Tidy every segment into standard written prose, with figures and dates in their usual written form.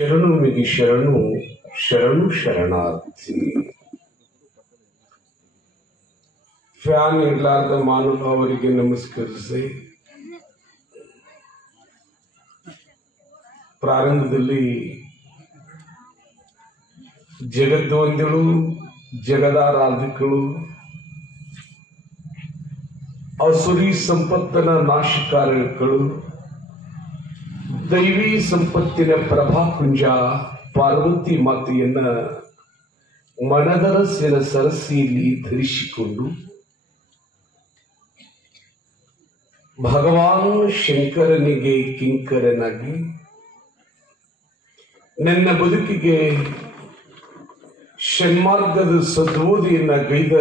ಶರಣುಮಿಗೆ ಶರಣು ಶರಣು ಶರಣಾರ್ಥಿ. ಫ್ಯಾನ್ ಇರ್ಲಾರ್ದ ಮಾನವರಿಗೆ ನಮಸ್ಕರಿಸಿ ಪ್ರಾರಂಭದಲ್ಲಿ ಜಗದ್ವಂದಿಗಳು, ಜಗದಾರಾಧಿಕರು, ಅಸುರಿ ಸಂಪತ್ತಿನ ನಾಶಕಾರಕಗಳು, ದೈವಿ ಸಂಪತ್ತಿನ ಪ್ರಭಾಪುಂಜ ಪಾರ್ವತಿ ಮಾತೆಯನ್ನ ಮನದರಸಿನ ಸರಸಿಯಲ್ಲಿ ಧರಿಸಿಕೊಂಡು ಭಗವಾನ್ ಶಂಕರನಿಗೆ ಕಿಂಕರನಾಗಿ ನನ್ನ ಬದುಕಿಗೆ ಷಣ್ಮಾರ್ಗದ ಸದ್ಬೋಧಿಯನ್ನ ಗೈದ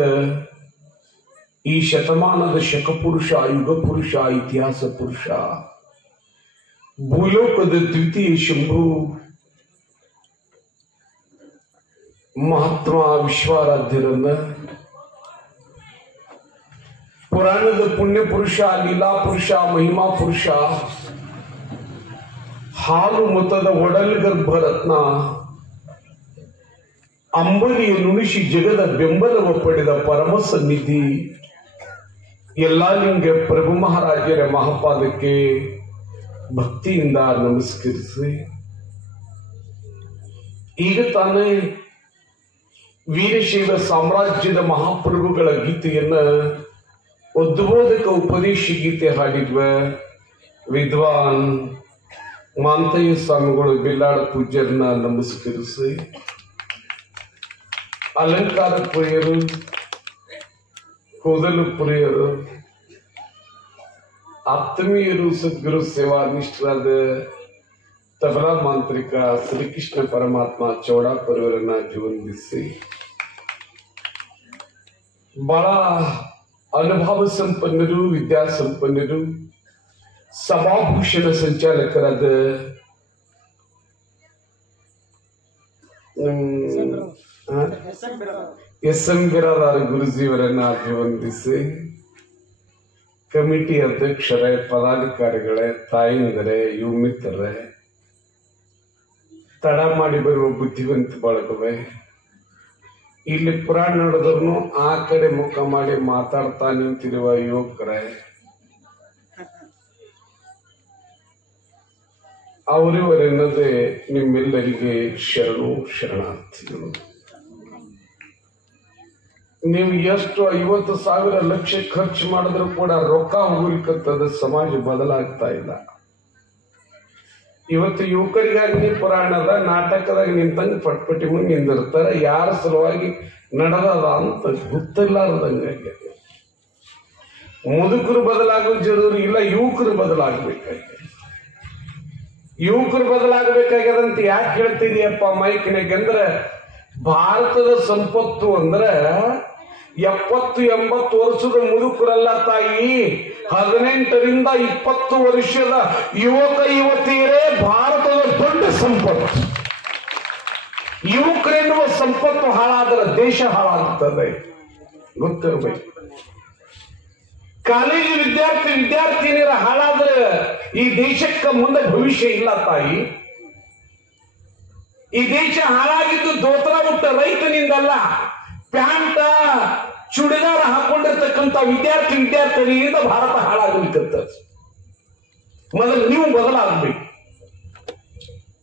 ಈ ಶತಮಾನದ ಶಕಪುರುಷ, ಯುಗ ಪುರುಷ, ಇತಿಹಾಸ ಪುರುಷ, ಭೂಲೋಕದ ದ್ವಿತೀಯ ಶಂಭು ಮಹಾತ್ಮ ವಿಶ್ವಾರಾಧ್ಯರನ್ನ, ಪುರಾಣದ ಪುಣ್ಯ ಪುರುಷ, ಲೀಲಾ ಪುರುಷ, ಮಹಿಮಾ ಪುರುಷ, ಹಾಲು ಮೊತ್ತದ ಒಡಲ್ ಗರ್ಭರತ್ನ, ಅಂಬಲಿಯ ನುಣಿಸಿ ಜಗದ ಬೆಂಬಲವ ಪಡೆದ ಪರಮ ಸನ್ನಿಧಿ ಯಲ್ಲಾಲಿಂಗ ಪ್ರಭು ಮಹಾರಾಜರ ಮಹಾಪಾದಕ್ಕೆ ಭಕ್ತಿಯಿಂದ ನಮಸ್ಕರಿಸಿ, ಈಗ ತಾನೇ ವೀರಶೈವ ಸಾಮ್ರಾಜ್ಯದ ಮಹಾಪ್ರಭುಗಳ ಗೀತೆಯನ್ನ ಉದ್ಬೋಧಕ ಉಪದೇಶ ಗೀತೆ ಹಾಡಿದ್ವ ವಿದ್ವಾನ್ ಮಾಂತಯ್ಯ ಸ್ವಾಮಿಗಳು ಬಿಲ್ಲಾಡ ಪೂಜ್ಯರನ್ನ ನಮಸ್ಕರಿಸಿ, ಅಲಂಕಾರ ಪ್ರಿಯರು, ಕೂದಲು ಪ್ರಿಯರು, ಆತ್ಮೀಯರು, ಸದ್ಗುರು ಸೇವಾ ನಿಷ್ಠರಾದ ತಬಲಾ ಮಾಂತ್ರಿಕ ಶ್ರೀಕೃಷ್ಣ ಪರಮಾತ್ಮ ಚೌಡಾಪುರವರನ್ನ ವಂದಿಸಿ, ಬಹಳ ಅನುಭವ ಸಂಪನ್ನರು, ವಿದ್ಯಾ ಸಂಪನ್ನರು, ಸಭಾಭೂಷಣ ಸಂಚಾಲಕರಾದ ಎಸ್.ಎಂ. ಬಿರಾದಾರ ಗುರುಜಿಯವರನ್ನ ಅಭಿವಂದಿಸಿ, ಕಮಿಟಿ ಅಧ್ಯಕ್ಷರೇ, ಪದಾಧಿಕಾರಿಗಳೇ, ತಾಯಿಂದರೇ, ಯುವ ಮಿತ್ರರೇ, ತಡ ಮಾಡಿ ಬರುವ ಬುದ್ಧಿವಂತ ಬಳಗವೇ, ಇಲ್ಲಿ ಪುರಾಣ ನಡೆದ್ರು ಆ ಕಡೆ ಮುಖ ಮಾಡಿ ಮಾತಾಡ್ತಾ ನಿಂತಿರುವ ಯುವಕರೇ, ಅವರಿವರೆನ್ನದೇ ನಿಮ್ಮೆಲ್ಲರಿಗೆ ಶರಣು ಶರಣಾರ್ಥಿಗಳು. ನೀವು ಎಷ್ಟು 50,000 ಲಕ್ಷ ಖರ್ಚು ಮಾಡಿದ್ರು ಕೂಡ ರೊಕ್ಕ ಹೋಗ್ಲಿಕ್ಕತ್ತದ, ಸಮಾಜ ಬದಲಾಗ್ತಾ ಇಲ್ಲ. ಇವತ್ತು ಯುವಕರಿಗಾಗಿ ಪುರಾಣದ ನಾಟಕದಾಗ ನಿಂತಂಗೆ ಪಟ್ಪಟ್ಟಿ ಮುಂದೆ ನಿಂದಿರ್ತಾರೆ. ಯಾರ ಸಲುವಾಗಿ ನಡೆದದ ಅಂತ ಗೊತ್ತಿಲ್ಲಾರ್ದಂಗೆ. ಮುದುಕರು ಬದಲಾಗೋ ಜರೂರಿ ಇಲ್ಲ, ಯುವಕರು ಬದಲಾಗಬೇಕಾಗಿದೆ. ಯುವಕರು ಬದಲಾಗಬೇಕಾಗ್ಯದಂತ ಯಾಕೆ ಹೇಳ್ತಿದೀಯಪ್ಪ ಮೈಕ್ನಾಗ ಅಂದ್ರೆ, ಭಾರತದ ಸಂಪತ್ತು ಅಂದ್ರೆ 70-80 ವರ್ಷದ ಮುದುಕರಲ್ಲ ತಾಯಿ, 18ರಿಂದ 20 ವರ್ಷದ ಯುವಕ ಯುವತಿಯರೇ ಭಾರತದ ದೊಡ್ಡ ಸಂಪತ್ತು. ಯುವಕರೆನ್ನುವ ಸಂಪತ್ತು ಹಾಳಾದರೆ ದೇಶ ಹಾಳಾಗುತ್ತದೆ, ಗೊತ್ತಿರಬೇಕು. ಕಾಲೇಜು ವಿದ್ಯಾರ್ಥಿನಿಯರ ಹಾಳಾದ್ರೆ ಈ ದೇಶಕ್ಕೆ ಮುಂದೆ ಭವಿಷ್ಯ ಇಲ್ಲ ತಾಯಿ. ಈ ದೇಶ ಹಾಳಾಗಿದ್ದು ದೋತರ ಬಿಟ್ಟ ರೈತನಿಂದಲ್ಲ, ಪ್ಯಾಂಟ ಚೂಡಿದಾರ ಹಾಕೊಂಡಿರ್ತಕ್ಕಂಥ ವಿದ್ಯಾರ್ಥಿನಿಯಿಂದ ಭಾರತ ಹಾಳಾಗಲಿಕ್ಕಂತ. ಮೊದಲು ನೀವು ಬದಲಾಗಬೇಕು.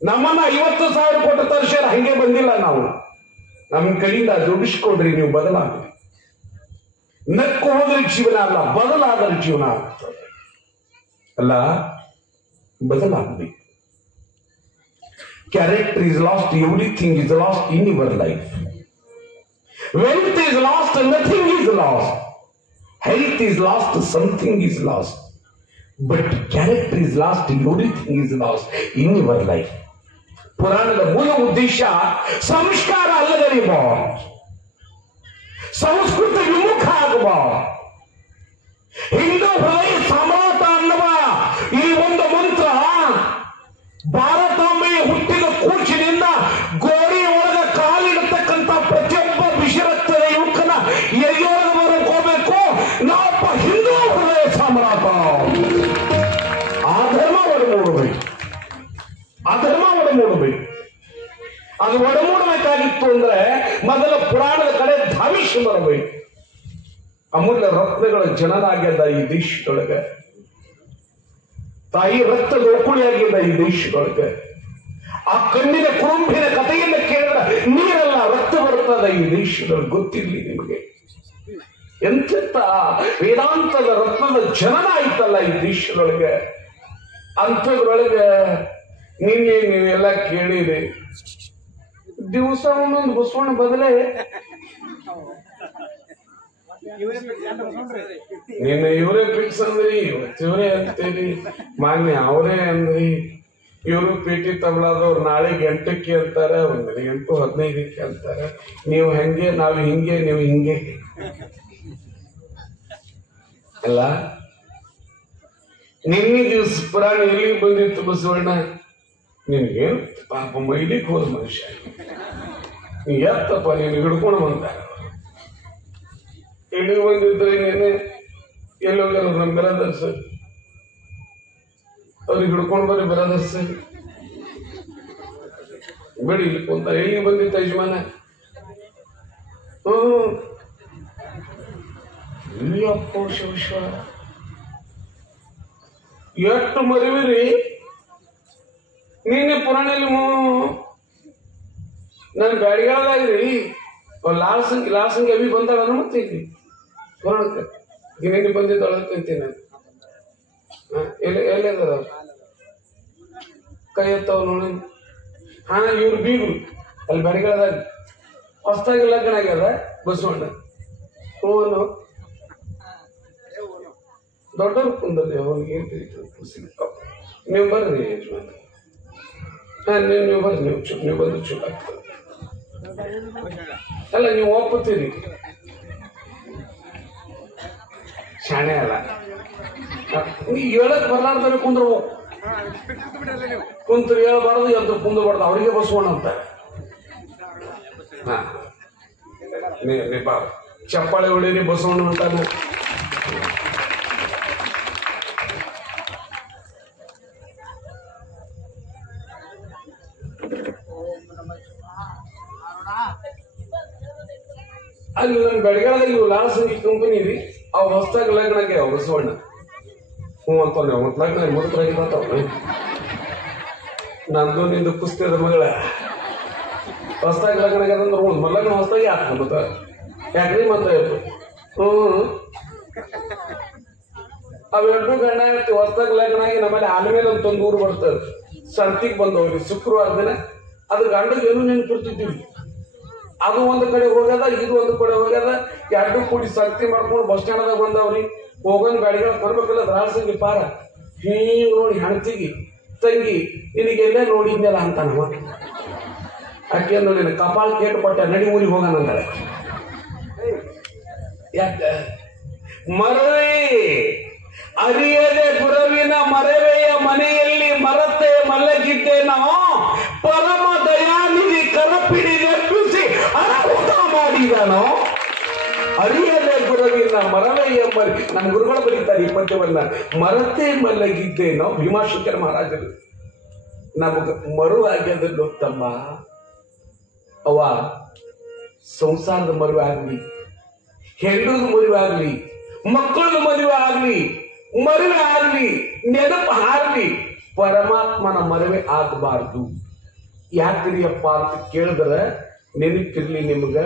ನಮ್ಮನ್ನ 50,000 ಕೋಟಿ ತರ್ಸ್ಯಾರ, ಹಂಗೆ ಬಂದಿಲ್ಲ ನಾವು. ನಮ್ಮ ಕಡೆಯಿಂದ ದುಡಿಸ್ಕೊಡ್ರಿ, ನೀವು ಬದಲಾಗ್ರಿ. ನಕ್ಕು ಹೋದ್ರೆ ಜೀವನ ಅಲ್ಲ, ಬದಲಾದರೆ ಜೀವನ ಆಗ್ತದೆ ಅಲ್ಲ, ಬದಲಾಗಬೇಕು. Character is lost, everything is lost in your life. Wealth is lost, nothing is lost. Health is lost, something is lost. But character is lost, everything is lost in your life. ಪುರಾಣದ ಮೂಲ ಉದ್ದೇಶ ಸಂಸ್ಕಾರ ಅಲ್ಲದರಿಬಾರ್ದು, ಸಂಸ್ಕೃತಿ ವಿಮುಖ ಆಗಬಾರ್ದು. ಹಿಂದೂ ಹೃದಯ ಸಾಮ್ರಾಟ ಅನ್ನುವ ಈ ಒಂದು ಮಂತ್ರ ಭಾರತಾಂಬೆಯ ಹುಟ್ಟಿದ ಕೂಚಿನಿಂದ ಗೋಡಿ ಒಳಗ ಕಾಲಿಡತಕ್ಕಂಥ ಪ್ರತಿಯೊಬ್ಬ ವಿಷರಕ್ತದ ಯುವಕನ ಎಲ್ಲಿಯೊಳಗೆ ಬರಬೇಕು, ನಾವೊಬ್ಬ ಹಿಂದೂ ಹೃದಯ ಸಾಮ್ರಾಟ. ಆ ಧರ್ಮವನ್ನು ನೋಡಬೇಕು, ಆ ಧರ್ಮವನ್ನು ನೋಡಬೇಕು. ಅದು ಒಡಮೂಡಬೇಕಾಗಿತ್ತು ಅಂದ್ರೆ ಮೊದಲ ಪುರಾಣದ ಕಡೆ ಧಾಮಿಷ ಬರಬೇಕು. ಅಮೂಲ್ಯ ರತ್ನಗಳ ಜನನ ಆಗ್ಯದ ಈ ದೇಶದೊಳಗೆ, ತಾಯಿ ರಕ್ತದ ಒಕ್ಕುಳಿ ಆಗ್ಯದ ಈ ದೇಶದೊಳಗೆ. ಆ ಕಣ್ಣಿನ ಕುರುಂಬಿನ ಕಥೆಯನ್ನು ಕೇಳಿದ್ರೆ ನೀರೆಲ್ಲ ರಕ್ತ ಬರ್ತದ ಈ ದೇಶದೊಳಗೆ. ಗೊತ್ತಿರಲಿ ನಿಮಗೆ, ಎಂತೆಂತ ವೇದಾಂತದ ರತ್ನದ ಜನನ ಆಯ್ತಲ್ಲ ಈ ದೇಶದೊಳಗೆ. ಅಂಥದ್ರೊಳಗೆ ನಿನ್ನೆ ನೀವೆಲ್ಲ ಕೇಳಿರಿ, ದಿವಸ ಒಂದೊಂದು ಬಸವಣ್ಣ ಬದಲೇ. ನಿನ್ನೆ ಇವರೇ ಫಿಕ್ಸ್ ಅಂದ್ರಿ, ಇವರೇ ಅಂತೀರಿ, ಮಾನ್ಯ ಅವರೇ ಅಂದ್ರಿ. ಇವರು ಪೇಟಿ ತಬಲಾದವ್ರು ನಾಳೆ 8ಕ್ಕೆ ಅಂತಾರ, 1 ಗಂಟು 15ಕ್ಕೆ ಅಂತಾರ. ನೀವು ಹೆಂಗೆ, ನಾವು ಹಿಂಗೆ, ನೀವು ಹಿಂಗೆ ಅಲ್ಲ. ನಿನ್ನೆ ದಿವಸ ಪುರಾಣ ಎಲ್ಲಿಗೆ ಬಂದಿತ್ತು ಬಸವಣ್ಣ? ನಿನ್ಗೇನು ಪಾಪ ಮೈಲಿಕ್ಕೆ ಹೋದ ಮನುಷ್ಯ, ನೀ ಎತ್ತಪ್ಪ ನೀನು ಹಿಡ್ಕೊಂಡು ಬಂದಾರ. ಎಲ್ಲಿಗೆ ಬಂದಿದ್ರೆ ನೀನೆ ಎಲ್ಲಿ ಹೋಗ್ಯಾರ ನಮ್ಮ ಬ್ರದರ್ಸ್, ಅವ್ರಿಗೆ ಹಿಡ್ಕೊಂಡು ಬರ್ರಿ ಬ್ರದರ್ಸ್ ಬೇಡಿ ಇಲ್ಲಿ ಕುಂತ. ಎಲ್ಲಿಗೆ ಬಂದಿತ್ತ ಯಜಮಾನ? ಇಲ್ಲಪ್ಪ ಶಿವ, ಎಷ್ಟು ಮರಿವಿರಿ ನೀನೆ ಪುರಾಣಲ್ಲಿ. ನನ್ ಬ್ಯಾಡಿಗಾಳದಾಗ್ರಿ ಲಾಸಂಗಿ ಅಭಿ ಬಂದಾಳ ಮತ್ತೆ ಇಲ್ಲಿ ಪುರಾಣಕ್ಕೆ ಗಿನ್ನಿ ಬಂದಿದ್ದಾಳ ಅಂತೀನಿ ನಾನು. ಎಲ್ಲದ ಕೈ ಎತ್ತವ ನೋಡಿ. ಹಾ, ಇವ್ರು ಬೀಗರು ಅಲ್ಲಿ ಬ್ಯಾಡಿಗಾಳದಾಗ ಹೊಸದಾಗಿ ಲಗ್ನ ಆಗ್ಯದ ಬಸವಣ್ಣ. ಹೂನು ದೊಡ್ಡವ್ರು ಕುಂದಲ್ಲಿ ಅವನಿಗೆ ಏನ್ ತಿಳಿತು. ನೀವು ಬರ್ರಿ ಯಜಮಾನ. ಹಾ, ನೀವು ಬರ್ರಿ, ನೀವು ಬಂದು ಚೂಟ ಆಗ್ತದೆ. ಅಲ್ಲ, ನೀವು ಒಪ್ಪತ್ತೀರಿ, ಶಾಣೆ ಅಲ್ಲ. ನೀ ಹೇಳಕ್ ಬರ್ಲಾರ್ದ್ರೆ ಕುಂದ್ರು, ಕುಂತ್ರು ಹೇಳ್ಬಾರ್ದು, ಎಂತ ಕುಂದ್ರಬಾರ್ದು. ಅವರಿಗೆ ಬಸವಣ್ಣ ಅಂತ. ಹಾ, ಚಪ್ಪಾಳೆ ಹೊಡೀರಿ ಬಸವಣ್ಣ ಅಂತಾನೆ. ಅಲ್ಲಿ ನಮ್ ಬೆಳಗಾದಾಗ ಇವು ಲಾಸಂಗಿ ಕಂಪನಿ ರೀ, ಅವ್ ಹೊಸದಾಗಿ ಲಗ್ನ ಆಗ್ಯಾವ ಬಸವಣ್ಣ. ಅಂತ ಮತ್ ಲಗ್ನ ಮುದುಕರಾಗಿರ್ತಾವ. ನಂದು ನಿಂದು ಕುಸ್ತಿದ ಮಗಳ ಹೊಸದಾಗಿ ಲಗ್ನ ಆಗ್ಯದಂದ್ರೆ ಲಗ್ನ ಹೊಸದಾಗಿ ಹಾಕ ಮತ್ತ ಯಾಕ್ರಿ ಮತ್ತ ಅವೆರಡು ಗಂಡ ಇರ್ತಿ. ಹೊಸದಾಗಿ ಲಗ್ನ ಆಗಿ ನಮ್ಮಲ್ಲಿ ಆಲ್ಮೇಲೆ ಅಂತ ಒಂದು ಊರು ಬರ್ತದೆ, ಸಂತಿಗೆ ಬಂದವ್ರಿ ಶುಕ್ರವಾರ ದಿನ. ಅದು ಗಂಡಗೆ ಏನು ನೆನ್ಪಿರ್ತಿದ್ದೀವಿ. ಅದು ಒಂದು ಕಡೆ ಹೋಗ್ಯದ, ಇದು ಒಂದು ಕಡೆ ಹೋಗ್ಯದ. ಎರಡು ಕೂಡಿ ಸಂತಿ ಮಾಡ್ಕೊಂಡು ಬಸ್ ಸ್ಟ್ಯಾಂಡ್ದಾಗ ಬಂದವ್ರಿ. ಹೋಗೋನ್ ಗಾಡಿಗಳ ಬರ್ಬೇಕಲ್ಲ ದ್ರಾಸಂಗಿ ಪಾರ. ಹೀಗೆ ನೋಡಿ ಹೆಣ್ತಿಗಿ ತಂಗಿ ನಿನಗೆಲ್ಲ ನೋಡಿದ್ನಲ್ಲ ಅಂತ ನಮ್ಮ ಆಕೆ ನಿನ್ನ ಕಪಾಳ ಕೇಟ್ ಕೊಟ್ಟೆ, ನಡಿ ಊರಿಗೆ ಹೋಗೋಣ. ಯಾಕ ಮರವೇ ಅರಿಯದೆ ಗುರವಿನ ಮರವೆಯ ಮನೆಯಲ್ಲಿ ಮರತೆ ಮಲಗಿದ್ದೆ ನಾವು. ಪರಮ ದಯಾನಿಧಿ ಕರಪಿಡಿದೆಬ್ಬಿಸಿ ಅನಾಹುತ ಮಾಡಿದನೋ. ಅರಿಯದೆ ಗುರವಿನ ಮರವೆಯ ನಮ್ಮ ಗುರುಗಳು ಬರೀತಾರೆ ಈ ಪದ್ಯವನ್ನ. ಮರತೆ ಮಲಗಿದ್ದೆ ನಾವು. ಭೀಮಾಶಂಕರ ಮಹಾರಾಜರು ನಮಗ ಮರು ಆಗ್ಯದ ಗೊತ್ತಮ್ಮ. ಅವ ಸಂಸಾರದ ಮದುವೆ ಆಗ್ಲಿ, ಹೆಂಡದ ಮದುವೆ ಆಗ್ಲಿ, ಮಕ್ಕಳದ ಮದುವೆ ಆಗ್ಲಿ, ಮದುವೆ ಆಗ್ಲಿ, ನೆನಪು ಹಾರ್ಲಿ, ಪರಮಾತ್ಮನ ಮದುವೆ ಆಗಬಾರ್ದು. ಯಾಕ್ರಿಯಪ್ಪ ಅಂತ ಕೇಳಿದ್ರೆ ನೆನಪಿರ್ಲಿ ನಿಮ್ಗ,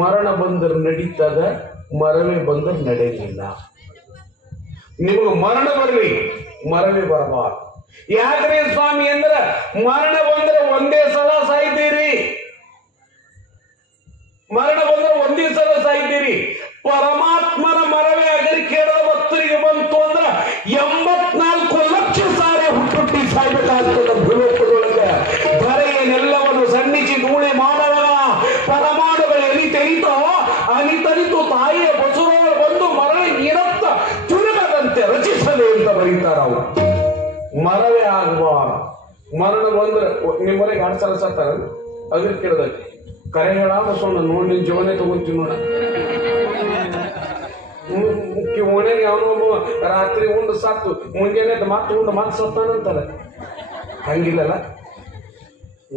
ಮರಣ ಬಂದ್ರೆ ನಡೀತದ, ಮರವೇ ಬಂದ್ರೆ ನಡೆಯಲಿಲ್ಲ. ನಿಮಗ ಮರಣ ಬರ್ಲಿ, ಮರವೇ ಬರಬಾರ್ದು. ಯಾಕ್ರಿ ಸ್ವಾಮಿ ಅಂದ್ರ ಮರಣ ಬಂದ್ರೆ ಒಂದೇ ಸಲ ಸಾಯ್ತೀರಿ. ಮರಣ ಬಂದ್ರೆ ಒಂದೇ ಸಲ ಸಾಯ್ತೀರಿ. ಪರಮಾತ್ಮನ ಮರವೇ ಆಗಲಿ ಕೇಳದ ಭಕ್ತರಿಗೆ ಬಂತು ಅಂದ್ರ 84 ಲಕ್ಷ ಸಾರಿ ಹುಟ್ಟುಟ್ಟಿ ಸಾಯ್ಬೇಕಾಗ್ತದ ಭೂಲೋಕದೊಳಗೆ. ಧರೆಯನ್ನೆಲ್ಲವನ್ನು ಸಣ್ಣಿಸಿ ಧೂಳೆ ಮಾಡವ ಪರಮಾಣುಗಳು ಎನಿತೆರಿತೋ ಅನಿತರಿತು ತಾಯಿಯ ಬಸುರವರು ಬಂದು ಮರಣ ನಿರತ್ತ ತಿರುಗದಂತೆ ರಚಿಸದೆ ಅಂತ ಬರೀತಾರ ಅವರು. ಮರವೇ ಆಗಬಾರ. ಮರಣ ಬಂದ್ರೆ ನಿಮ್ಮನೆಗೆ 2 ಸಲ ಸತ್ತಾರ. ಅದ್ರ ಕೇಳಿದ ಕರೆ ಹೇಳ ಬಸವಣ್ಣ, ನೋಡಿ ನಿನ್ ಜೀವನೇ ತಗೊಂತೀವಿ ನೋಡ. ಓಣ್ಯಾಗ ಅವನೊಬ್ಬ ರಾತ್ರಿ ಉಂಡು ಸತ್ತು ಮುಂಜಾನೆ ಮತ್ತೆ ಉಂಡು ಮತ್ತೆ ಸತ್ತಾನಂತಾರ. ಹಂಗಿಲ್ಲಲ್ಲ,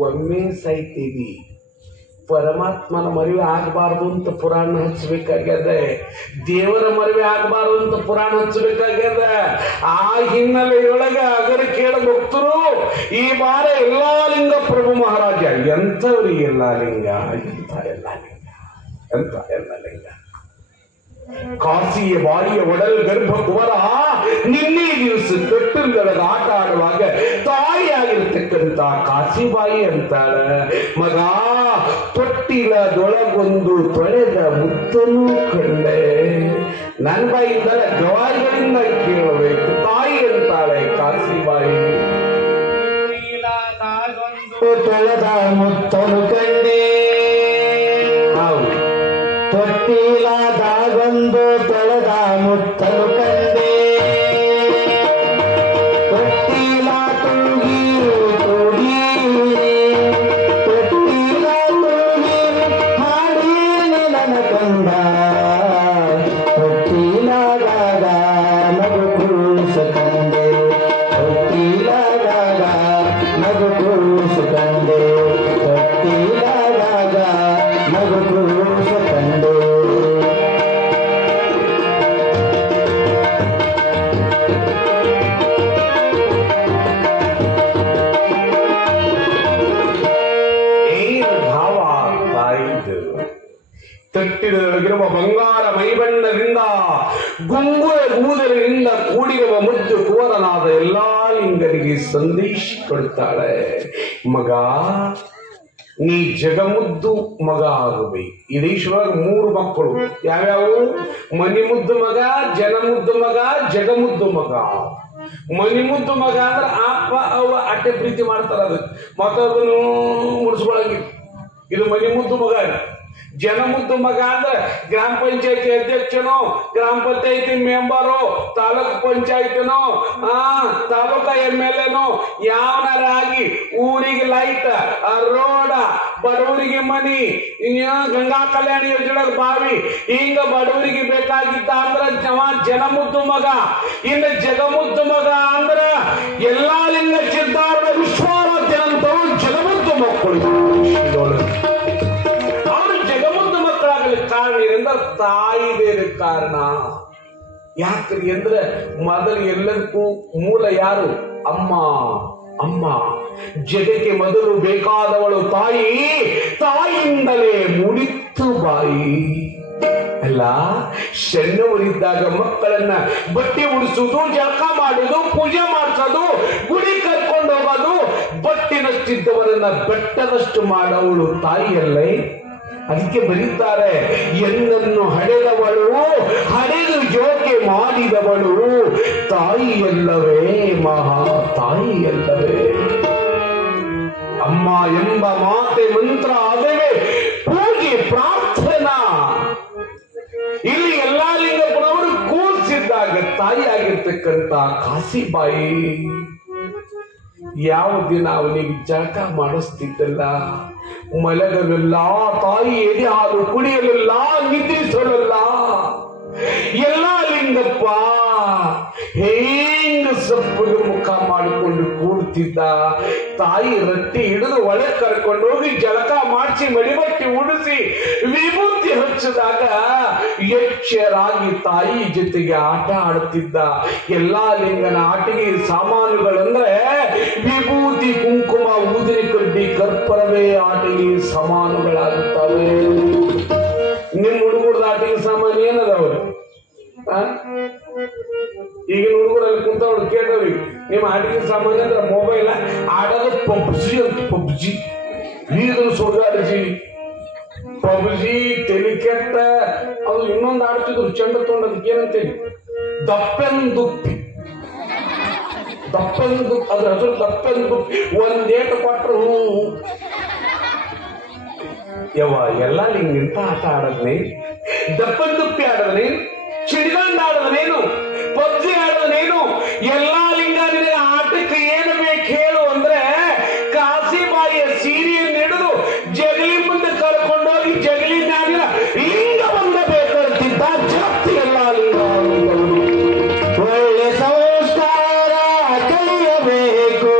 ಒಮ್ಮೆ ಸಾಯ್ತೀವಿ. ಪರಮಾತ್ಮನ ಮದುವೆ ಆಗಬಾರ್ದು ಅಂತ ಪುರಾಣ ಹಚ್ಚಬೇಕಾಗ್ಯದ, ದೇವರ ಮದುವೆ ಆಗಬಾರ್ದು ಅಂತ ಪುರಾಣ ಹಚ್ಚಬೇಕಾಗ್ಯದ. ಆ ಹಿನ್ನೆಲೆಯೊಳಗ ಅಗರ ಕೇಳ ಭಕ್ತರು ಈ ಬಾರ ಎಲ್ಲಾ ಲಿಂಗ ಪ್ರಭು ಮಹಾರಾಜ ಎಂಥವ್ರಿ ಎಲ್ಲಾ ಲಿಂಗ, ಎಂತ ಎಲ್ಲ ಲಿಂಗ. ಕಾಸಿಯ ಬಾಳಿಯ ಒಡಲ್ ಗರ್ಭ ಕುವರ ನಿನ್ನೆ ದಿವಸ ತೊಟ್ಟಿಲ್ದೊಳಗ ಆಟ ಆಡುವಾಗ ತಾಯಿಯಾಗಿರ್ತಕ್ಕಂಥ ಕಾಸಿಬಾಯಿ ಅಂತಾಳ, ಮಗ ತೊಟ್ಟಿಲದೊಳಗೊಂದು ತೊಳೆದ ಮುತ್ತನು ಕಂಡೆ. ನನ್ನ ಬಾಯಿಂದಲ ಗವಾಯಿಗಳಿಂದ ಕೇಳಬೇಕು, ತಾಯಿ ಅಂತಾಳೆ ಕಾಸಿಬಾಯಿ. ತೊಳೆದ ಮುತ್ತನು ಕಂಡೆ, ತೊಟ್ಟಿಲದಾಗೊಂದು ತೊಳೆದ ಮುತ್ತನು ಕಂಡೆ. ತೊಟ್ಟಿಲ ತುಗಿ ತುಗಿ ತೊಟ್ಟಿಲ ತುಗಿ ಹಾಡೀನಿ ನನ್ನ ಕಂದ. ತೊಟ್ಟಿಲದಾಗ ನಗು ಕೂಸು ಕಂಡೆ, ತೊಟ್ಟಿಲದಾಗ ನಗು ಕೂಸು ಕಂಡೆ, ತೊಟ್ಟಿಲದಾಗ ನಗು ಕೂಸು ಕಂಡೆ. ತಟ್ಟಿನೊಳಗಿರುವ ಬಂಗಾರ ಮೈಬಣ್ಣದಿಂದ ಗುಂಗುರ ಕೂದಲಿನಿಂದ ಕೂಡಿರುವ ಮುದ್ದು ಕುವರನಾದ ಎಲ್ಲಾ ಲಿಂಗರಿಗೆ ಸಂದೇಶ ಕೊಡ್ತಾಳೆ, ಮಗ ನೀ ಜಗಮುದ್ದು ಮಗ ಆಗಬೇಕು. ಈ ದೇಶದೊಳಗೆ 3 ಮಕ್ಕಳು ಯಾವ್ಯಾವು? ಮನಿ ಮುದ್ದು ಮಗ, ಜನ ಮುದ್ದು ಮಗ, ಜಗಮುದ್ದು ಮಗ. ಮನಿ ಮುದ್ದು ಮಗ ಅಂದ್ರೆ ಅಪ್ಪ ಅವ್ವ ಅಟ್ಟೆ ಪ್ರೀತಿ ಮಾಡ್ತಾರ, ಅದಕ್ಕೆ ಮತ್ತದನ್ನು ಮುಡಿಸ್ಕೊಳಂಗಿಲ್ಲ. ಇದು ಮನಿ ಮುದ್ದು ಮಗ. ಜನ ಮುದ್ದು ಮಗ ಅಂದ್ರೆ ಗ್ರಾಮ ಪಂಚಾಯತಿ ಅಧ್ಯಕ್ಷನೋ, ಗ್ರಾಮ ಪಂಚಾಯತಿ ಮೆಂಬರು, ತಾಲೂಕ್ ಪಂಚಾಯತಿನೋ, ತಾಲೂಕ MLAನೋ ಯಾವನಾರಾಗಿ ಊರಿಗೆ ಲೈಟ್, ರೋಡ, ಬಡವರಿಗೆ ಮನಿ, ಗಂಗಾ ಕಲ್ಯಾಣ ಯೋಜನೆ ಬಾವಿ, ಹಿಂಗ ಬಡವರಿಗೆ ಬೇಕಾಗಿತ್ತ ಅಂದ್ರೆ ಜನ ಮುದ್ದು ಮಗ. ಇನ್ನು ಜಗಮುದ್ದು ಮಗ ಅಂದ್ರ ಎಲ್ಲಾ ಲಿಂಗ ಚಿತ್ತಾರದ ವಿಶ್ವಾರಾಧ್ಯ ಅಂತವ್ರು ಜಗಮುದ್ದು ಮಕ್ಕಳು. ಕಾರಣ ಏನಂದ್ರೆ ತಾಯಿ ಬೇರೆ ಕಾರಣ. ಯಾಕ್ರಿ ಅಂದ್ರೆ ಮೊದಲು ಎಲ್ಲದಕ್ಕೂ ಮೂಲ ಯಾರು? ಅಮ್ಮ. ಅಮ್ಮ ಜಗಕ್ಕೆ ಮೊದಲು ಬೇಕಾದವಳು ತಾಯಿ, ತಾಯಿಯಿಂದಲೇ ಮುಡಿತು ಬಾಯಿ. ಅಲ್ಲ, ಸಣ್ಣವರಿದ್ದಾಗ ಮಕ್ಕಳನ್ನ ಬಟ್ಟೆ ಉಡಿಸೋದು, ಜಳಕ ಮಾಡೋದು, ಪೂಜೆ ಮಾಡಿಸೋದು, ಗುಡಿ ಕರ್ಕೊಂಡು ಹೋಗೋದು, ಬಟ್ಟಿನಷ್ಟಿದ್ದವರನ್ನ ಬೆಟ್ಟದಷ್ಟು ಮಾಡೋವಳು ತಾಯಿಯಲ್ಲೇ. ಅದಕ್ಕೆ ಬರೀತಾರೆ, ಎನ್ನನ್ನು ಹಡೆದವಳು ಹಡೆದು ಜೋಕೆ ಮಾಡಿದವಳು ತಾಯಿಯಲ್ಲವೇ, ಮಹಾ ತಾಯಿಯಲ್ಲವೇ. ಅಮ್ಮ ಎಂಬ ಮಾತೆ ಮಂತ್ರ ಆದವೇ ಪೂಜೆ ಪ್ರಾರ್ಥನಾ. ಇಲ್ಲಿ ಎಲ್ಲಾ ಲಿಂಗಪ್ಪನವರು ಕೂರಿಸಿದ್ದಾಗ ತಾಯಿಯಾಗಿರ್ತಕ್ಕಂಥ ಕಾಸಿಬಾಯಿ ಯಾವ ದಿನ ಅವನಿಗೆ ಜಳಕ ಮಾಡಿಸ್ತಿದ್ದಲ್ಲ, ಮಲಗಲಿಲ್ಲ, ತಾಯಿ ಎದೆ ಹಾಲು ಕುಡಿಯಲಿಲ್ಲ, ನಿದ್ರಿಸಲಿಲ್ಲ. ಎಲ್ಲ ಲಿಂಗಪ್ಪ ಹೆಂಗ ಸಪ್ಪಗೆ ಮುಖ ಮಾಡಿಕೊಂಡು ಕೂಡ್ತಿದ್ದ. ತಾಯಿ ರೊಟ್ಟಿ ಹಿಡಿದು ಒಳಗೆ ಕರ್ಕೊಂಡು ಹೋಗಿ ಜಳಕ ಮಾಡಿಸಿ ಮಡಿಬಟ್ಟಿ ಉಡಿಸಿ ವಿಭೂತಿ ಹಚ್ಚಿದಾಗ ಎಚ್ಚರಾಗಿ ತಾಯಿ ಜೊತೆಗೆ ಆಟ ಆಡುತ್ತಿದ್ದ. ಎಲ್ಲಾ ಲಿಂಗನ ಆಟಿಗೆ ಸಾಮಾನುಗಳಂದ್ರೆ ವಿಭೂತಿ, ಕುಂಕುಮ, ಊದಿನ ಕಡ್ಡಿ, ಕರ್ಪೂರವೇ ಆಟಿಗೆ ಸಾಮಾನುಗಳಾಗುತ್ತವೆ. ನಿಮ್ ಹುಡುಗರದ ಆಟಿಗೆ ಸಾಮಾನು ಏನದವ್ರು? ಈಗಿನ ಹುಡುಗರಲ್ಲಿ ಕುಂತವ್ರು ಕೇಳವ್ರಿ, ನಿಮ್ಮ ಆಟಿಕೆ ಸಾಮಾನ್ಯ ಅಂದ್ರೆ ಮೊಬೈಲ್ ಆಡೋದು ಪಬ್ಜಿ ಅಂತ. ಪಬ್ಜಿ ಈಗಲೂ ಸುಡ್ಗಾಡಿಸಿ ಪಬ್ಜಿ, ಟೆಲಿಕೆಟ್, ಅದು ಇನ್ನೊಂದು ಆಡ್ತಿದ್ರು ಚೆಂಡ ತೊಗೊಂಡದಕ್ಕೆ ಏನಂತೇಳಿ ದಪ್ಪೆಂದುಪ್ಪಿ. ದಪ್ಪೆಂದು ಅದ್ರ ಹೆಸರು ದಪ್ಪೆಂದುಪ್ಪಿ. ಒಂದೇಟು ಕೊಟ್ರು ಯವ್ವ ಎಲ್ಲ ಲಿಂಗಿಂತ ಆಟ ಆಡದ್ನೇ, ದಪ್ಪೆಂದುಪ್ಪಿ ಆಡದ್ನೇ, ಚಿಡ್ಗಂಡ್ ಆಡದ್ನೇನು, ಪಬ್ಜಿ ಆಡದ್ನೇನು. ಎಲ್ಲಾ ಲಿಂಗ ನಿನಗೆ ಆಟಕ್ಕೆ ಏನು ಬೇಕು ಹೇಳು ಅಂದ್ರೆ ಕಾಸಿಬಾಯಿಯ ಸೀರೆಯನ್ನು ಹಿಡಿದು ಜಗಲಿ ಮುಂದೆ ಕರ್ಕೊಂಡೋಗಿ ಜಗಲಿ ಮ್ಯಾಲಿನ ಲಿಂಗವನ್ನ ಬೇಕಂತಿದ್ದ ಜಾಸ್ತಿ. ಎಲ್ಲಾ ಲಿಂಗ ಒಳ್ಳೆ ಸಂಸ್ಕಾರ ಕಲಿಯಬೇಕು.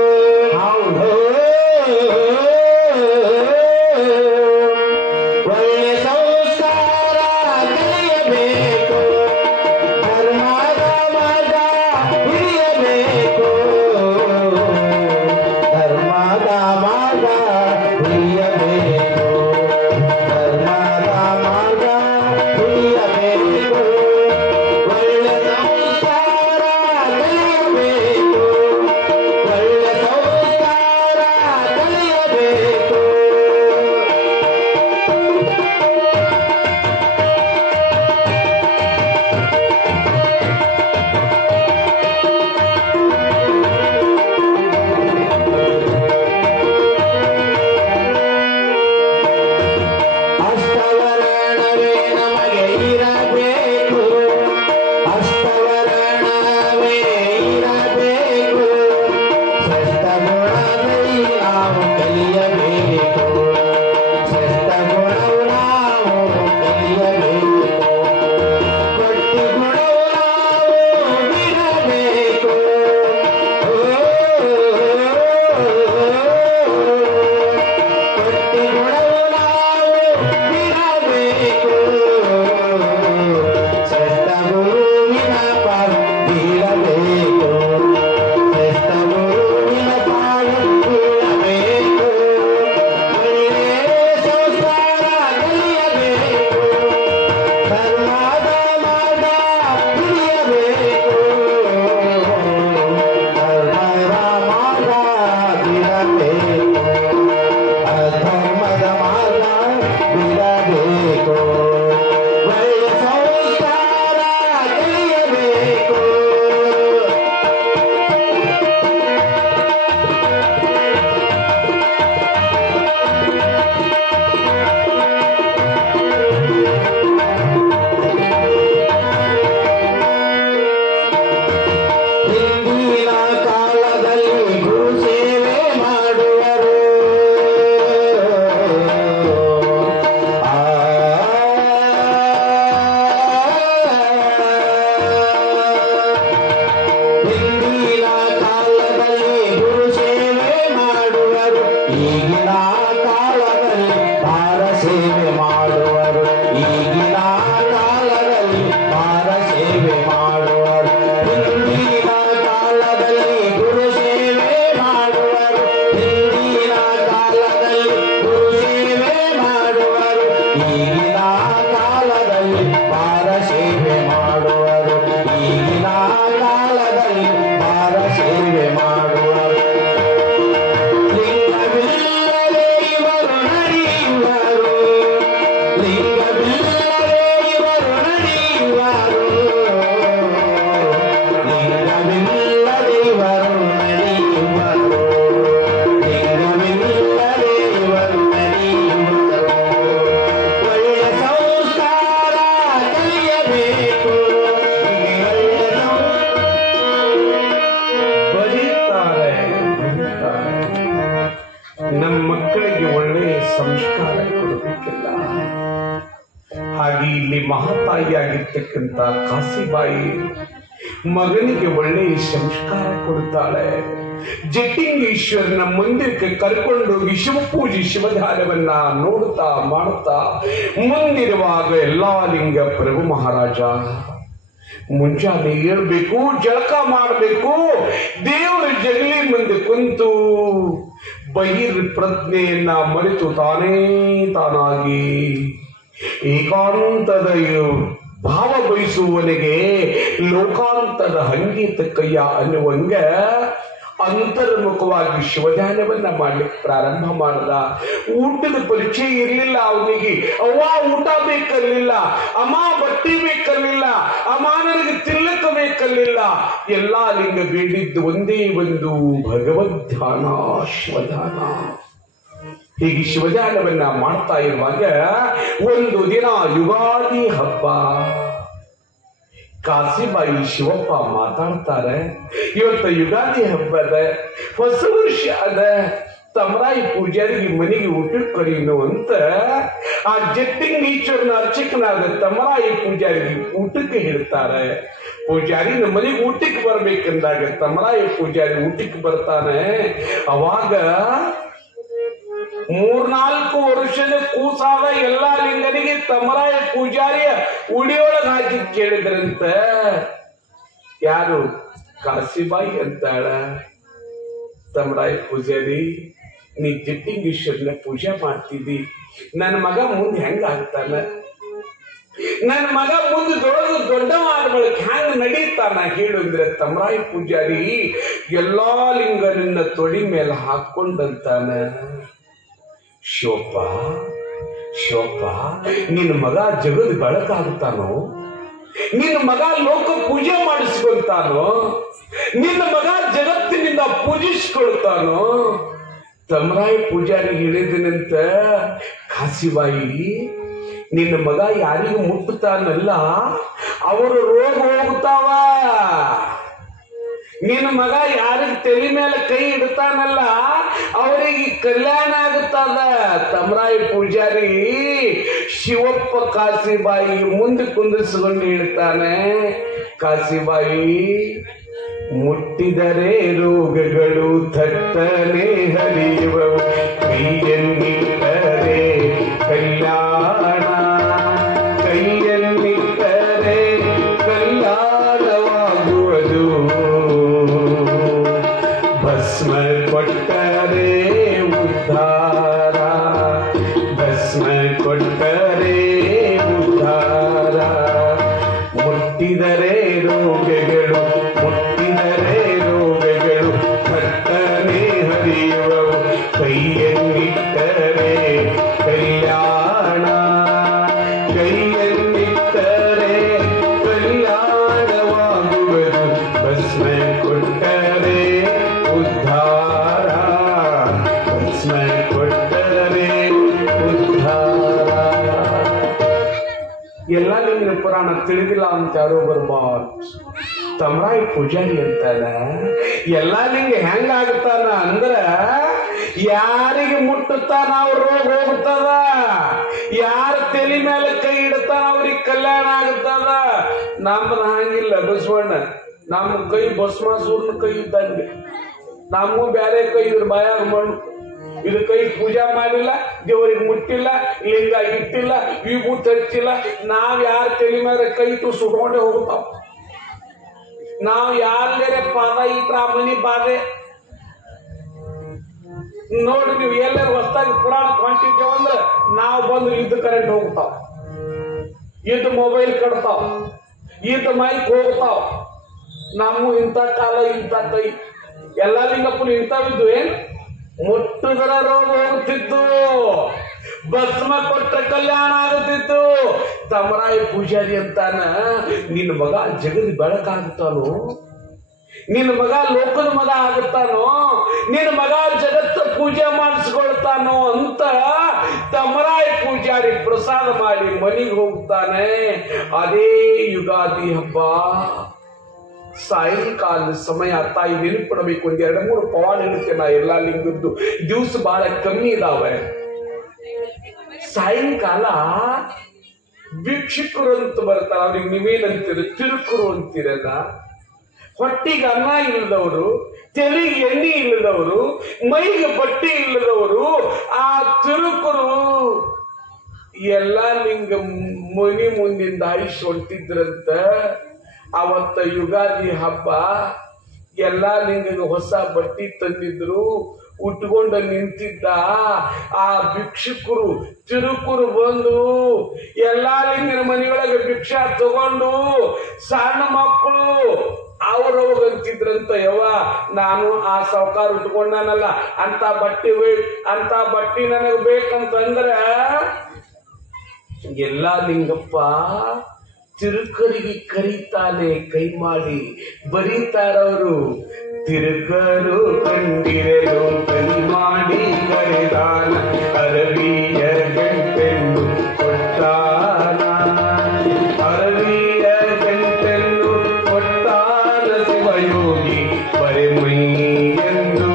ಹಾಗೆ ಇಲ್ಲಿ ಮಹಾತಾಯಿಯಾಗಿರ್ತಕ್ಕಂಥ ಕಾಸಿಬಾಯಿ ಮಗನಿಗೆ ಒಳ್ಳೆಯ ಸಂಸ್ಕಾರ ಕೊಡುತ್ತಾಳೆ. ಜಟ್ಟಿಂಗೇಶ್ವರನ ಮಂದಿರಕ್ಕೆ ಕರ್ಕೊಂಡೋಗಿ ಶಿವಪೂಜೆ ಶಿವಧ್ಯಾನವನ್ನ ನೋಡುತ್ತಾ ಮಾಡುತ್ತಾ ಮುಂದಿರುವಾಗ ಎಲ್ಲಾ ಲಿಂಗ ಪ್ರಭು ಮಹಾರಾಜ ಮುಂಜಾನೆ ಏಳ್ಬೇಕು, ಜಳಕ ಮಾಡಬೇಕು, ದೇವರ ಜಗಲಿ ಮುಂದೆ ಕುಂತು ಬಹಿರ್ ಪ್ರಜ್ಞೆಯನ್ನ ಮರೆತು ತಾನಾಗಿ ಏಕಾಂತದ ಭಾವ ಬಯಸುವನಿಗೆ ಲೋಕಾಂತದ ಹಂಗೀತ ಕಯ್ಯ ಅನ್ನುವಂಗ ಅಂತರ್ಮುಖವಾಗಿ ಶಿವಧ್ಯಾನವನ್ನ ಮಾಡ್ಲಿಕ್ಕೆ ಪ್ರಾರಂಭ ಮಾಡ್ದ. ಊಟದ ಪರಿಚಯ ಇರಲಿಲ್ಲ ಅವನಿಗೆ. ಅವ್ವ ಊಟ ಬೇಕಲ್ಲಿಲ್ಲ, ಅಮ್ಮ ಬಟ್ಟೆ ಬೇಕಲ್ಲಿಲ್ಲ, ಅಮ್ಮ ನನಗೆ ತಿನ್ನಕ ಬೇಕಲ್ಲಿಲ್ಲ. ಎಲ್ಲಾ ಲಿಂಗ ಬೇಡಿದ್ದು ಒಂದೇ ಒಂದು ಭಗವದ್ ಧ್ಯಾನ, ಶಿವಧ್ಯಾನ. ಹೀಗೆ ಶಿವಧ್ಯಾನವನ್ನ ಮಾಡ್ತಾ ಇರುವಾಗ ಒಂದು ದಿನ ಯುಗಾದಿ ಹಬ್ಬ. ಕಾಸಿಬಾಯಿ ಶಿವಪ್ಪ ಮಾತಾಡ್ತಾರೆ, ಇವತ್ತು ಯುಗಾದಿ ಹಬ್ಬ ಅದ, ಹೊಸ ವರ್ಷ ಅದ, ತಮರಾಯಿ ಪೂಜಾರಿಗೆ ಮನೆಗೆ ಊಟಕ್ಕೆ ಕರೀನು ಅಂತ ಆ ಜಟ್ಟಿಂಗೇಶ್ವರನ ಅರ್ಚಕನಾದ ತಮರಾಯಿ ಪೂಜಾರಿಗೆ ಊಟಕ್ಕೆ ಹೇಳ್ತಾರೆ. ಪೂಜಾರಿ ನಮ್ಮ ಮನೆಗೆ ಊಟಕ್ಕೆ ಬರ್ಬೇಕಂದಾಗ ತಮರಾಯಿ ಪೂಜಾರಿ ಊಟಕ್ಕೆ ಬರ್ತಾನೆ. ಅವಾಗ 3-4 ವರ್ಷದ ಕೂಸಾದ ಎಲ್ಲಾ ಲಿಂಗನಿಗೆ ತಮರಾಯ ಪೂಜಾರಿಯ ಉಡಿಯೊಳಗೆ ಹಾಕಿ ಕೇಳಿದ್ರಂತ. ಯಾರು? ಕಾಸಿಬಾಯಿ ಅಂತಾಳ. ತಮರಾಯ ಪೂಜಾರಿ, ನೀ ಜಟ್ಟಿಂಗೇಶ್ವರನ ಪೂಜೆ ಮಾಡ್ತಿದ್ದಿ, ನನ್ನ ಮಗ ಮುಂದೆ ಹೆಂಗಾಗ್ತಾನ, ನನ್ನ ಮಗ ಮುಂದೆ ದೊಡ್ಡವಾದ ಬಳಿಕ ಹೆಂಗ ನಡೀತಾನ ಹೇಳುಂದ್ರೆ ತಮರಾಯ ಪೂಜಾರಿ ಎಲ್ಲಾ ಲಿಂಗ ನಿನ್ನ ತೊಡಿ ಮೇಲೆ ಹಾಕೊಂಡಂತಾನ. ಶಿವಪ್ಪ ಶಿವಪ್ಪ, ನಿನ್ನ ಮಗ ಜಗದ ಬೆಳಕಾಗ್ತಾನೋ, ನಿನ್ನ ಮಗ ಲೋಕ ಪೂಜೆ ಮಾಡಿಸ್ಕೊಳ್ತಾನೋ, ನಿನ್ನ ಮಗ ಜಗತ್ತಿನಿಂದ ಪೂಜಿಸ್ಕೊಳ್ತಾನೋ. ತಮರಾಯ ಪೂಜಾರಿ ಹೇಳಿದನಂತ, ಕಾಸಿಬಾಯಿ ನಿನ್ನ ಮಗ ಯಾರಿಗೂ ಮುಟ್ಟುತ್ತಾನಲ್ಲ ಅವರು ರೋಗ ಹೋಗ್ತಾವ, ನಿನ್ನ ಮಗ ಯಾರಿಗೆ ತಲೆ ಮೇಲೆ ಕೈ ಇಡ್ತಾನಲ್ಲ ಅವರಿಗೆ ಕಲ್ಯಾಣ ಆಗುತ್ತದ. ತಮರಾಯ ಪೂಜಾರಿ ಶಿವಪ್ಪ ಕಾಸಿಬಾಯಿ ಮುಂದೆ ಕುಂದಿರಿಸಿಕೊಂಡು ಹೇಳ್ತಾನೆ, ಕಾಸಿಬಾಯಿ ಮುಟ್ಟಿದರೆ ರೋಗಗಳು ಥಟ್ಟನೆ ಹರಿಯುವವು, ಕೈಯನ್ನಿಟ್ಟರೆ ಕಲ್ಯಾಣ, ಕೈಯನ್ನಿಟ್ಟರೆ ಕಲ್ಯಾಣವಾಗುವುದು, ಭಸ್ಮ ಕೊಟ್ಟರೆ ಉದ್ಧಾರ, ಭಸ್ಮ ಕೊಟ್ಟರೆ ಉದ್ಧಾರ. ಮುಟ್ಟಿದರೆ ರೋಗಗಳು, ಮುಟ್ಟಿದರೆ ರೋಗಗಳು ಥಟ್ಟನೆ ಹರಿಯುವವು, ಕೈಯನ್ನಿಟ್ಟರೆ ಕಲ್ಯಾಣ, ಕೈಯನ್ನಿಟ್ಟರೆ ಕಲ್ಯಾಣವಾಗುವುದು, ಭಸ್ಮ ಕೊಟ್ಟರೆ ಉದ್ಧಾರ, ಭಸ್ಮ ಕೊಟ್ಟರೆ ಉದ್ಧಾರ. ಎಲ್ಲ ನಿನ್ನ ಪುರಾಣ ತಿಳಿದಿಲ್ಲ ಅಂತ ಯಾರೋ ಬರ್ಬಾರ್ದು. ತಮರಾಯ ಪೂಜಾರಿ ಅಂತಾನ ಎಲ್ಲಾ ನಿಂಗೆ ಹೆಂಗಾಗುತ್ತಾನ ಅಂದ್ರ ಯಾರಿಗೆ ಮುಟ್ಟುತ್ತಾನ ಅವ್ರ ರೋಗ ಹೋಗುತ್ತದ, ಯಾರ ತಲೆ ಮೇಲೆ ಕೈ ಇಡ್ತಾನ ಅವ್ರಿಗೆ ಕಲ್ಯಾಣ ಆಗುತ್ತದ. ನಮ್ಮದ ಹಂಗಿಲ್ಲ ಬಸವಣ್ಣ, ನಮ್ಮ ಕೈ ಭಸ್ಮಾಸೂರ್ನ ಕೈ ಇದ್ದಂಗೆ, ನಮ್ಮ ಬ್ಯಾರೆ ಕೈ ಇದ್ರ ಬಾಯಾಗ ಮಣ್ಣು, ಇದು ಕೈ ಪೂಜಾ ಮಾಡಿಲ್ಲ, ದೇವರಿಗೆ ಮುಟ್ಟಿಲ್ಲ, ಲಿಂಗ ಇಟ್ಟಿಲ್ಲ, ವಿಭೂತಿ ಹಚ್ಚಿಲ್ಲ, ನಾವ್ ಯಾರ ತಲೆ ಮೇಲೆ ಕೈ ಇಟ್ಟು ಸುಟ್ಕೊಂಡೆ ಹೋಗ್ತಾವ. ನಾವು ಯಾರ ಪಾದ ಇಟ್ರ ಆ ಮನಿ ಬಾಧೆ ನೋಡಿ. ನೀವು ಎಲ್ಲರೂ ಹೊಸದಾಗಿ ಪುರಾಣ ಹೊಂಟಿದ್ದೇವಂದ್ರೆ ನಾವು ಬಂದ್ರೆ ಇದ್ದ ಕರೆಂಟ್ ಹೋಗ್ತಾವ, ಇದ್ದ ಮೊಬೈಲ್ ಕಟ್ತಾವ, ಇದ್ದ ಮೈಕ್ ಹೋಗ್ತಾವ. ನಮ್ಮ ಇಂಥ ಕಾಲ ಇಂಥ ಕೈ ಎಲ್ಲಾ ಲಿಂಗಪ್ಪನ ಇಂಥವಿದ್ದು ಏನ್ ಮುಟ್ಟುದರ ರೋಗ ಹೋಗುತ್ತಿತ್ತು, ಭಸ್ಮ ಕೊಟ್ಟ ಕಲ್ಯಾಣ ಆಗುತ್ತಿತ್ತು. ತಮರಾಯ ಪೂಜಾರಿ ಅಂತಾನ, ನಿನ್ನ ಮಗ ಜಗದ ಬೆಳಕಾಗುತ್ತಾನೋ, ನಿನ್ನ ಮಗ ಲೋಕದ ಮಗ ಆಗುತ್ತಾನೋ, ನಿನ್ನ ಮಗ ಜಗತ್ತ ಪೂಜೆ ಮಾಡಿಸ್ಕೊಳ್ತಾನೋ ಅಂತ ತಮರಾಯ ಪೂಜಾರಿ ಪ್ರಸಾದ ಮಾಡಿ ಮನೆಗೆ ಹೋಗ್ತಾನೆ. ಅದೇ ಯುಗಾದಿ ಹಬ್ಬ ಸಾಯಂಕಾಲದ ಸಮಯ. ತಾಯಿ ನೆನಪಿಡಬೇಕು, ಒಂದ್ 2-3 ಪವಾಡ ಹೇಳುತ್ತೇನೆ ನಾ. ಎಲ್ಲಾ ಲಿಂಗದ್ದು ದಿವಸ ಬಹಳ ಕಮ್ಮಿ ಇದಾವೆ. ಸಾಯಂಕಾಲ ಭಿಕ್ಷುಕರು ಅಂತ ಬರ್ತಾರ, ಅವ್ರಿಗೆ ನೀವೇನಂತೀರ, ತಿರುಕರು ಅಂತೀರಲ್ಲ. ಹೊಟ್ಟಿಗೆ ಅನ್ನ ಇಲ್ಲದವರು, ತೆಲಿಗೆ ಎಣ್ಣೆ ಇಲ್ಲದವರು, ಮೈಗೆ ಬಟ್ಟೆ ಇಲ್ಲದವರು ಆ ತಿರುಕರು ಎಲ್ಲಾ ಲಿಂಗ ಮನಿ ಮುಂದಿಂದ ಆಯುಷ್ ಹೊಂಟಿದ್ರಂತ. ಅವತ್ತ ಯುಗಾದಿ ಹಬ್ಬ ಎಲ್ಲಾ ಲಿಂಗಗೆ ಹೊಸ ಬಟ್ಟಿ ತಂದಿದ್ರು, ಉಟ್ಕೊಂಡು ನಿಂತಿದ್ದ. ಆ ಭಿಕ್ಷುಕರು ತಿರುಕರು ಬಂದು ಎಲ್ಲಾ ಲಿಂಗನ ಮನೆಯೊಳಗೆ ಭಿಕ್ಷಾ ತಗೊಂಡು ಸಣ್ಣ ಮಕ್ಕಳು ಅವ್ರವ್ಗಂತಿದ್ರಂತ, ಯವ್ವ ನಾನು ಆ ಸಾವುಕಾರ ಉಟ್ಕೊಂಡನಲ್ಲ ಅಂತ ಬಟ್ಟಿ ನನಗೆ ಬೇಕಂತಂದ್ರ ಎಲ್ಲಾ ಲಿಂಗಪ್ಪ ತಿರುಕರಿಗೆ ಕರೀತಾನೆ, ಕೈ ಮಾಡಿ ಬರೀತಾರವರು. ತಿರುಕರು ಕಂಡಿರೆನು ಕೈ ಮಾಡಿ ಕರೆದಾನ, ಅರವಿಯ ಗಂಟೆನ್ನು ಕೊಟ್ಟಾನ, ಅರವಿಯ ಗಂಟೆನ್ನು ಕೊಟ್ಟಾನ ಶಿವಯೋಗಿ ಬರೆಮೈ ಎಂದು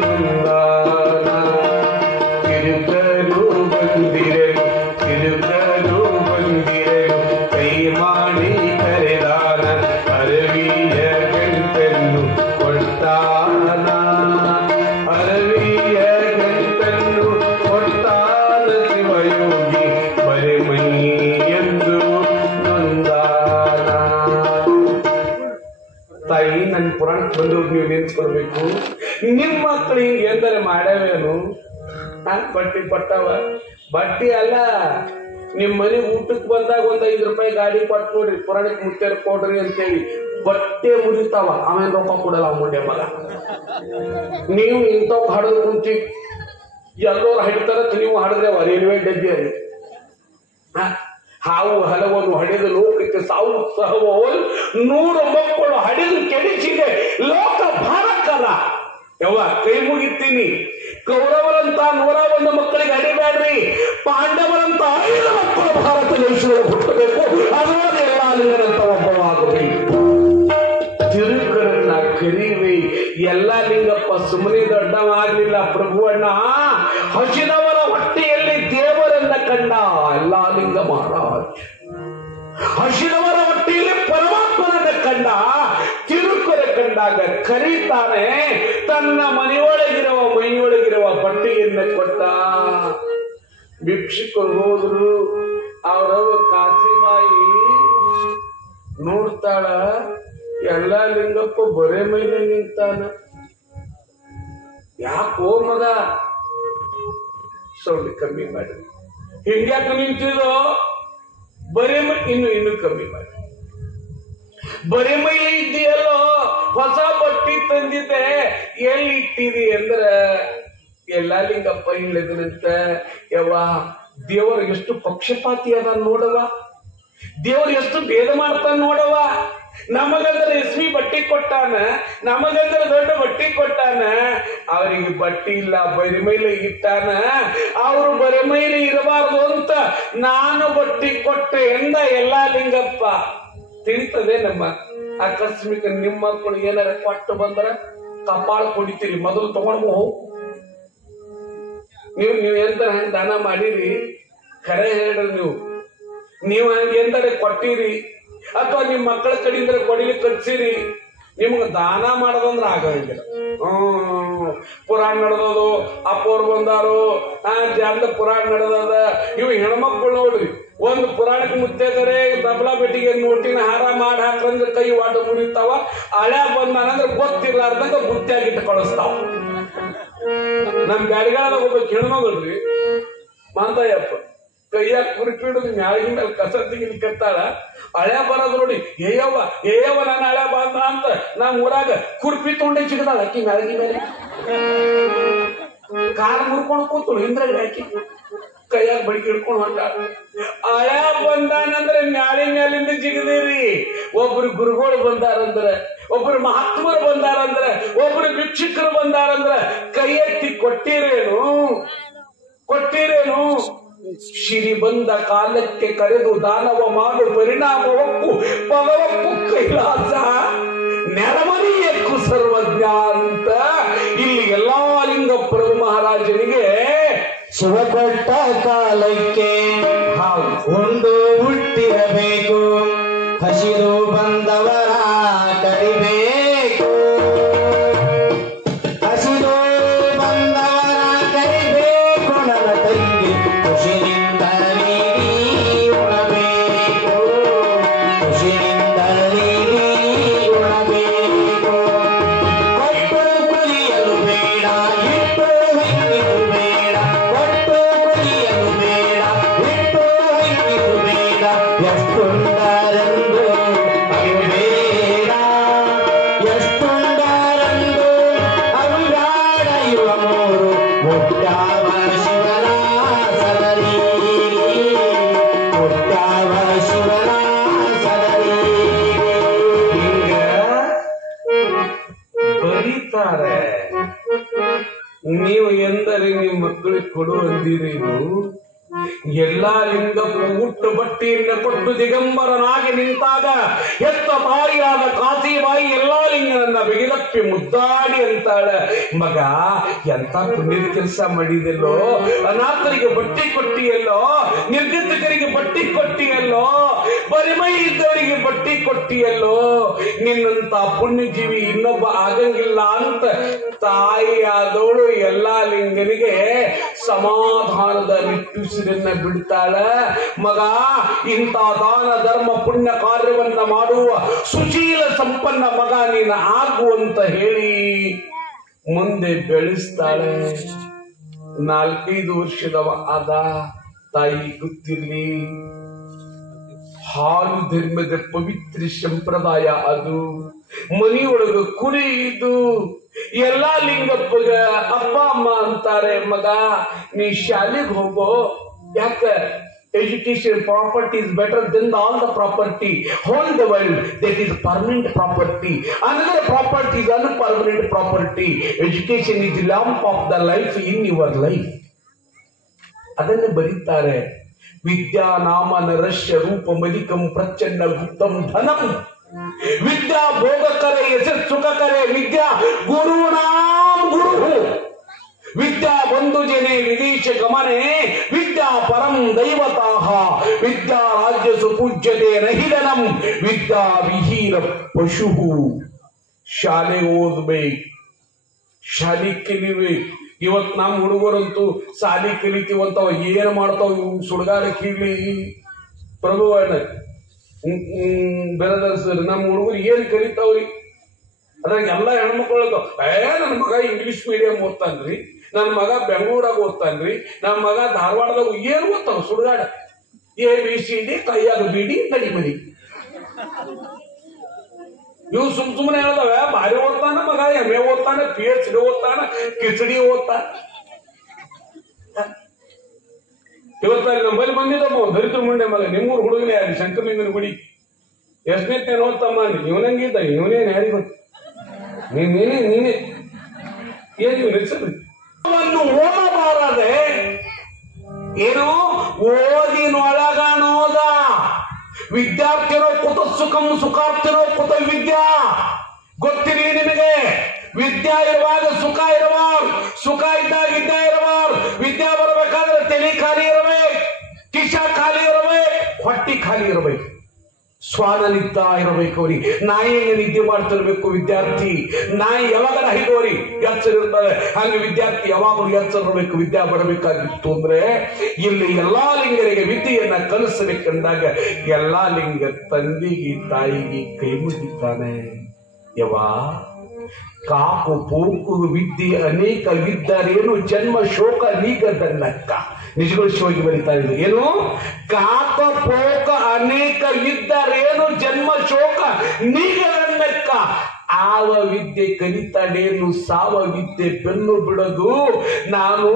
ನೊಂದಾನ. ತಿರುಕರು ಬಂದಿರೆನು, ತಿರುಕರು ಬಂದಿರೆನು ಕೈ ಮಾಡಿ ಕರೆದಾನ, ಅರವಿಯ ಗಂಟೆನ್ನು ಕೊಟ್ಟಾನ, ಅರವಿಯ ಗಂಟನ್ನು ಕೊಟ್ಟಾನ ಶಿವಯೋಗಿ ಬರೆಮೈ ಎಂದು ನೊಂದಾನ. ತಾಯಿ ನನ್ನ ಪುರಾಣಕ್ಕೆ ಬಂದವ್ರು ನೀವು ನೆನ್ಸ್ಕೊಳ್ಬೇಕು. ನಿಮ್ಮ ಮಕ್ಕಳು ಹಿಂಗೆ ಎಂದರೆ ಮಾಡವೇನು? ಬಟ್ಟಿ ಕೊಟ್ಟವ ಬಟ್ಟಿ ಅಲ್ಲ, ನಿಮ್ಮ ಮನೆಗೆ ಊಟಕ್ಕೆ ಬಂದಾಗ ಒಂದು 5 ರೂಪಾಯಿ ಗಾಡಿ ಕೊಟ್ಟು ನೋಡ್ರಿ, ಪುರಾಣಕ್ಕೆ ಮುತ್ತೇರ್ ಕೊಡ್ರಿ ಅಂತೇಳಿ ಬಟ್ಟೆ ಮುರಿತಾವ, ಆಮೇಲೆ ರೊಕ್ಕ ಕೊಡಲ್ಲ ಮುಂಡೆ ಮಗ. ನೀವು ಇಂಥವ್ ಹಾಡೋದು ಕುಂತಿ ಎಲ್ಲರೂ ಹಡಿತಾರ, ನೀವು ಹಾಡಿದ್ರೆ ರೈಲ್ವೆ ಡಬ್ಬಿ ಅಲ್ಲಿ ಹಾವು ಹಲವನ್ನು ಹಡೆದು ಲೋಕಕ್ಕೆ ಸಾವು ಸಹವೋಲ್ 100 ಮಕ್ಕಳು ಹಡೆದು ಕೆಡಿಸಿದೆ ಲೋಕ ಭಾರಕರ. ಯವ್ವ ಕೈ ಮುಗಿತೀನಿ, ಕೌರವರಂತ 101 ಮಕ್ಕಳಿಗೆ ಹಡಿಬೇಡ್ರಿ, ಪಾಂಡವರಂತ 5 ಮಕ್ಕಳು ಭಾರತ ದೇಶದಲ್ಲಿ ಹುಟ್ಟಬೇಕು, ಅದರಲ್ಲಿ ಎಲ್ಲ ಲಿಂಗರಂತ ಒಬ್ಬವಾಗಬೇಕು. ತಿರುಕರನ್ನ ಕರೀವಿ. ಎಲ್ಲ ಲಿಂಗಪ್ಪ ಸುಮ್ಮನೆ ದೊಡ್ಡವಾಗ್ಲಿಲ್ಲ ಪ್ರಭು ಅಣ್ಣ, ಹಸಿದವರ ಹೊಟ್ಟೆಯಲ್ಲಿ ದೇವರನ್ನ ಕಂಡ ಎಲ್ಲ ಲಿಂಗ ಮಹಾರಾಜ್, ಹಸಿದವರ ಹೊಟ್ಟೆಯಲ್ಲಿ ಪರಮಾತ್ಮನನ್ನ ಕಂಡ. ತಿರುಕರ ಕಂಡಾಗ ಕರೀತಾನೆ, ತನ್ನ ಮೈಯೊಳಗಿರುವ ಬಟ್ಟೆಯನ್ನ ಕೊಟ್ಟ. ಭಿಕ್ಷುಕರು ಹೋದ್ರು, ಅವರವ ಕಾಸಿಬಾಯಿ ನೋಡ್ತಾಳ, ಎಲ್ಲ ಲಿಂಗಪ್ಪ ಬರೇ ಮೇಲೆ ನಿಂತಾನ. ಯಾಕೋ ಮಗ ಸೌಂಡ್ ಕಮ್ಮಿ ಮಾಡಿ, ಹಿಂಗ್ಯಾಕೆ ನಿಂತಿದೋ? ಬರೇ ಇನ್ನು ಕಮ್ಮಿ ಮಾಡಿ. ಬರೇ ಮೈಲಿ ಇದ್ದೀಯಲ್ಲೋ, ಹೊಸ ಬಟ್ಟಿ ತಂದಿದ್ದೆ, ಎಲ್ಲಿ ಇಟ್ಟಿದಿ ಅಂದ್ರ ಎಲ್ಲ ಲಿಂಗಪ್ಪ ಇಲ್ಲದನಂತ. ಯವ್ವ ದೇವರು ಎಷ್ಟು ಪಕ್ಷಪಾತಿ ಅದ ನೋಡವ, ದೇವರು ಎಷ್ಟು ಭೇದ ಮಾಡ್ತಾನ ನೋಡವ. ನಮಗಂದ್ರೆ ರೇಷ್ಮಿ ಬಟ್ಟಿ ಕೊಟ್ಟಾನ, ನಮಗಂದ್ರೆ ದೊಡ್ಡ ಬಟ್ಟಿ ಕೊಟ್ಟಾನ, ಅವರಿಗೆ ಬಟ್ಟಿ ಇಲ್ಲ ಬರಿ ಮೈಲಿ ಇಟ್ಟಾನ. ಅವರು ಬರಿ ಮೈಲಿ ಇರಬಾರ್ದು ಅಂತ ನಾನು ಬಟ್ಟಿ ಕೊಟ್ಟೆ ಎಂದ ಎಲ್ಲ ಲಿಂಗಪ್ಪ. ತಿಳಿತದೆ ನಮ್ಮ ಆಕಸ್ಮಿಕ ನಿಮ್ಮ ಮಕ್ಕಳು ಏನಾರ ಕೊಟ್ಟು ಬಂದ್ರ ಕಪಾಳ ಕೊಡಿತೀರಿ, ಮೊದಲು ತಗೊಂಡು ನೀವು ಎಂತ ಹಂಗ ದಾನ ಮಾಡಿರಿ, ಖರೆ ಹೇಳ್ರಿ. ನೀವು ಹಂಗೆ ಎಂದರೆ ಕೊಟ್ಟಿರಿ ಅಥವಾ ನಿಮ್ ಮಕ್ಕಳ ಕಡೆಯಿಂದ ಕೊಡಿಲಿಕ್ಕೆ ಕಟ್ಸಿರಿ, ನಿಮ್ಗೆ ದಾನ ಮಾಡೋದಂದ್ರ ಆಗಂಗಿಲ್ಲ. ಪುರಾಣ ನಡೆದೋದು, ಅಪ್ಪೋರು ಬಂದಾರು, ಜಾಂತ ಪುರಾಣ ನಡೆದದ. ಇವು ಹೆಣ್ಮಕ್ಳು ನೋಡ್ರಿ, ಒಂದು ಪುರಾಣಕ್ಕೆ ಮುತ್ತೇದರೆ ತಬಲಾ ಬೆಟ್ಟಿಗೆ ನೋಟಿನ ಹಾರ ಮಾಡಿ ಹಾಕಂದ್ರೆ ಕೈ ವಾಟ ಮುರಿತಾವ. ಹಳ್ಯಾ ಬಂದಾನಂದ್ರೆ ಗೊತ್ತಿರ್ಲಾರ್ದಂಗ ಬುತ್ತಿಯಾಗಿಟ್ಟು ಕಳಿಸ್ತಾವ. ನಮ್ ಬ್ಯಾಡಿಗಾಳ ಒಬ್ಬ ಹೆಣ್ಮಗಳ್ರಿ ಮಾಂತಯ್ಯಪ್ಪ, ಕೈಯಾಗ ಕುರಿಪಿಡುದು ಮ್ಯಾಳಿನ ಮೇಲೆ ಕಸ ತೆಗಿಲಿಕ್ಕತ್ತಾಳ. ಹಳ್ಯಾ ಬರೋದು ನೋಡಿ, ಏಯವ್ವ ನನ್ನ ಹಳ್ಯಾ ಬಂದ ಅಂತ ನಮ್ ಊರಾಗ ಕುರ್ಪಿ ತೊಂಡೆ ಚಿಗದಾಳ ಅಕ್ಕಿ ಮ್ಯಾಳಿಗೆ ಮೇಲೆ. ಕಾರ್ ಮುರ್ಕೊಂಡು ಕೂತಳು ಹಿಂದ್ರಗಡೆ ಹಾಕಿ, ಕೈಯಾಗ ಬಡಿಗೆ ಹಿಡ್ಕೊಂಡು ಹೊಂಟಾಳ. ಹಳ್ಯಾ ಬಂದಾನಂದ್ರೆ ಮ್ಯಾಳಿ ಮ್ಯಾಲಿಂದ ಜಿಗದಿರಿ. ಒಬ್ರು ಗುರುಗಳು ಬಂದಾರಂದ್ರ, ಒಬ್ರು ಮಹಾತ್ಮರು ಬಂದಾರಂದ್ರ, ಒಬ್ರು ಭಿಕ್ಷುಕರು ಬಂದಾರಂದ್ರ ಕೈ ಎತ್ತಿ ಕೊಟ್ಟಿರೇನು? ಶಿರಿ ಬಂದ ಕಾಲಕ್ಕೆ ಕರೆದು ದಾನವ ಮಾಡು ಪರಿಣಾಮ ಒಪ್ಪು ಭಗವಪ್ಪು ಕೈಲಾಸ ನೆರಮನಿಯಕ್ಕೂ ಸರ್ವಜ್ಞ ಅಂತ ಇಲ್ಲಿ ಎಲ್ಲಾ ಲಿಂಗ ಪ್ರಭು ಮಹಾರಾಜನಿಗೆ ಶಿವ ಕೊಟ್ಟ ಕಾಲಕ್ಕೆ ಒಂದು ಹುಟ್ಟಿರಬೇಕು, ಹಸಿದು ಬಂದವರ ಕರಿಬೇಕು, ಹಸಿದು ಬಂದವರ ಕರಿಬೇಕು, ನನ್ನ ತಂಗಿ ಖುಷಿಯಿಂದಲೇ ಉಣಬೇಕು, ಖುಷಿಯಿಂದಲೇ ಉಣಬೇಕು. ಕೊಟ್ಟು ಕುಲಿಯಲು ಬೇಡ, ಇಟ್ಟು ಹಿಂಗಿಸು ಬೇಡ, ಕೊಟ್ಟು ಕುಲಿಯಲು ಬೇಡ, ಇಟ್ಟು ಹಿಂಗಿಸು ಬೇಡ, ಎಷ್ಟುಂಡರೆಂದು ಅವಿಬೇಡ, ಎಷ್ಟುಂಡರೆಂದು ಅವಿಗಾಡ ಇವ ಮೂರು ಮುಟ್ಟಾವ ಶಿವನ ಸದರಿ, ಮುಟ್ಟಾವ ಶಿವನ ಸದರಿ. ಹಿಂಗ ಬರೀತಾರೆ. ನೀವು ಎಂದರೆ ನಿಮ್ಮ ಮಕ್ಕಳಿಗೆ ಕೊಡುವಂದಿರಿ. ಎಲ್ಲಾ ಲಿಂಗಕ್ಕೂ ಹುಟ್ಟು ಬಟ್ಟಿಯನ್ನ ಕೊಟ್ಟು ದಿಗಂಬರನಾಗಿ ನಿಂತಾಗ ಎತ್ತ ತಾಯಿಯಾದ ಕಾಸಿಬಾಯಿ ಎಲ್ಲಾ ಲಿಂಗನನ್ನ ಬಿಗಿದಪ್ಪಿ ಮುದ್ದಾಡಿ ಅಂತಾಳ, ಮಗ ಎಂತ ಪುಣ್ಯದ ಕೆಲಸ ಮಾಡಿದೆಲ್ಲೋ, ಅನಾಥರಿಗೆ ಬಟ್ಟಿ ಕೊಟ್ಟಿಯಲ್ಲೋ, ನಿರ್ಗತಿಕರಿಗೆ ಬಟ್ಟಿ ಕೊಟ್ಟಿಯಲ್ಲೋ, ಬರಿಮೈ ಇದ್ದವರಿಗೆ ಬಟ್ಟಿ ಕೊಟ್ಟಿಯಲ್ಲೋ, ನಿನ್ನಂತ ಪುಣ್ಯಜೀವಿ ಇನ್ನೊಬ್ಬ ಆಗಂಗಿಲ್ಲ ಅಂತ ತಾಯಿಯಾದವಳು ಎಲ್ಲಾ ಲಿಂಗನಿಗೆ ಸಮಾಧಾನದ ನಿಟ್ಟುಸಿರನ್ನ ಬಿಡ್ತಾಳ. ಮಗ, ಇಂಥ ದಾನ ಧರ್ಮ ಪುಣ್ಯ ಕಾರ್ಯವನ್ನ ಮಾಡುವ ಸುಶೀಲ ಸಂಪನ್ನ ಮಗ ನೀನು ಆಗು ಅಂತ ಹೇಳಿ ಮುಂದೆ ಬೆಳೆಸ್ತಾಳೆ. 4-5 ವರ್ಷದವ ಆದ. ತಾಯಿ ಗೊತ್ತಿರ್ಲಿ, ಹಾಲು ಧರ್ಮದ ಪವಿತ್ರ ಸಂಪ್ರದಾಯ ಅದು. ಮನೆಯೊಳಗ ಕುರಿ ಇದು. ಎಲ್ಲಾ ಲಿಂಗಪ್ಪಗ ಅಪ್ಪ ಅಮ್ಮ ಅಂತಾರೆ, ಮಗ ನೀ ಶಾಲೆಗೆ ಹೋಗೋ. ಯಾಕ? Education property is better than all the property whole the world. That is permanent property. Another property is unpermanent property. Education is the lamp of the life in your life. ಅದನ್ನು ಬರೀತಾರೆ. ವಿದ್ಯಾ ನಾಮ ನರಶ್ಯ ರೂಪ ಮಲಿಕಂ ಪ್ರಚಂಡ ಗುಪ್ತಂ ಧನಂ. ವಿದ್ಯಾ ಭೋಗಕರೆ ಯಶಸ್ಸುಖಕರೆ ವಿದ್ಯಾ ಗುರುಣಾಂ ಗುರು. ವಿದ್ಯಾ ಬಂಧು ಜನೆ ವಿದೇಶ ಗಮನೆ ವಿದ್ಯಾ ಪರಂ ದೈವತಾಹ. ವಿದ್ಯಾ ರಾಜ್ಯ ಸುಪೂಜ್ಯತೆ ನಹಿದನಂ. ವಿದ್ಯಾ ವಿಹೀನ ಪಶು. ಶಾಲೆ ಓದ್ಬೇಕು, ಶಾಲೆ ಕಲಿಬೇಕು. ಇವತ್ ನಮ್ಮ ಹುಡುಗರಂತೂ ಶಾಲೆ ಕಲಿತೀವಂತ ಏನ್ ಮಾಡ್ತಾವ ಸುಡ್ಗಾಡ ಕೀಳಿ ಪ್ರಭುವಣ್ಣ ಬೆರದರ್ಸರಿ. ನಮ್ಮ ಹುಡುಗರು ಏನ್ ಕಲಿತಾವ್ರಿ? ಅದ್ರಾಗ ಎಲ್ಲ ಹೆಣ್ಮಕ್ಳು ನನ್ನ ಮಗ ಇಂಗ್ಲಿಷ್ ಮೀಡಿಯಂ ಓದ್ತಾನ್ರಿ, ನನ್ನ ಮಗ ಬೆಂಗಳೂರಾಗ ಓದ್ತಾನ್ರಿ, ನನ್ನ ಮಗ ಧಾರವಾಡದಾಗ ಏನ್ ಓದ್ತಾವ ಸುಡ್ಗಾಡ. ABCD ಕೈಯಾಗ ಬಿಡಿ ನಡಿ ಮಡಿ. ಇವು ಸುಮ್ಮನೆ ಹೇಳ್ದವ ಭಾರಿ ಓದ್ತಾನ ಮಗ, MA ಓದ್ತಾನೆ, PhD ಓದ್ತಾನ, ಕಿಚಡಿ ಓದ್ತಾನ. ಇವತ್ತಲ್ಲಿ ನಮ್ಮಲ್ಲಿ ಬಂದಿದ್ದಮ್ಮ ದರಿದ್ರ ಮುಂಡೆ ಮಗ. ನಿಮ್ಮೂರು ಹುಡುಗನೇ ಯಾರು? ಶಂಕರಲಿಂಗನ ಗುಡಿ. ಎಷ್ಟನೇ ಓದ್ತಮ್ಮ? ಇವನಂಗಿದ್ದ, ಇವನೇನು ಯಾರಿಗೆ ಗೊತ್ತ? ನೀನೇ ಏನು ನೀವು ನಿಲ್ಸದ್ರಿ ಓದಬಾರದೆ. ಏನು ಓದಿನೊಳಗಣೋದ. ವಿದ್ಯಾರ್ಥಿರೋ ಕುತ ಸುಖಂ ಸುಖಾರ್ಥಿರೋ ಕುತ ವಿದ್ಯಾ. ಗೊತ್ತಿರಿ ನಿಮಗೆ? ವಿದ್ಯಾ ಇರುವಾಗ ಸುಖ ಇರಬಾರ, ಸುಖ ಇದ್ದಾಗ ವಿದ್ಯಾ ಇರಬಾರ. ವಿದ್ಯಾ ಬರಬೇಕಾದ್ರೆ ತಲೆ ಖಾಲಿ ಇರಬೇಕು, ಕಿಶ ಖಾಲಿ ಇರಬೇಕು, ಹೊಟ್ಟಿ ಖಾಲಿ ಇರಬೇಕು. ಸ್ವಾನ ನಿದ್ದ ಇರಬೇಕು ಅವ್ರಿಗೆ. ನಾಯಿ ಹೆಂಗ ನಿದ್ದೆ ಮಾಡ್ತಿರ್ಬೇಕು ವಿದ್ಯಾರ್ಥಿ. ನಾಯಿ ಯಾವಾಗ ಹಿಡೋರಿ ಎಚ್ಚರ ಇರ್ತದೆ, ಹಂಗೆ ವಿದ್ಯಾರ್ಥಿ ಯಾವಾಗಲೂ ಎಚ್ಚರ ಇರಬೇಕು. ವಿದ್ಯಾ ಬರಬೇಕಾಗಿತ್ತು ಅಂದ್ರೆ ಇಲ್ಲಿ ಎಲ್ಲಾ ಲಿಂಗರಿಗೆ ವಿದ್ಯೆಯನ್ನ ಕಲಿಸಬೇಕಂದಾಗ ಎಲ್ಲಾ ಲಿಂಗ ತಂದೆಗೆ ತಾಯಿಗೆ ಕೈ ಮುಗಿತಾನೆ. ಯವಾ ಕಾಕು ಪೋಕು ವಿದ್ಯೆ ಅನೇಕ ವಿದ್ದರೇನು ಜನ್ಮ ಶೋಕ ನೀಗದನ್ನಕ್ಕ. ನಿಜಗೊಳಿಸುವಾಗಿ ಬರೀತಾ ಇದ್ರು. ಏನು? ಕಾಕ ಪೋಕ ಅನೇಕ ಇದ್ದರೇನು ಜನ್ಮ ಶೋಕ ನೀಗದನ್ನಕ್ಕ. ಆವ ವಿದ್ಯೆ ಕಲಿತಾಡೇನು ಸಾವ ವಿದ್ಯೆ ಬೆನ್ನು ಬಿಡೋದು. ನಾನು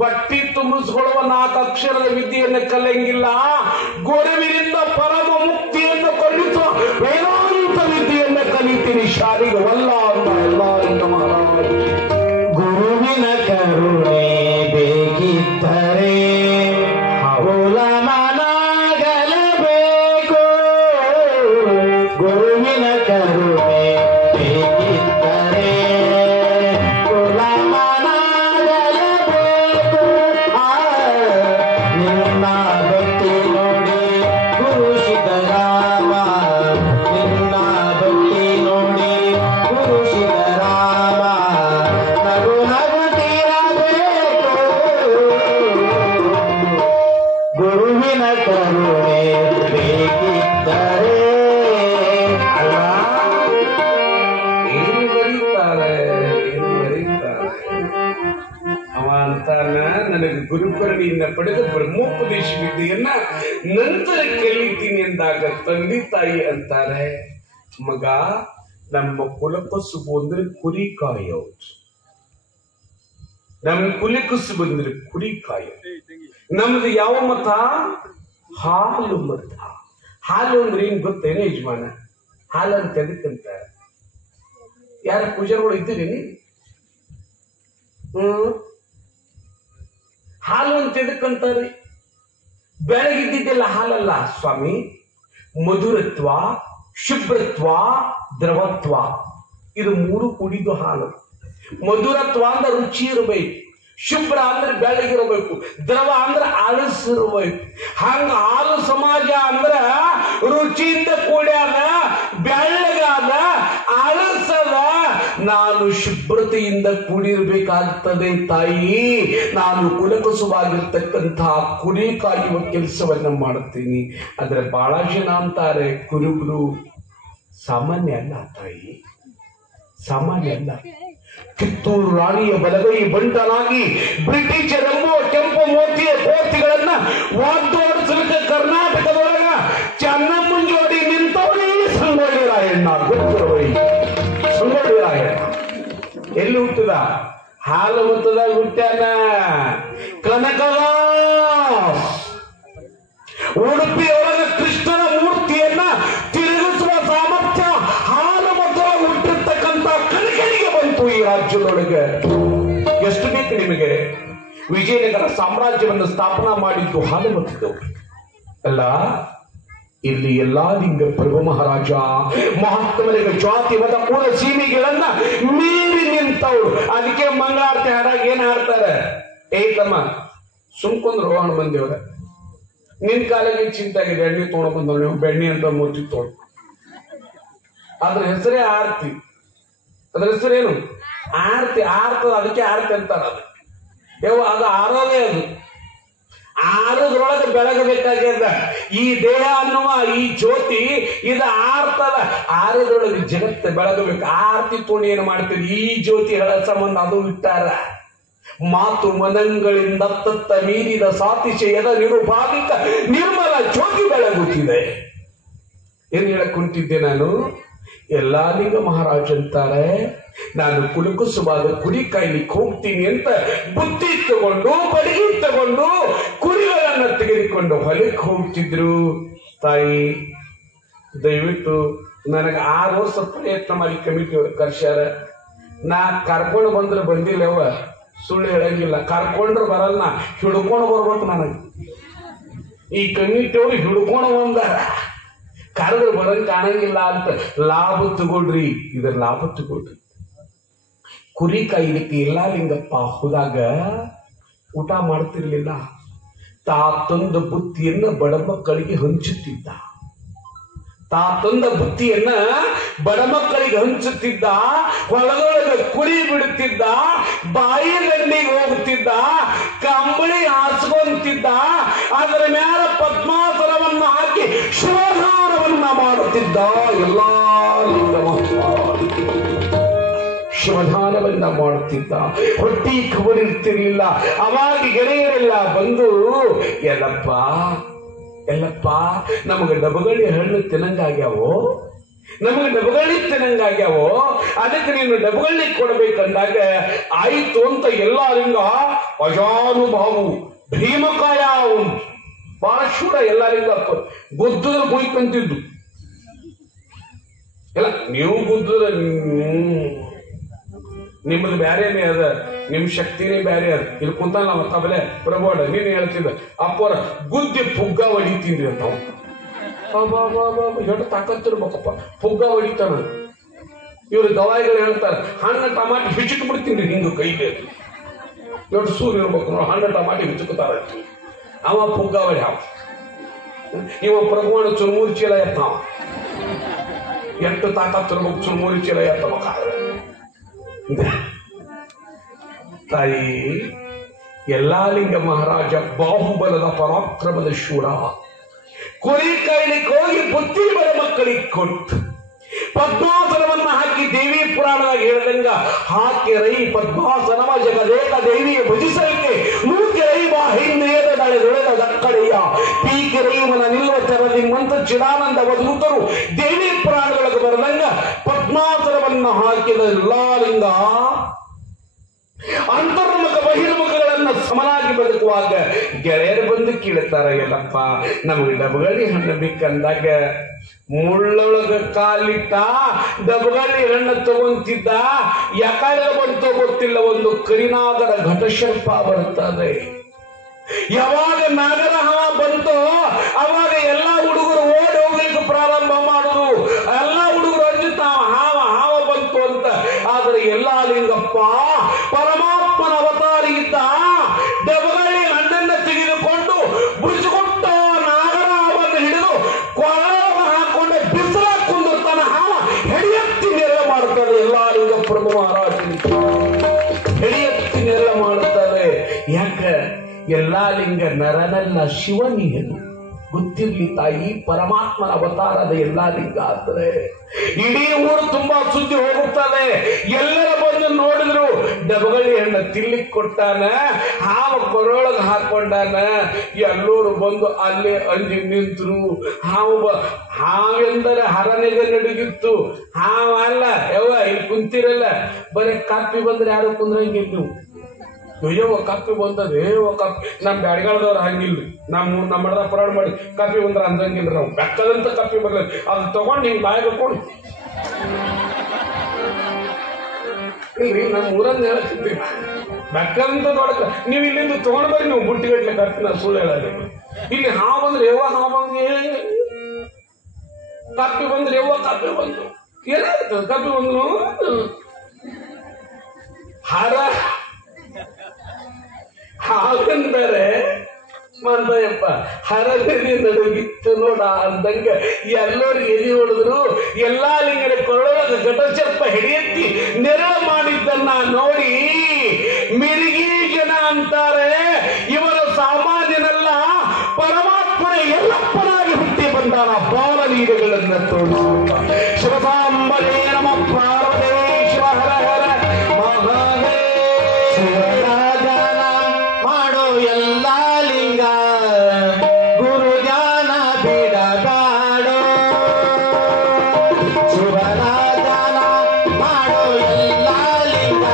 ಹೊಟ್ಟಿ ತುಂಬಿಸ್ಕೊಳ್ಳುವ 4 ಅಕ್ಷರದ ವಿದ್ಯೆಯನ್ನು ಕಲಿಯಂಗಿಲ್ಲ. ಗುರುವಿನಿಂದ ಪರಮ ಮುಕ್ತಿಯನ್ನು ಕಲಿಸುವ ವೇದಾಂತ ವಿದ್ಯೆಯನ್ನು ಕಲಿತೀನಿ. ಶಾಲೆಗೆ ವಲ್ಲ ಅಂತ ಎಲ್ಲ ಮಹಾರಾಜ. ಗುರುವಿನ ಕರುಣೆ ಬೇಕಿದ್ದರೆ ಮನಾಗಲೇಬೇಕು. ಗುರುವಿನ ಕರುಣೆ ಬೇಕಿದ್ದರೆ ಮನಾಗಲೇಬೇಕು. ನಿನ್ನ ಭಕ್ತಿ ನೋಡಿ ಗುರು ಸಿದ್ದರಾಮ, ನಿನ್ನ ಭಕ್ತಿ ನೋಡಿ ಗುರು ಸಿದ್ದರಾಮ. ನಗು ನಗುತ್ತಿರಬೇಕು. ಗುರುವಿನ ಕರುಣೆ ಬೇಕಿದ್ದರೆ ಅಲ್ಲ. ಏನು ಬರೀತಾರೆ, ಏನು ಬರೀತಾರೆ. ಅವ ಅಂತಾನ, ನನಗೆ ಗುರುಕರುಣೆಯಿಂದ ಪಡೆದ ಬ್ರಹ್ಮೋಪದೇಶ ವಿದ್ಯೆಯನ್ನ ನಂತರ ಕಲಿತೀನಿ ಎಂದಾಗ ತಂದೆ ತಾಯಿ ಅಂತಾರೆ, ಮಗ ನಮ್ಮ ಕುಲಕಸುಬು ಅಂದ್ರೆ ಕುರಿ ಕಾಯೋದು. ನಮ್ಮ ಕುಲಕಸುಬು ಅಂದ್ರೆ ಕುರಿ ಕಾಯೋದು. ನಮ್ದು ಯಾವ ಮತ? ಹಾಲು ಮತ. ಹಾಲು ಅಂದ್ರೆ ಏನ್ ಗೊತ್ತೇನೆ ಯಜಮಾನ? ಹಾಲನ್ನು ತೆಗೆದುಕಂತ ಯಾರ ಪೂಜಾರಿಗಳು ಇದ್ದೀರಿ? ಹಾಲು ಅಂತ ತೆಗೆದುಕಂತಾರೆ. ಬೆಳಗಿದ್ದಿದ್ದೆಲ್ಲ ಹಾಲಲ್ಲ ಸ್ವಾಮಿ. ಮಧುರತ್ವ, ಶುಭ್ರತ್ವ, ದ್ರವತ್ವ, ಇದು 3 ಕೂಡಿದ್ದು ಹಾಲು. ಮಧುರತ್ವ ಅಂದ್ರೆ ರುಚಿ ಇರಬೇಕು, ಶುಭ್ರ ಅಂದ್ರೆ ಬೆಳಗಿರಬೇಕು, ದ್ರವ ಅಂದ್ರೆ ಆಳಸಿರ್ಬೇಕು. ಹಂಗ ಹಾಲು ಸಮಾಜ ಅಂದ್ರ ರುಚಿಯಿಂದ ಕೂಡ್ಯಾದ, ಬೆಳ್ಳಗಾದ, ಆಳಸದ. ನಾನು ಶುಭ್ರತೆಯಿಂದ ಕೂಡಿರ್ಬೇಕಾಗ್ತದೆ ತಾಯಿ. ನಾನು ಕುಲಕಸುವಾಗಿರ್ತಕ್ಕಂತಹ ಕುರಿ ಕಾಯುವ ಕೆಲಸವನ್ನ ಮಾಡ್ತೀನಿ. ಆದ್ರೆ ಬಹಳ ಜನ ಅಂತಾರೆ ಕುರುಬರು ಸಾಮಾನ್ಯ ಅಲ್ಲ ತಾಯಿ, ಸಾಮಾನ್ಯ ಅಲ್ಲ. ಕಿತ್ತೂರು ರಾಣಿಯ ಬಲಗೈ ಬಂಟನಾಗಿ ಬ್ರಿಟಿಷರೆಂಬುವ ಕೆಂಪು ಮೋತಿಯ ಕೋತಿಗಳನ್ನ ವಾದ್ದೋಡಿಸಲಿಕ್ಕೆ ಕರ್ನಾಟಕದೊಳಗ ಚೆನ್ನಮ್ಮನ ಜೋಡಿ ನಿಂತವನೇ ಸಂಗೊಳ್ಳಿ ರಾಯಣ್ಣ. ಗೊತ್ತಿರಬೈ ಸಂಗೊಳ್ಳಿ ರಾಯಣ್ಣ ಎಲ್ಲಿ ಹುಟ್ಟಿದ? ಹಾಲು ಮತದಾಗ ಹುಟ್ಟ್ಯಾನ. ಕನಕದಾಸ್ ಉಡುಪಿಯೊಳಗ ಕೃಷ್ಣನ ಮೂರ್ತಿಯನ್ನ ತಿರುಗಿಸುವ ಸಾಮರ್ಥ್ಯ ಹಾಲು ಮತದಾಗ ಹುಟ್ಟಿರ್ತಕ್ಕಂಥ ಕಲಿಕೆಗೆ ಬಂತು ಈ ರಾಜ್ಯದೊಳಗೆ. ಎಷ್ಟು ಬೇಕು ನಿಮಗೆ? ವಿಜಯನಗರ ಸಾಮ್ರಾಜ್ಯವನ್ನು ಸ್ಥಾಪನಾ ಮಾಡಿದ್ದು ಹಾಲು ಮತದವರು ಅಲ್ಲ. ಇಲ್ಲಿ ಎಲ್ಲಾ ಲಿಂಗ ಪ್ರಭು ಮಹಾರಾಜ ಮಹಾತ್ಮರಿಗೆ ಜಾತಿ ಮತ ಪೂರ ಸೀಮೆಗಳನ್ನ ಮೀರಿ ನಿಂತವ್ರು. ಅದಕ್ಕೆ ಮಂಗಳಾರತಿ ಹಾಡಾಗ ಏನ್ ಹಾಡ್ತಾರೆ? ಏತಮ್ಮ ಸುಮ್ಕೊಂಡ್ರು ಹಣ್ಣು ಬಂದೇವ್ರ, ನಿನ್ ಕಾಲಿಗೆ ಚಿಂತಾಗಿದೆ, ಎಣ್ಣೆ ತೊಗೊಂಡು ಬಂದವ್ ನೀವು, ಬೆಣ್ಣೆ ಅಂತ ಮೂರ್ತಿ ತೊಗೊಂಡು. ಅದ್ರ ಹೆಸರೇ ಆರ್ತಿ. ಅದ್ರ ಹೆಸರೇನು? ಆರ್ತಿ. ಆರ್ತದ, ಅದಕ್ಕೆ ಆರ್ತಿ ಅಂತಾರ. ಅದು ಆರೋದೇ. ಅದು ಆರದ್ರೊಳಗೆ ಬೆಳಗಬೇಕಾಗ್ಯದ. ಈ ದೇಹ ಅನ್ನುವ ಈ ಜ್ಯೋತಿ ಇದು ಆರ್ತದ. ಆರದ್ರೊಳಗೆ ಜಗತ್ತು ಬೆಳಗಬೇಕು. ಆರ್ತಿ ತೋಣಿ ಏನ್ ಮಾಡ್ತೀರಿ? ಈ ಜ್ಯೋತಿ ಹೇಳ ಸಂಬಂಧ ಅದು ಇಟ್ಟಾರ. ಮಾತು ಮನಗಳಿಂದ ತತ್ತ ಮೀರಿದ ಸಾತಿಶಯದ ನಿರುಪಾಧಿಕ ನಿರ್ಮಲ ಜ್ಯೋತಿ ಬೆಳಗುತ್ತಿದೆ. ಏನ್ ಹೇಳಕ್ ಕುಂತಿದ್ದೆ ನಾನು? ಎಲ್ಲಾ ಲಿಂಗ ಮಹಾರಾಜ್ ಅಂತಾರೆ, ನಾನು ಕುಲುಕುಸುವಾಗ ಕುರಿ ಕಾಯ್ಲಿಕ್ಕೆ ಹೋಗ್ತೀನಿ ಅಂತ ಬುತ್ತಿ ತಗೊಂಡು ಬಡಗಿ ತಗೊಂಡು ಕುರಿಗಳನ್ನ ತೆಗೆದುಕೊಂಡು ಹೊಲಕ್ಕೆ ಹೋಗ್ತಿದ್ರು. ತಾಯಿ ದಯವಿಟ್ಟು ನನಗೆ 6 ವರ್ಷ ಪ್ರಯತ್ನ ಮಾಡಿ ಕಮಿಟಿ ಕರ್ಸ್ಯಾರ. ನಾ ಕರ್ಕೊಂಡು ಬಂದ್ರೆ ಬಂದಿಲ್ಲವ, ಸುಳ್ಳು ಹೇಳಂಗಿಲ್ಲ. ಕರ್ಕೊಂಡ್ರೆ ಬರಲ್ಲ, ಹಿಡ್ಕೊಂಡು ಬರ್ಬೇಕು. ನನಗೆ ಈ ಕಮಿಟಿಯವ್ರು ಹಿಡ್ಕೊಂಡು ಬಂದಾರ, ಕರೆದ್ರೆ ಬರಂಗ್ ಕಾಣಂಗಿಲ್ಲ ಅಂತ. ಲಾಭ ತಗೊಳ್ರಿ, ಇದರ ಲಾಭ ತಗೊಳ್ರಿ. ಕುರಿ ಕಾಯ್ಲಿಕ್ಕೆ ಎಲ್ಲಾ ಲಿಂಗಪ್ಪ ಹೋದಾಗ ಊಟ ಮಾಡ್ತಿರ್ಲಿಲ್ಲ. ತಾ ತಂದ ಬುತ್ತಿಯನ್ನ ಬಡ ಮಕ್ಕಳಿಗೆ ಹಂಚುತ್ತಿದ್ದ. ತಾ ತಂದ ಬುತ್ತಿಯನ್ನ ಬಡ ಮಕ್ಕಳಿಗೆ ಹಂಚುತ್ತಿದ್ದ. ಹೊಲದೊಳಗೆ ಕುರಿ ಬಿಡುತ್ತಿದ್ದ, ಬಾಯಿ ದಂಡಿಗೆ ಹೋಗುತ್ತಿದ್ದ, ಕಂಬಳಿ ಹಾಸ್ಕೊಂತಿದ್ದ, ಅದರ ಮ್ಯಾಲ ಪದ್ಮಾಸನವನ್ನ ಹಾಕಿ ಶಿವಧಾನವನ್ನ ಮಾಡುತ್ತಿದ್ದ. ಎಲ್ಲಾ ಶಿವಧಾನವನ್ನ ಮಾಡುತ್ತಿದ್ದ. ಹೊಟ್ಟಿ ಖಬರಿರ್ತಿರ್ಲಿಲ್ಲ. ಅವಾಗ ಗೆಳೆಯರೆಲ್ಲ ಬಂದು, ಎಲ್ಲಪ್ಪ ಎಲ್ಲಪ್ಪ ನಮಗೆ ಡಬಗಳಿ ಹಣ್ಣು ತಿನ್ನಂಗಾಗ್ಯಾವೋ, ನಮಗೆ ಡಬಗಳಿ ತಿನ್ನಂಗಾಗ್ಯಾವೋ, ಅದಕ್ಕೆ ನೀನು ಡಬಗಳಿ ಕೊಡ್ಬೇಕಂದಾಗ ಆಯ್ತು ಅಂತ ಎಲ್ಲಾ ಲಿಂಗ ಅಜಾನುಭಾವು ಭೀಮಕಾಯ ಉಂಟು. ಬಹಳ ಶೂರ. ಎಲ್ಲಾ ಲಿಂಗ ಗುದ್ದುದ್ರೆ ಕುಯ್ಕಂತಿದ್ದು. ಎಲ್ಲ ನೀವು ಗುದ್ದುದ್ರೆ ನಿಮ್ಮದು ಬ್ಯಾರೇನೆ ಅದ, ನಿಮ್ ಶಕ್ತಿನೇ ಬ್ಯಾರೆ ಅದ. ಇಲ್ಲಿ ಕುಂತ ನಾವು ತಬಲೆ ಪ್ರಬೋಡ ನೀನು ಹೇಳ್ತಿದ್ದ ಅಪ್ಪರ ಗುದ್ದಿ ಪುಗ್ಗ ಹೊಡಿತೀನಿ ಅಂತ. ಎಷ್ಟು ತಾಕತ್ತಿರ್ಬೇಕಪ್ಪ, ಪುಗ್ಗ ಹೊಡಿತಾನ. ಇವ್ರು ದವಾಯಿಗಳು ಹೇಳ್ತಾರೆ, ಹಣ್ಣು ಟಮಾಟಿ ಹಿಚಕ್ ಬಿಡ್ತೀನಿ ಹಿಂಗ ಕೈಗೆ. ಎಷ್ಟು ಸೂರ್ ಇರ್ಬೇಕು ನೋಡಿ, ಹಣ್ಣು ಟಮಾಟಿ ಹಿಚಕ್ತಾರ. ಅವ ಪುಗ್ಗ ಹೊಡಿ. ಇವ ಪ್ರಭುವನ ಚುರ್ಮೂರಿ ಚೀಲ ಎತ್ತಾವ. ಎಷ್ಟು ತಾಕತ್ತಿರ್ಬೇಕು ಚುರ್ಮೂರಿ ಚೀಲ ಎತ್ತಬೇಕಾದ್ರೆ. ತಾಯಿ ಎಲ್ಲಾ ಲಿಂಗ ಮಹಾರಾಜ ಬಾಹುಬಲದ ಪರಾಕ್ರಮದ ಶೂರ. ಕುರಿ ಕಾಯ್ಲಿಕ್ಕೆ ಹೋಗಿ ಬುತ್ತಿ ಬಡ ಮಕ್ಕಳಿಗೆ ಕೊಟ್ಟು ಪದ್ಮಾಸನವನ್ನ ಹಾಕಿ ದೇವಿ ಪುರಾಣದಾಗ ಹೇಳ್ದಂಗ ಹಾಕಿ ರೈ ಪದ್ಮಾಸನವ ಜಗದೇಕ ದೇವಿಯ ಭಜಿಸಲಿಕ್ಕೆ ಮೂಕೆ ರೈ ಬಾ ಹಿಂದೇದ ದೊಳೆದ ದಕ್ಕಡೆಯ ಪೀಕೆ ರೈವನ ನಿಲ್ಲುವ ಚರದಿ ಮಂತ ಚಿದಾನಂದ ವಧೂತರು ದೇವಿ ಪುರಾಣದೊಳಗೆ ಬರದಂಗ ಪದ್ಮಾಸನವನ್ನ ಹಾಕಿದ ಎಲ್ಲಾ ಲಿಂಗ ಅಂತರ್ಮುಖ ಬಹಿರ್ಮುಖಗಳನ್ನ ಸಮನಾಗಿ ಬದುಕುವಾಗ ಗೆಳೆಯರು ಬಂದು ಕೇಳ್ತಾರ, ಎಲ್ಲಪ್ಪ ನಮಗೆ ಡಬಗಳಿ ಹಣ್ಣು ಬೇಕಂದಾಗ ಮುಳ್ಳೊಳಗ ಕಾಲಿಟ್ಟ ಡಬಗಳಿ ಹಣ್ಣು ತಗೊಂತಿದ್ದ. ಯಾಕಾಗ ಬಂತೋ ಗೊತ್ತಿಲ್ಲ, ಒಂದು ಕರಿನಾಗರ ಘಟಶರ್ಪ ಬರುತ್ತದೆ. ಯಾವಾಗ ನಾಗರ ಹಾವ ಬಂತೋ ಅವಾಗ ಎಲ್ಲಾ ಹುಡುಗರು ಓಡಿ ಹೋಗ್ಲಿಕ್ಕೆ ಪ್ರಾರಂಭ ಮಾಡುದು. ಎಲ್ಲಾ ಹುಡುಗರು ಅಂಜುತ್ತಾವ, ಹಾವ ಹಾವ ಬಂತು ಅಂತ. ಆದ್ರೆ ಎಲ್ಲಾ ಲಿಂಗಪ್ಪ ಪರಮಾತ್ಮನ ಅವತಾರಿ ಇದ್ದ. ಡಬಗಳಿ ಹಣ್ಣನ್ನ ತೆಗೆದುಕೊಂಡು ಬುಜ್ಜಿಕೊಟ್ಟ ನಾಗರ ಹಾವನ್ನು ಹಿಡಿದು ಕೊಳಗ ಹಾಕೊಂಡು ಬಿಸಿಲ ಕುಂದಿರ್ತಾನ. ಹಾವ ಹೆಡಿಯತ್ತಿ ನೆರಳು ಮಾಡುತ್ತದೆ. ಎಲ್ಲಾ ಲಿಂಗ ಪ್ರಭು ಮಹಾರಾಜ ಹೆಡಿಯತ್ತಿ ನೆರಳು ಮಾಡುತ್ತಾರೆ. ಯಾಕ? ಎಲ್ಲಾ ಲಿಂಗ ನರನಲ್ಲ ಶಿವನಿಯನು. ಗೊತ್ತಿರ್ಲಿ ತಾಯಿ, ಪರಮಾತ್ಮನ ಅವತಾರದ ಎಲ್ಲಾ ಲಿಂಗ ಅಂದ್ರೆ ಇಡೀ ಊರು ತುಂಬಾ ಸುದ್ದಿ ಹೋಗುತ್ತದೆ. ಎಲ್ಲರ ಬಂದು ನೋಡಿದ್ರು ಡಬಗಳಿ ಹಣ್ಣು ತಿನ್ಲಿಕ್ಕೆ ಕೊಟ್ಟಾನ, ಹಾವ ಕೊರೊಳಗೆ ಹಾಕೊಂಡಾನ. ಎಲ್ಲರೂ ಬಂದು ಅಲ್ಲೇ ಅಂಜಿ ನಿಂತರು. ಹಾವೆಂದರೆ ಹರನೆಗೆ ನಡುಗಿತ್ತು. ಹಾವಲ್ಲ ಯವ್ವ, ಇಲ್ಲಿ ಕುಂತಿರಲ್ಲ, ಬರೀ ಕಾಪಿ ಬಂದ್ರೆ ಯಾರು ಕುಂದ್ರಂಗಿಲ್ಲ ನೀವು. ಅಯ್ಯೋ ಕಾಪಿ ಬಂದದೆ ಕಾಪಿ. ನಮ್ ಬ್ಯಾಡ್ಗಾಳದವ್ರು ಹಂಗಿಲ್ರಿ. ನಮ್ಮ ಮಡದ ಪುರಾಣ ಮಾಡಿ ಕಾಪಿ ಬಂದ್ರೆ ಅಂದಂಗಿಲ್ರಿ. ನಾವು ಬೆಕ್ಕದಂತ ಕಾಪಿ ಬರ್ಲಿ, ಅದು ತಗೊಂಡು ಹಿಂಗ್ ಬಾಯಿ ಹಾಕೊಂಡು ಇಲ್ರಿ. ನಮ್ಮ ಊರಂದ ಹೇಳಕ್ಕಿದ್ದೀವಿ ಬೆಕ್ಕದಂತ ದೊಡ್ಡ ನೀವು ಇಲ್ಲಿಂದ ತಗೊಂಡ್ ಬರ್ರಿ, ನೀವು ಬುಟ್ಟಿಗಟ್ಲೆ ಕರ್ತೀನಿ, ನಾನು ಸುಳ್ಳು ಹೇಳಲ್ಲ. ಇಲ್ಲಿ ಹಾವು ಬಂದ್ರೆ ಯಾವ ಹಾವು ಬಂದ್ರೆ ಕಾಪಿ ಬಂದ್ರೆ ಯಾವ ಕಾಪಿ ಬಂದು ಏನಾಗ್ತದೆ? ಕಾಪಿ ಬಂದು ಹಾಗಂದರೆ ಮಂದಯಪ್ಪ ಹರಗದಿ ನಡುಗಿತ್ತು ನೋಡ ಅಂದಂಗ ಎಲ್ಲರೂ ಎದಿ ಹೊಡೆದ್ರು. ಎಲ್ಲಾ ಲಿಂಗನ ಕೊರಳೊಳಗ ಘಟಚರ್ಪ ಹಿಡಿಯತ್ತಿ ನೆರಳ ಮಾಡಿದ್ದನ್ನ ನೋಡಿ ಮಿರಿಗಿ ಜನ ಅಂತಾರೆ, ಇವರ ಸಾಮಾನ್ಯನಲ್ಲ, ಪರಮಾತ್ಮನ ಎಲ್ಲಪ್ಪನಾಗಿ ಹುಟ್ಟಿ ಬಂದಾನ. ಬಾಲಲೀಲೆಗಳನ್ನ ತೋರಿಸುತ್ತ ಶಿವಸಾಂಬರೇ ನಮ ಪಾರ್ವತೇ ಶಿವ ಹರ ಹರ ಶಿವರಾಜನ ಮಾಡೋ ಎಲ್ಲ ಲಿಂಗ ಗುರು ಧ್ಯಾನ ಬಿಡಬೇಡೋ. ಶಿವರಾಜನ ಮಾಡೋ ಎಲ್ಲ ಲಿಂಗ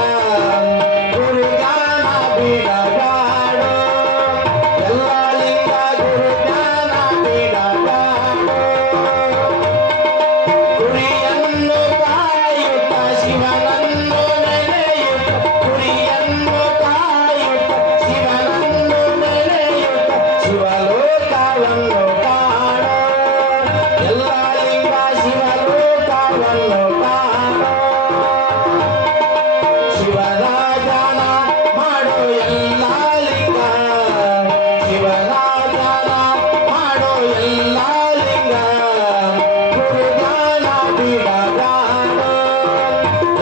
ಗುರು ಧ್ಯಾನ ಬಿಡಬೇಡೋ. ಎಲ್ಲ ಲಿಂಗ ಗುರು ಧ್ಯಾನ ಬಿಡಬೇಡೋ. ಕುರಿಯನ್ನು ಕಾಯುತ್ತ ಶಿವನನ್ನು ನೆನೆಯುತ್ತ, ಕುರಿಯನ್ನು ಕಾಯುತ್ತ ಶಿವನನ್ನು ನೆನೆಯುತ್ತ, ಶಿವಲೋಕವನ್ನು ಕಾಣೋ. ಎಲ್ಲ ಲಿಂಗ ಶಿವಲೋಕವನ್ನು ಕಾಣೋ. ಶಿವರಾಜನ ಮಾಡೋ ಎಲ್ಲ ಲಿಂಗ, ಶಿವರಾಜನ ಮಾಡೋ ಎಲ್ಲ ಲಿಂಗ ಗುರು ಧ್ಯಾನ ಬಿಡಬೇಡೋ.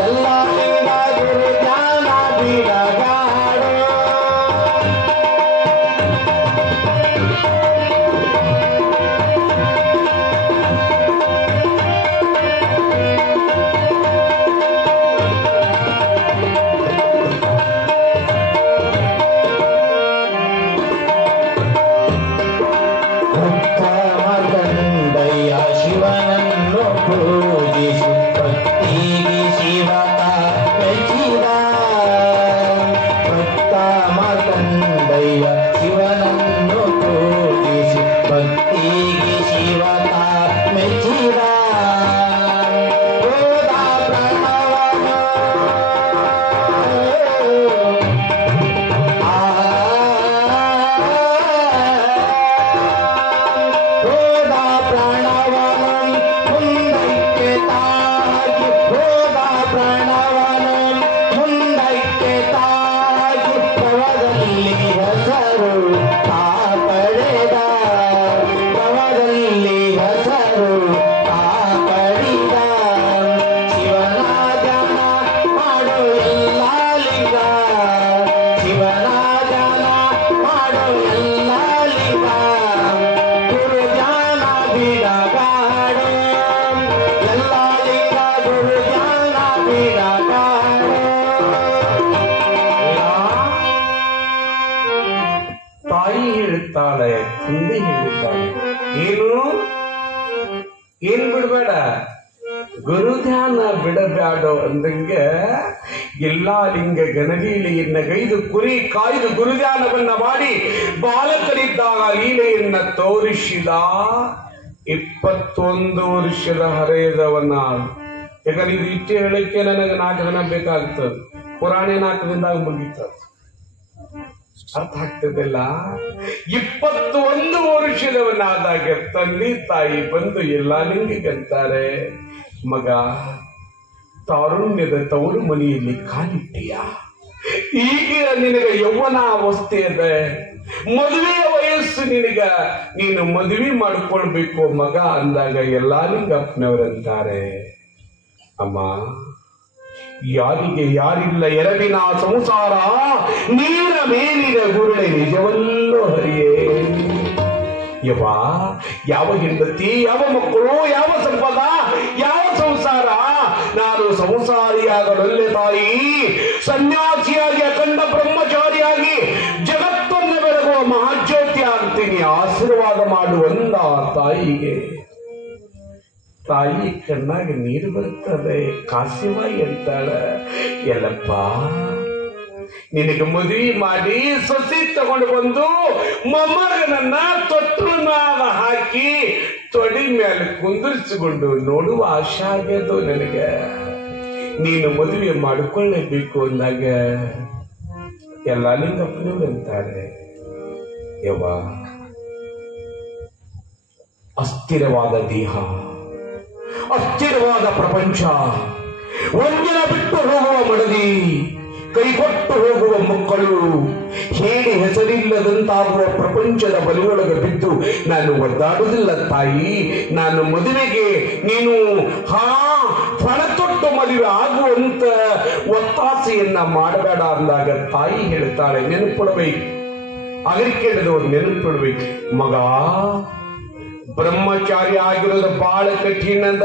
ಎಲ್ಲ ಲಿಂಗ ಗುರು ಧ್ಯಾನ ಬಿಡಬೇಡೋ. ಭಕ್ತಮರ್ದಂಡಯ್ಯ ಶಿವನನ್ನು ಪೂಜಿಸು, ಭಕ್ತಿಗೆ ಶಿವನ ಮೆಚ್ಚಿದ. ಭಕ್ತಮರ್ದಂಡಯ್ಯ ಶಿವನನ್ನು ಪೂಜಿಸು, ಭಕ್ತಿಗೆ ಶಿವನ ಮೆಚ್ಚಿದ. ಗೋದ ಪ್ರಣವನು ಹೋದ ಪ್ರಾಣವನು ಮುಂದಕ್ಕೆ ತಾಗಿ, ಹೋದ ಪ್ರಾಣವನು ಮುಂದಕ್ಕೆ ತಾಗಿ, ಪ್ರವದಲ್ಲಿ ಹೆಸರು ತಾ ಪಡೆದ, ಪ್ರವದಲ್ಲಿ ಹೆಸರು ತಾ ಪಡೆದ. ಶಿವರಾಜನ ಮಾಡೋ ಎಲ್ಲ ಲಿಂಗ, ಶಿವರಾಜನ ಮಾಡೋ ಎಲ್ಲ ಲಿಂಗ ಗುರು ಧ್ಯಾನ ಬಿಡಬೇಡೋ. ಎಲ್ಲ ಲಿಂಗ ಗುರು ಧ್ಯಾನ ಬಿಡಬೇಡೋ. ತಾಯಿ ಹೇಳುತ್ತಾಳೆ, ತಂದೆ ಹೇಳುತ್ತಾಳೆ, ಏನ್ ಬಿಡಬೇಡ, ಗುರು ಧ್ಯಾನ ಬಿಡಬೇಡೋ ಅಂದಂಗ ಎಲ್ಲಾ ಲಿಂಗ ಗಣಲೀಲೆಯನ್ನ ಗೈದು ಕುರಿ ಕಾಯ್ದು ಗುರುಧ್ಯಾನವನ್ನ ಮಾಡಿ ಬಾಲಕರಿದ್ದಾಗ ಲೀಲೆಯನ್ನ ತೋರಿಸಿದ. 21 ವರ್ಷದ ಹರೆಯದವನ್ನ. ಯಾಕಂದ್ರೆ ಇದು ಇಷ್ಟೇ ಹೇಳಕ್ಕೆ ನನಗೆ 4 ದಿನ ಬೇಕಾಗ್ತದೆ. ಪುರಾಣ 4 ದಿನದಾಗ ಮುಗಿತದೆ. ಅರ್ಥ ಆಗ್ತದಲ್ಲ? 21 ವರ್ಷದವನಾದಾಗ ತಂದೆ ತಾಯಿ ಬಂದು ಎಲ್ಲಾ ಲಿಂಗಿಗಂತಾರೆ, ಮಗ ತಾರುಣ್ಯದ ತವರು ಮನೆಯಲ್ಲಿ ಕಾಲಿಟ್ಟಿಯ, ಈಗ ನಿನಗೆ ಯೌವನ ಅವಸ್ಥೆ ಇದೆ, ಮದುವೆಯ ವಯಸ್ಸು ನಿನಗ, ನೀನು ಮದುವೆ ಮಾಡಿಕೊಳ್ಬೇಕು ಮಗ ಅಂದಾಗ ಎಲ್ಲಾ ಲಿಂಗಪ್ಪನವರಂತಾರೆ, ಅಮ್ಮ ಯಾರಿಗೆ ಯಾರಿಲ್ಲ ಎರವಿನ ಸಂಸಾರ, ನೀರ ಮೇಲಿನ ಗುರುಳೆ ನಿಜವಲ್ಲೋ ಹರಿಯೇ. ಯಾವ ಹೆಂಡತಿ, ಯಾವ ಮಕ್ಕಳು, ಯಾವ ಸಂಪದ, ಯಾವ ಸಂಸಾರ? ನಾನು ಸಂಸಾರಿಯಾಗಲೊಲ್ಲೆ ತಾಯಿ, ಸನ್ಯಾಸಿಯಾಗಿ ಅಖಂಡ ಬ್ರಹ್ಮಚಾರಿಯಾಗಿ ಜಗತ್ತನ್ನು ಬೆಳಗುವ ಮಹಾಜ್ಯೋತಿ ಆಗ್ತೀನಿ, ಆಶೀರ್ವಾದ ಮಾಡುವಂದ ತಾಯಿಗೆ. ತಾಯಿ ಕಣ್ಣಾಗಿ ನೀರು ಬರುತ್ತದೆ. ಕಾಸಿವಾಯಿ ಅಂತಾಳ, ಎಲ್ಲಪ್ಪ ನಿನಗೆ ಮದುವೆ ಮಾಡಿ ಸೊಸಿ ತಗೊಂಡು ಬಂದು ಮೊಮ್ಮಗನನ್ನ ತೊಟ್ಟನಾಗ ಹಾಕಿ ತೊಡಿ ಮೇಲೆ ಕುಂದಿರಿಸಿಕೊಂಡು ನೋಡುವ ಆಶೆ ಆಗ್ಯದು ನನಗೆ. ನೀನು ಮದುವೆ ಮಾಡಿಕೊಳ್ಳೇಬೇಕು ಅಂದಾಗ ಎಲ್ಲ ಲಿಂಗಪ್ಪನೂ ಅಂತಾರೆ, ಅಸ್ಥಿರವಾದ ದೇಹ, ಅಸ್ಥಿರವಾದ ಪ್ರಪಂಚ, ಒಂದಿನ ಬಿಟ್ಟು ಹೋಗುವ ಮಡದಿ, ಕೈಕೊಟ್ಟು ಹೋಗುವ ಮಕ್ಕಳು, ಹೇಳಿ ಹೆಸರಿಲ್ಲದಂತಾಗುವ ಪ್ರಪಂಚದ ಬಲಿಯೊಳಗೆ ಬಿದ್ದು ನಾನು ಒದ್ದಾಡುವುದಿಲ್ಲ ತಾಯಿ. ನಾನು ಮದುವೆಗೆ ನೀನು ಫಣ ತೊಟ್ಟು ಮದುವೆ ಆಗುವಂತ ಒತ್ತಾಸೆಯನ್ನ ಮಾಡಬೇಡ ಅಂದಾಗ ತಾಯಿ ಹೇಳ್ತಾಳೆ, ನೆನಪಿಡಬೇಕು, ಅಗರಿಕೆಡದವ್ರು ನೆನಪಿಡ್ಬೇಕು. ಮಗ, ಬ್ರಹ್ಮಚಾರಿ ಆಗಿರೋದು ಬಹಳ ಕಠಿಣದ,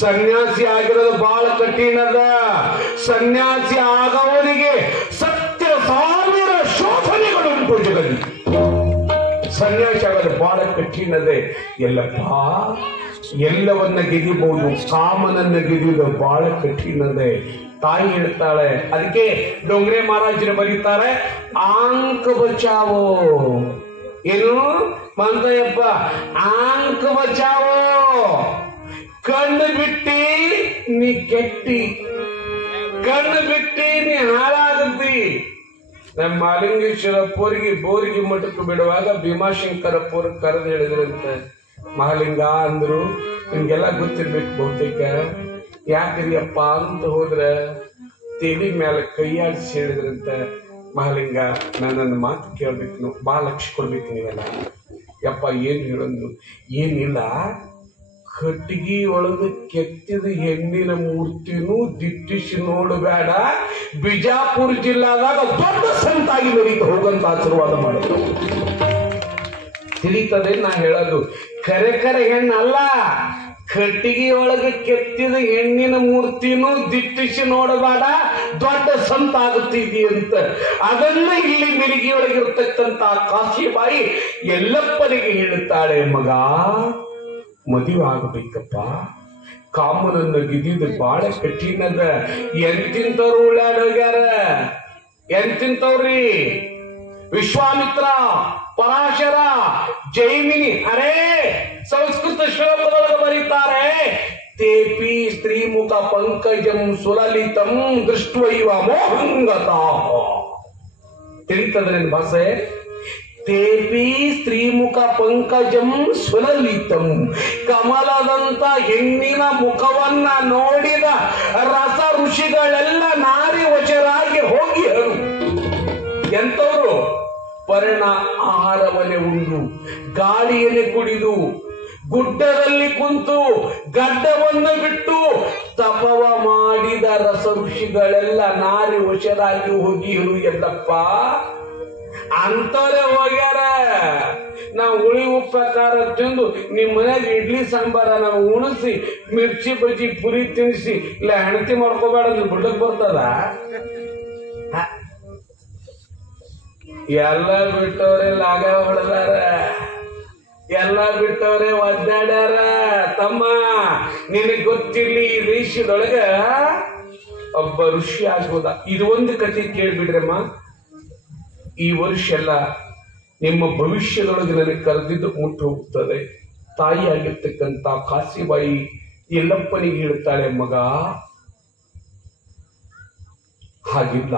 ಸನ್ಯಾಸಿ ಆಗಿರೋದು ಬಹಳ ಕಠಿಣದ. ಸನ್ಯಾಸಿ ಆಗವನಿಗೆ 70,000 ಶೋಧನೆಗಳುಂಟು ಜಗದಿ. ಸನ್ಯಾಸಿ ಆಗೋದು ಬಹಳ ಕಠಿಣದೆ. ಎಲ್ಲಪ್ಪ ಎಲ್ಲವನ್ನ ಗೆದಿಬಹುದು, ಕಾಮನನ್ನ ಗೆದಿಯೋದು ಬಹಳ ಕಠಿಣದೆ. ತಾಯಿ ಹೇಳ್ತಾಳೆ, ಅದಕ್ಕೆ ಡೊಂಗ್ರೆ ಮಹಾರಾಜರು ಬರೀತಾರೆ, ಆಂಕ ಬಚಾವೋ. ಏನು ಮಂತಯ್ಯಪ್ಪ? ಆಂಕ ಬಚಾವೋ, ಕಣ್ಣು ಬಿಟ್ಟಿ ನೀ ಕೆಟ್ಟಿ, ಕಣ್ಣು ಬಿಟ್ಟಿ ನೀ ಹಾಳಾಗತ್ತಿ. ನಮ್ಮ ಮಹಾಲಿಂಗೇಶ್ವರ ಬೋರಿಗೆ ಮಠಕ್ಕೆ ಬಿಡುವಾಗ ಭೀಮಾಶಂಕರಪ್ಪವ್ರ ಕರೆದು ಹೇಳಿದ್ರಂತೆ, ಮಹಾಲಿಂಗ ಅಂದ್ರು, ನಿಮ್ಗೆಲ್ಲ ಗೊತ್ತಿರ್ಬೇಕು ಬಹುತೇಕ. ಯಾಕ್ರಿಯಪ್ಪ ಅಂತ ಹೋದ್ರೆ ತೆಲಿ ಮೇಲೆ ಕೈಯಾಡಿಸಿ ಹೇಳಿದ್ರಂತೆ, ಮಹಾಲಿಂಗ ನನ್ನ ಮಾತು ಕೇಳ್ಬೇಕು, ನೀವು ಭಾಳ ಲಕ್ಷ್ಯ ಕೊಡ್ಬೇಕು ನೀವೆಲ್ಲ. ಯಪ್ಪ ಏನ್ ಹೇಳಂದ್ರು? ಏನಿಲ್ಲ, ಕಟ್ಟಿಗೆ ಒಳಗೆ ಕೆತ್ತಿದ ಹೆಣ್ಣಿನ ಮೂರ್ತಿನೂ ದಿಟ್ಟಿಸಿ ನೋಡಬೇಡ, ಬಿಜಾಪುರ ಜಿಲ್ಲಾದಾಗ ದೊಡ್ಡ ಸಂತಾಗಿ ನಡೀತು ಹೋಗಂತ ಆಶೀರ್ವಾದ ಮಾಡೋದು ತಿಳಿತದೆ. ನಾ ಹೇಳೋದು ಕರೆ ಹೆಣ್ಣಲ್ಲ, ಕಟ್ಟಿಗೆ ಒಳಗೆ ಕೆತ್ತಿದ ಹೆಣ್ಣಿನ ಮೂರ್ತಿನೂ ದಿಟ್ಟಿಸಿ ನೋಡಬೇಡ, ದೊಡ್ಡ ಸಂತ ಆಗುತ್ತಿದಿ ಅಂತ. ಅದನ್ನ ಇಲ್ಲಿ ಮಿರಿಗಿಯೊಳಗಿರ್ತಕ್ಕಂತ ಕಾಶಿಬಾಯಿ ಎಲ್ಲಪ್ಪನಿಗೆ ಹೇಳುತ್ತಾಳೆ, ಮಗ ಮದುವೆ ಆಗಬೇಕಪ್ಪ, ಕಾಮನನ್ನು ಗೆದಿದ್ದು ಬಹಳ ಕಠಿಣದ. ಎಂತಿಂತವ್ರು ಉಳ್ಳಾಡೋಗ್ಯಾರ, ಎಂತಿಂತವ್ರಿ? ವಿಶ್ವಾಮಿತ್ರ, ಪರಾಶರ, ಜೈಮಿನಿ. ಅರೇ ಸಂಸ್ಕೃತ ಶ್ಲೋಕದೊಳಗೆ ಬರೀತಾರೆ, ತೇಪಿ ಸ್ತ್ರೀಮುಖ ಪಂಕಜಂ ಸುಲಲಿತಂ ದೃಷ್ಟ್ವೈವ ಮೋಹಂಗತಾಃ. ತಿಳಿತದೆ ನನ್ನ ಭಾಷೆ? ತೇಪಿ ಸ್ತ್ರೀಮುಖ ಪಂಕಜಂ ಸುಲಲಿತಂ, ಕಮಲದಂತ ಹೆಣ್ಣಿನ ಮುಖವನ್ನ ನೋಡಿದ ರಸ ಋಷಿಗಳೆಲ್ಲ ನಾರಿ ವಶರಾಗಿ ಹೋಗಿರು. ಎಂತವರು? ಪರಿಣ ಆಹಾರವನ್ನೇ ಉಂಡು, ಗಾಳಿಯನ್ನೇ ಕುಡಿದು, ಗುಡ್ಡದಲ್ಲಿ ಕುಂತು ಗಡ್ಡವನ್ನು ಬಿಟ್ಟು ತಪವ ಮಾಡಿದ ರಸ ಋಷಿಗಳೆಲ್ಲ ನಾರಿ ವಶರಾಗಿ ಹೋಗಿರು. ಎಲ್ಲಪ್ಪ ಅಂತವರೇ ಹೋಗ್ಯಾರ. ನಾವು ಹುಳಿ ಉಪ್ಪ ಖಾರ ತಿಂದು ನಿಮ್ಮ ಮನ್ಯಾಗ ಇಡ್ಲಿ ಸಾಂಬಾರ ನಾವು ಉಣಿಸಿ ಮಿರ್ಚಿ ಬಜ್ಜಿ ಪುರಿ ತಿನ್ನಿಸಿ ಇಲ್ಲ ಹೆಣತಿ ಮಾಡ್ಕೋಬೇಡ, ನೀವು ಬಿಡ್ಲಕ್ ಬರ್ತದ? ಎಲ್ಲ ಬಿಟ್ಟವ್ರೆ ಲಾಗ ಹೊಡೆದಾರ, ಎಲ್ಲ ಬಿಟ್ಟವ್ರೆ ಒದ್ದಾಡ್ಯಾರ. ತಮ್ಮ ನಿನಗೆ ಗೊತ್ತಿರ್ಲಿ, ಈ ದೇಶದೊಳಗ ಒಬ್ಬ ಋಷಿ ಆಗ್ಬೋದ. ಇದು ಒಂದು ಕಥೆ ಕೇಳ್ಬಿಡ್ರಮ್ಮ. ಈ ವರ್ಷ ಎಲ್ಲ ನಿಮ್ಮ ಭವಿಷ್ಯದೊಳಗೆ ನನಗೆ ಕರೆದಿದ್ದು ಮುಟ್ಟು ಹೋಗ್ತದೆ. ತಾಯಿ ಆಗಿರ್ತಕ್ಕಂಥ ಕಾಶಿಬಾಯಿ ಎಲ್ಲಪ್ಪನಿಗೆ ಹೇಳ್ತಾಳೆ, ಮಗ ಹಾಗಿಲ್ಲ,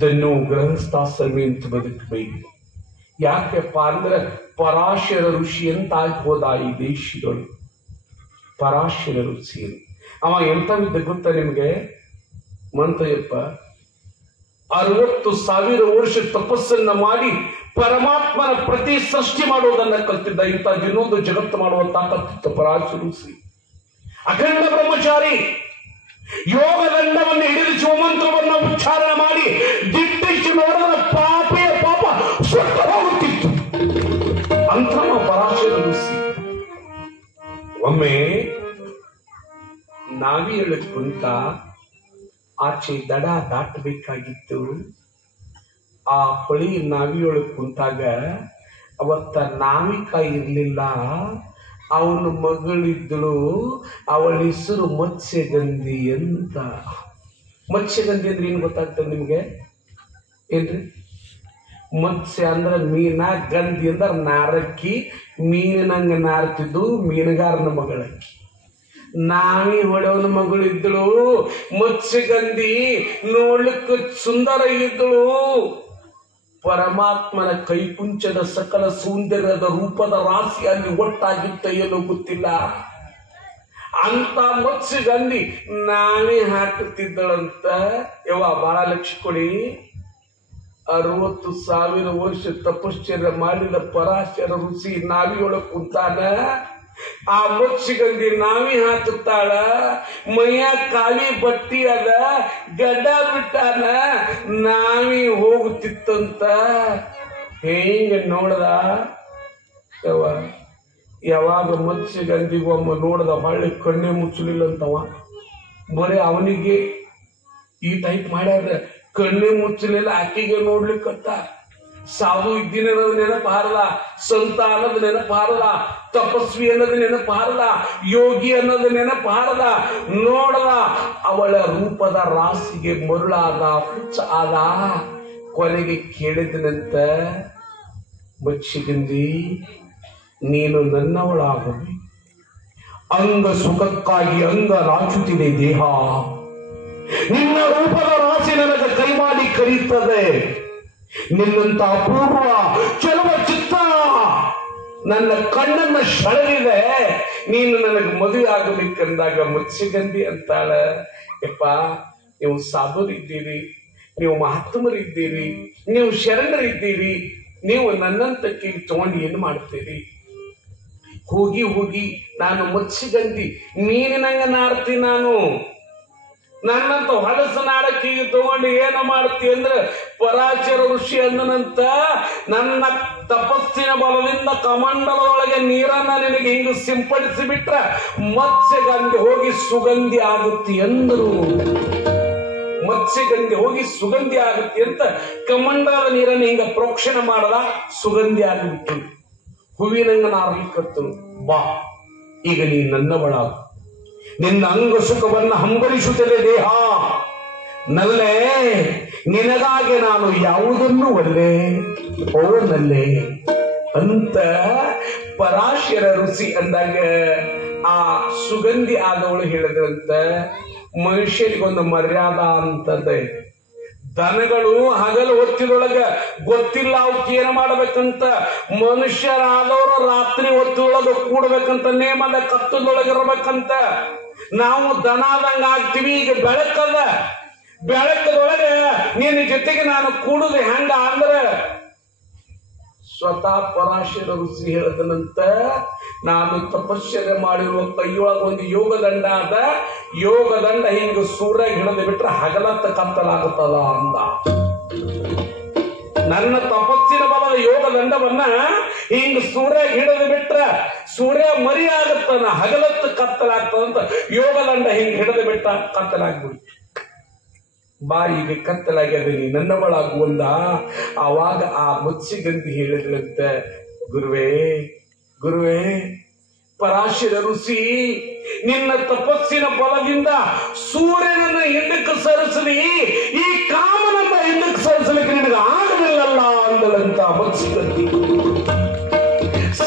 ದನ್ನು ಗೃಹಸ್ಥಾಶ್ರಮಿ ಅಂತ ಬದುಕಬೇಕು. ಯಾಕೆಪ್ಪ ಅಂದ್ರೆ ಪರಾಶರ ಋಷಿ ಅಂತ ಹೋದ ಈ ದೇಶಗಳು. ಪರಾಶರ ಋಷಿ ಅವ ಎಂತವಿದ್ದ ಗೊತ್ತಾ ನಿಮ್ಗೆ? ಮಂತಯ್ಯಪ್ಪ 60,000 ವರ್ಷ ತಪಸ್ಸನ್ನ ಮಾಡಿ ಪರಮಾತ್ಮನ ಪ್ರತಿ ಸೃಷ್ಟಿ ಮಾಡುವುದನ್ನ ಕಲ್ತಿದ್ದ. ಇಂಥ ಇನ್ನೊಂದು ಜಗತ್ತು ಮಾಡುವ ತಾಕತ್ತು ಪರಾಶರ ಋಷಿ. ಅಖಂಡ ಬ್ರಹ್ಮಚಾರಿ, ಯೋಗ ದಂಡವನ್ನು ಹಿಡಿದು ಶಿವಮಂತ್ರವನ್ನು ಉಚ್ಚಾರಣೆ ಮಾಡಿ ದಿಟ್ಟಿಸಿ ನೋಡಿದ್ರೆ ಪಾಪ ಸುಟ್ಟು ಹೋಗುತ್ತಿತ್ತು. ಅಂತ ಪರಾಶರ ಋಷಿ ಒಮ್ಮೆ ನಾವಿಯೊಳ ಕುಂತ ಆಚೆ ದಡ ದಾಟಬೇಕಾಗಿತ್ತು. ಆ ಹೊಳಿ ನಾವಿಯೊಳಗೆ ಕುಂತಾಗ ಅವತ್ತ ನಾವಿಕ ಇರ್ಲಿಲ್ಲ, ಅವನ ಮಗಳಿದ್ದಳು. ಅವಳ ಹೆಸರು ಮತ್ಸ್ಯಗಂಧಿ ಅಂತ. ಮತ್ಸ್ಯಗಂಧಿ ಅಂದ್ರೆ ಏನು ಗೊತ್ತಾಗ್ತದೆ ನಿಮ್ಗೆ? ಏನ್ರಿ? ಮತ್ಸ್ಯ ಅಂದ್ರ ಮೀನ, ಗಂಧಿ ಅಂದ್ರ ನಾರಕ್ಕಿ. ಮೀನಿನಂಗ ನಾರ್ತಿದ್ದು ಮೀನುಗಾರನ ಮಗಳಕ್ಕಿ. ನಾವಿ ಹೊಡೆಯವನ ಮಗಳಿದ್ದಳು ಮತ್ಸ್ಯಗಂಧಿ. ನೋಡ್ಲಿಕ್ಕೆ ಸುಂದರ ಇದ್ದಳು. ಪರಮಾತ್ಮನ ಕೈಕುಂಚದ ಸಕಲ ಸೌಂದರ್ಯದ ರೂಪದ ರಾಶಿ ಅಲ್ಲಿ ಒಟ್ಟಾಗಿತ್ತ ಏನೋ ಗೊತ್ತಿಲ್ಲ. ಅಂತ ಮತ್ಸ್ಯಗಂಧಿ ನಾವೇ ಹಾಕುತ್ತಿದ್ದಳಂತ. ಬಹಳ ಲಕ್ಷ ಕೊಡಿ. 60,000 ವರ್ಷ ತಪಶ್ಚರ್ಯ ಮಾಡಿದ ಪರಾಶರ ಋಷಿ ನಾವಿಯೊಳಗೆ ಕುಂತಾನ. ಆ ಮತ್ಸ್ಯಗಂಧಿ ನಾವಿ ಹಾಕುತ್ತಾಳ. ಮೈಯ ಖಾಲಿ ಬಟ್ಟಿ ಅದ, ಗಡ್ಡ ಬಿಟ್ಟಾನ. ನಾವಿ ಹೋಗುತ್ತಿತ್ತಂತ. ಹೆಂಗ ನೋಡ್ದ? ಯಾವಾಗ ಮತ್ಸ್ಯಗಂಧಿಗೊಮ್ಮ ನೋಡ್ದ ಹೊಳ್ಳಿ ಕಣ್ಣೆ ಮುಚ್ಚಲಿಲ್ಲಂತವ. ಬರೀ ಅವನಿಗೆ ಈ ಟೈಪ್ ಮಾಡ್ಯಾರ. ಕಣ್ಣೆ ಮುಚ್ಚಲಿಲ್ಲ, ಆಕೆಗೆ ನೋಡ್ಲಿಕ್ಕಂತ. ಸಾಧು ಇದ್ದೀನಿ ಅನ್ನೋದು ನೆನಪು ಹಾರಲ್ಲ, ಸಂತ ಅನ್ನೋದು ನೆನಪು ಹಾರಲ್ಲ, ತಪಸ್ವಿ ಅನ್ನೋದು ನೆನಪು ಹಾರಲ್ಲ, ಯೋಗಿ ಅನ್ನೋದು ನೆನಪು ಹಾರಲ್ಲ. ನೋಡದ ಅವಳ ರೂಪದ ರಾಶಿಗೆ ಮರುಳಾದ, ಹುಚ್ಚ ಆದ. ಕೊನೆಗೆ ಕೇಳಿದನಂತ, ಮತ್ಸ್ಯಗಂಧಿ ನೀನು ನನ್ನವಳಾಗಬೇಕು. ಅಂಗ ಸುಖಕ್ಕಾಗಿ ಅಂಗ ನಾಚುತ್ತಿದೆ ದೇಹ. ನಿನ್ನ ರೂಪದ ರಾಶಿ ನನಗೆ ಕೈ ಮಾಡಿ ಕರೀತದೆ. ನಿನ್ನಂತ ಅಪೂರ್ವ ಚಲುವ ಚಿತ್ತ ನನ್ನ ಕಣ್ಣನ್ನ ಸೆಳೆದಿದೆ. ನೀನು ನನಗೆ ಮದುವೆ ಆಗಬೇಕೆಂದಾಗ ಮತ್ಸ್ಯಗಂಧಿ ಅಂತಾಳ, ಯಪ್ಪ ನೀವು ಸಾಧುರಿದ್ದೀರಿ, ನೀವು ಮಹಾತ್ಮರಿದ್ದೀರಿ, ನೀವು ಶರಣರಿದ್ದೀರಿ, ನೀವು ನನ್ನಂತ ಕಿವಿ ತಗೊಂಡು ಏನು ಮಾಡ್ತೀರಿ? ಹೋಗಿ ಹೋಗಿ ನಾನು ಮತ್ಸ್ಯಗಂಧಿ ಮೀನಿನಂಗ ನಾಡ್ತೀನಿ. ನಾನು ನನ್ನಂತ ಹೊಲಸು ನಾಡಕ್ಕಿಗೆ ತಗೊಂಡು ಏನು ಮಾಡ್ತಿ ಅಂದ್ರೆ, ಪರಾಶರ ಋಷಿ ಅಂದನಂತ, ನನ್ನ ತಪಸ್ಸಿನ ಬಲದಿಂದ ಕಮಂಡಲದೊಳಗೆ ನೀರನ್ನ ನಿನಗೆ ಹಿಂಗ ಸಿಂಪಡಿಸಿ ಬಿಟ್ರ ಮತ್ಸ್ಯಗಂಧಿ ಹೋಗಿ ಸುಗಂಧಿ ಆಗುತ್ತಿ ಎಂದರು. ಮತ್ಸ್ಯಗಂಧಿ ಹೋಗಿ ಸುಗಂಧಿ ಆಗುತ್ತಿ ಅಂತ ಕಮಂಡಲದ ನೀರನ್ನು ಹಿಂಗ ಪ್ರೋಕ್ಷಣೆ ಮಾಡದ, ಸುಗಂಧಿ ಆಗಿಬಿಟ್ಟು ಹೂವಿನಂಗ ನಾರ್ಲಿಕ್ಕತ್ತು. ಬಾ, ಈಗ ನೀ ನನ್ನವಳಾಗು. ನಿನ್ನ ಅಂಗ ಸುಖವನ್ನ ಹಂಬಲಿಸುತ್ತದೆ ದೇಹ. ನಲ್ಲೇ ನಿನಗಾಗಿ ನಾನು ಯಾವುದನ್ನು ಒಲ್ಲೆ ಓನಲ್ಲೇ ಅಂತ ಪರಾಶರ ಋಷಿ ಅಂದಾಗ ಆ ಸುಗಂಧಿ ಆದವಳು ಹೇಳಿದ್ರಂತ, ಮನುಷ್ಯರಿಗೊಂದು ಮರ್ಯಾದ ಅಂತದೆ. ದನಗಳು ಹಗಲು ಹೊತ್ತಿನೊಳಗ ಗೊತ್ತಿಲ್ಲ ಅವಕ್ಕೆ ಏನು ಮಾಡ್ಬೇಕಂತ. ಮನುಷ್ಯರಾದವರು ರಾತ್ರಿ ಹೊತ್ತಿನೊಳಗ ಕೂಡ್ಬೇಕಂತ ನೇಮದ, ಕತ್ತದೊಳಗಿರ್ಬೇಕಂತ. ನಾವು ದನಾದಂಗ ಆಗ್ತೀವಿ. ಈಗ ಬೆಳಕದ, ಬೆಳಕದೊಳಗೆ ನಿನ್ನ ಜೊತೆಗೆ ನಾನು ಕೂಡುದು ಹೆಂಗ ಅಂದ್ರೆ, ಸ್ವತಃ ಪರಾಶರ ಋಷಿ ಹೇಳದನಂತ, ನಾನು ತಪಶ್ಚರ್ಯ ಮಾಡಿರುವ ಕೈಯೊಳಗ ಒಂದು ಯೋಗದಂಡ ಅದ. ಯೋಗದಂಡ ಹಿಂಗ ಸೂರ್ಯ ಹಿಡಿದು ಬಿಟ್ರೆ ಹಗಲತ್ತ ಕತ್ತಲಾಗುತ್ತದ ಅಂದ. ನನ್ನ ತಪಸ್ಸಿನ ಬಲದ ಯೋಗದಂಡವನ್ನ ಹಿಂಗ ಸೂರ್ಯ ಹಿಡಿದು ಬಿಟ್ರ ಸೂರ್ಯ ಮರಿ ಆಗುತ್ತಾನ, ಹಗಲತ್ತ ಕತ್ತಲಾಗ್ತದಂತ ಯೋಗದಂಡ ಹಿಂಗ ಹಿಡಿದು ಬಿಟ್ಟ ಕತ್ತಲಾಗ್ಬಿಡ್ತು. ಬಾಯಿಗೆ ಕತ್ತಲಾಗ್ಯದ, ನೀ ನನ್ನವಳಾಗುವಂದ. ಆವಾಗ ಆ ಮತ್ಸ್ಯಗಂಧಿ ಹೇಳಿದ್ರಂತ, ಗುರುವೇ ಗುರುವೇ ಪರಾಶರ ಋಷಿ, ನಿನ್ನ ತಪಸ್ಸಿನ ಬಲದಿಂದ ಸೂರ್ಯನನ್ನ ಹಿಂದಕ್ಕೆ ಸರಿಸಲಿ, ಈ ಕಾಮನನ್ನ ಹಿಂದಕ್ಕೆ ಸರಿಸಲಿಕ್ಕೆ ನಿನಗೆ ಆಗಲಿಲ್ಲಲ್ಲ ಅಂದಳಂತ ಮತ್ಸ್ಯಗಂಧಿ.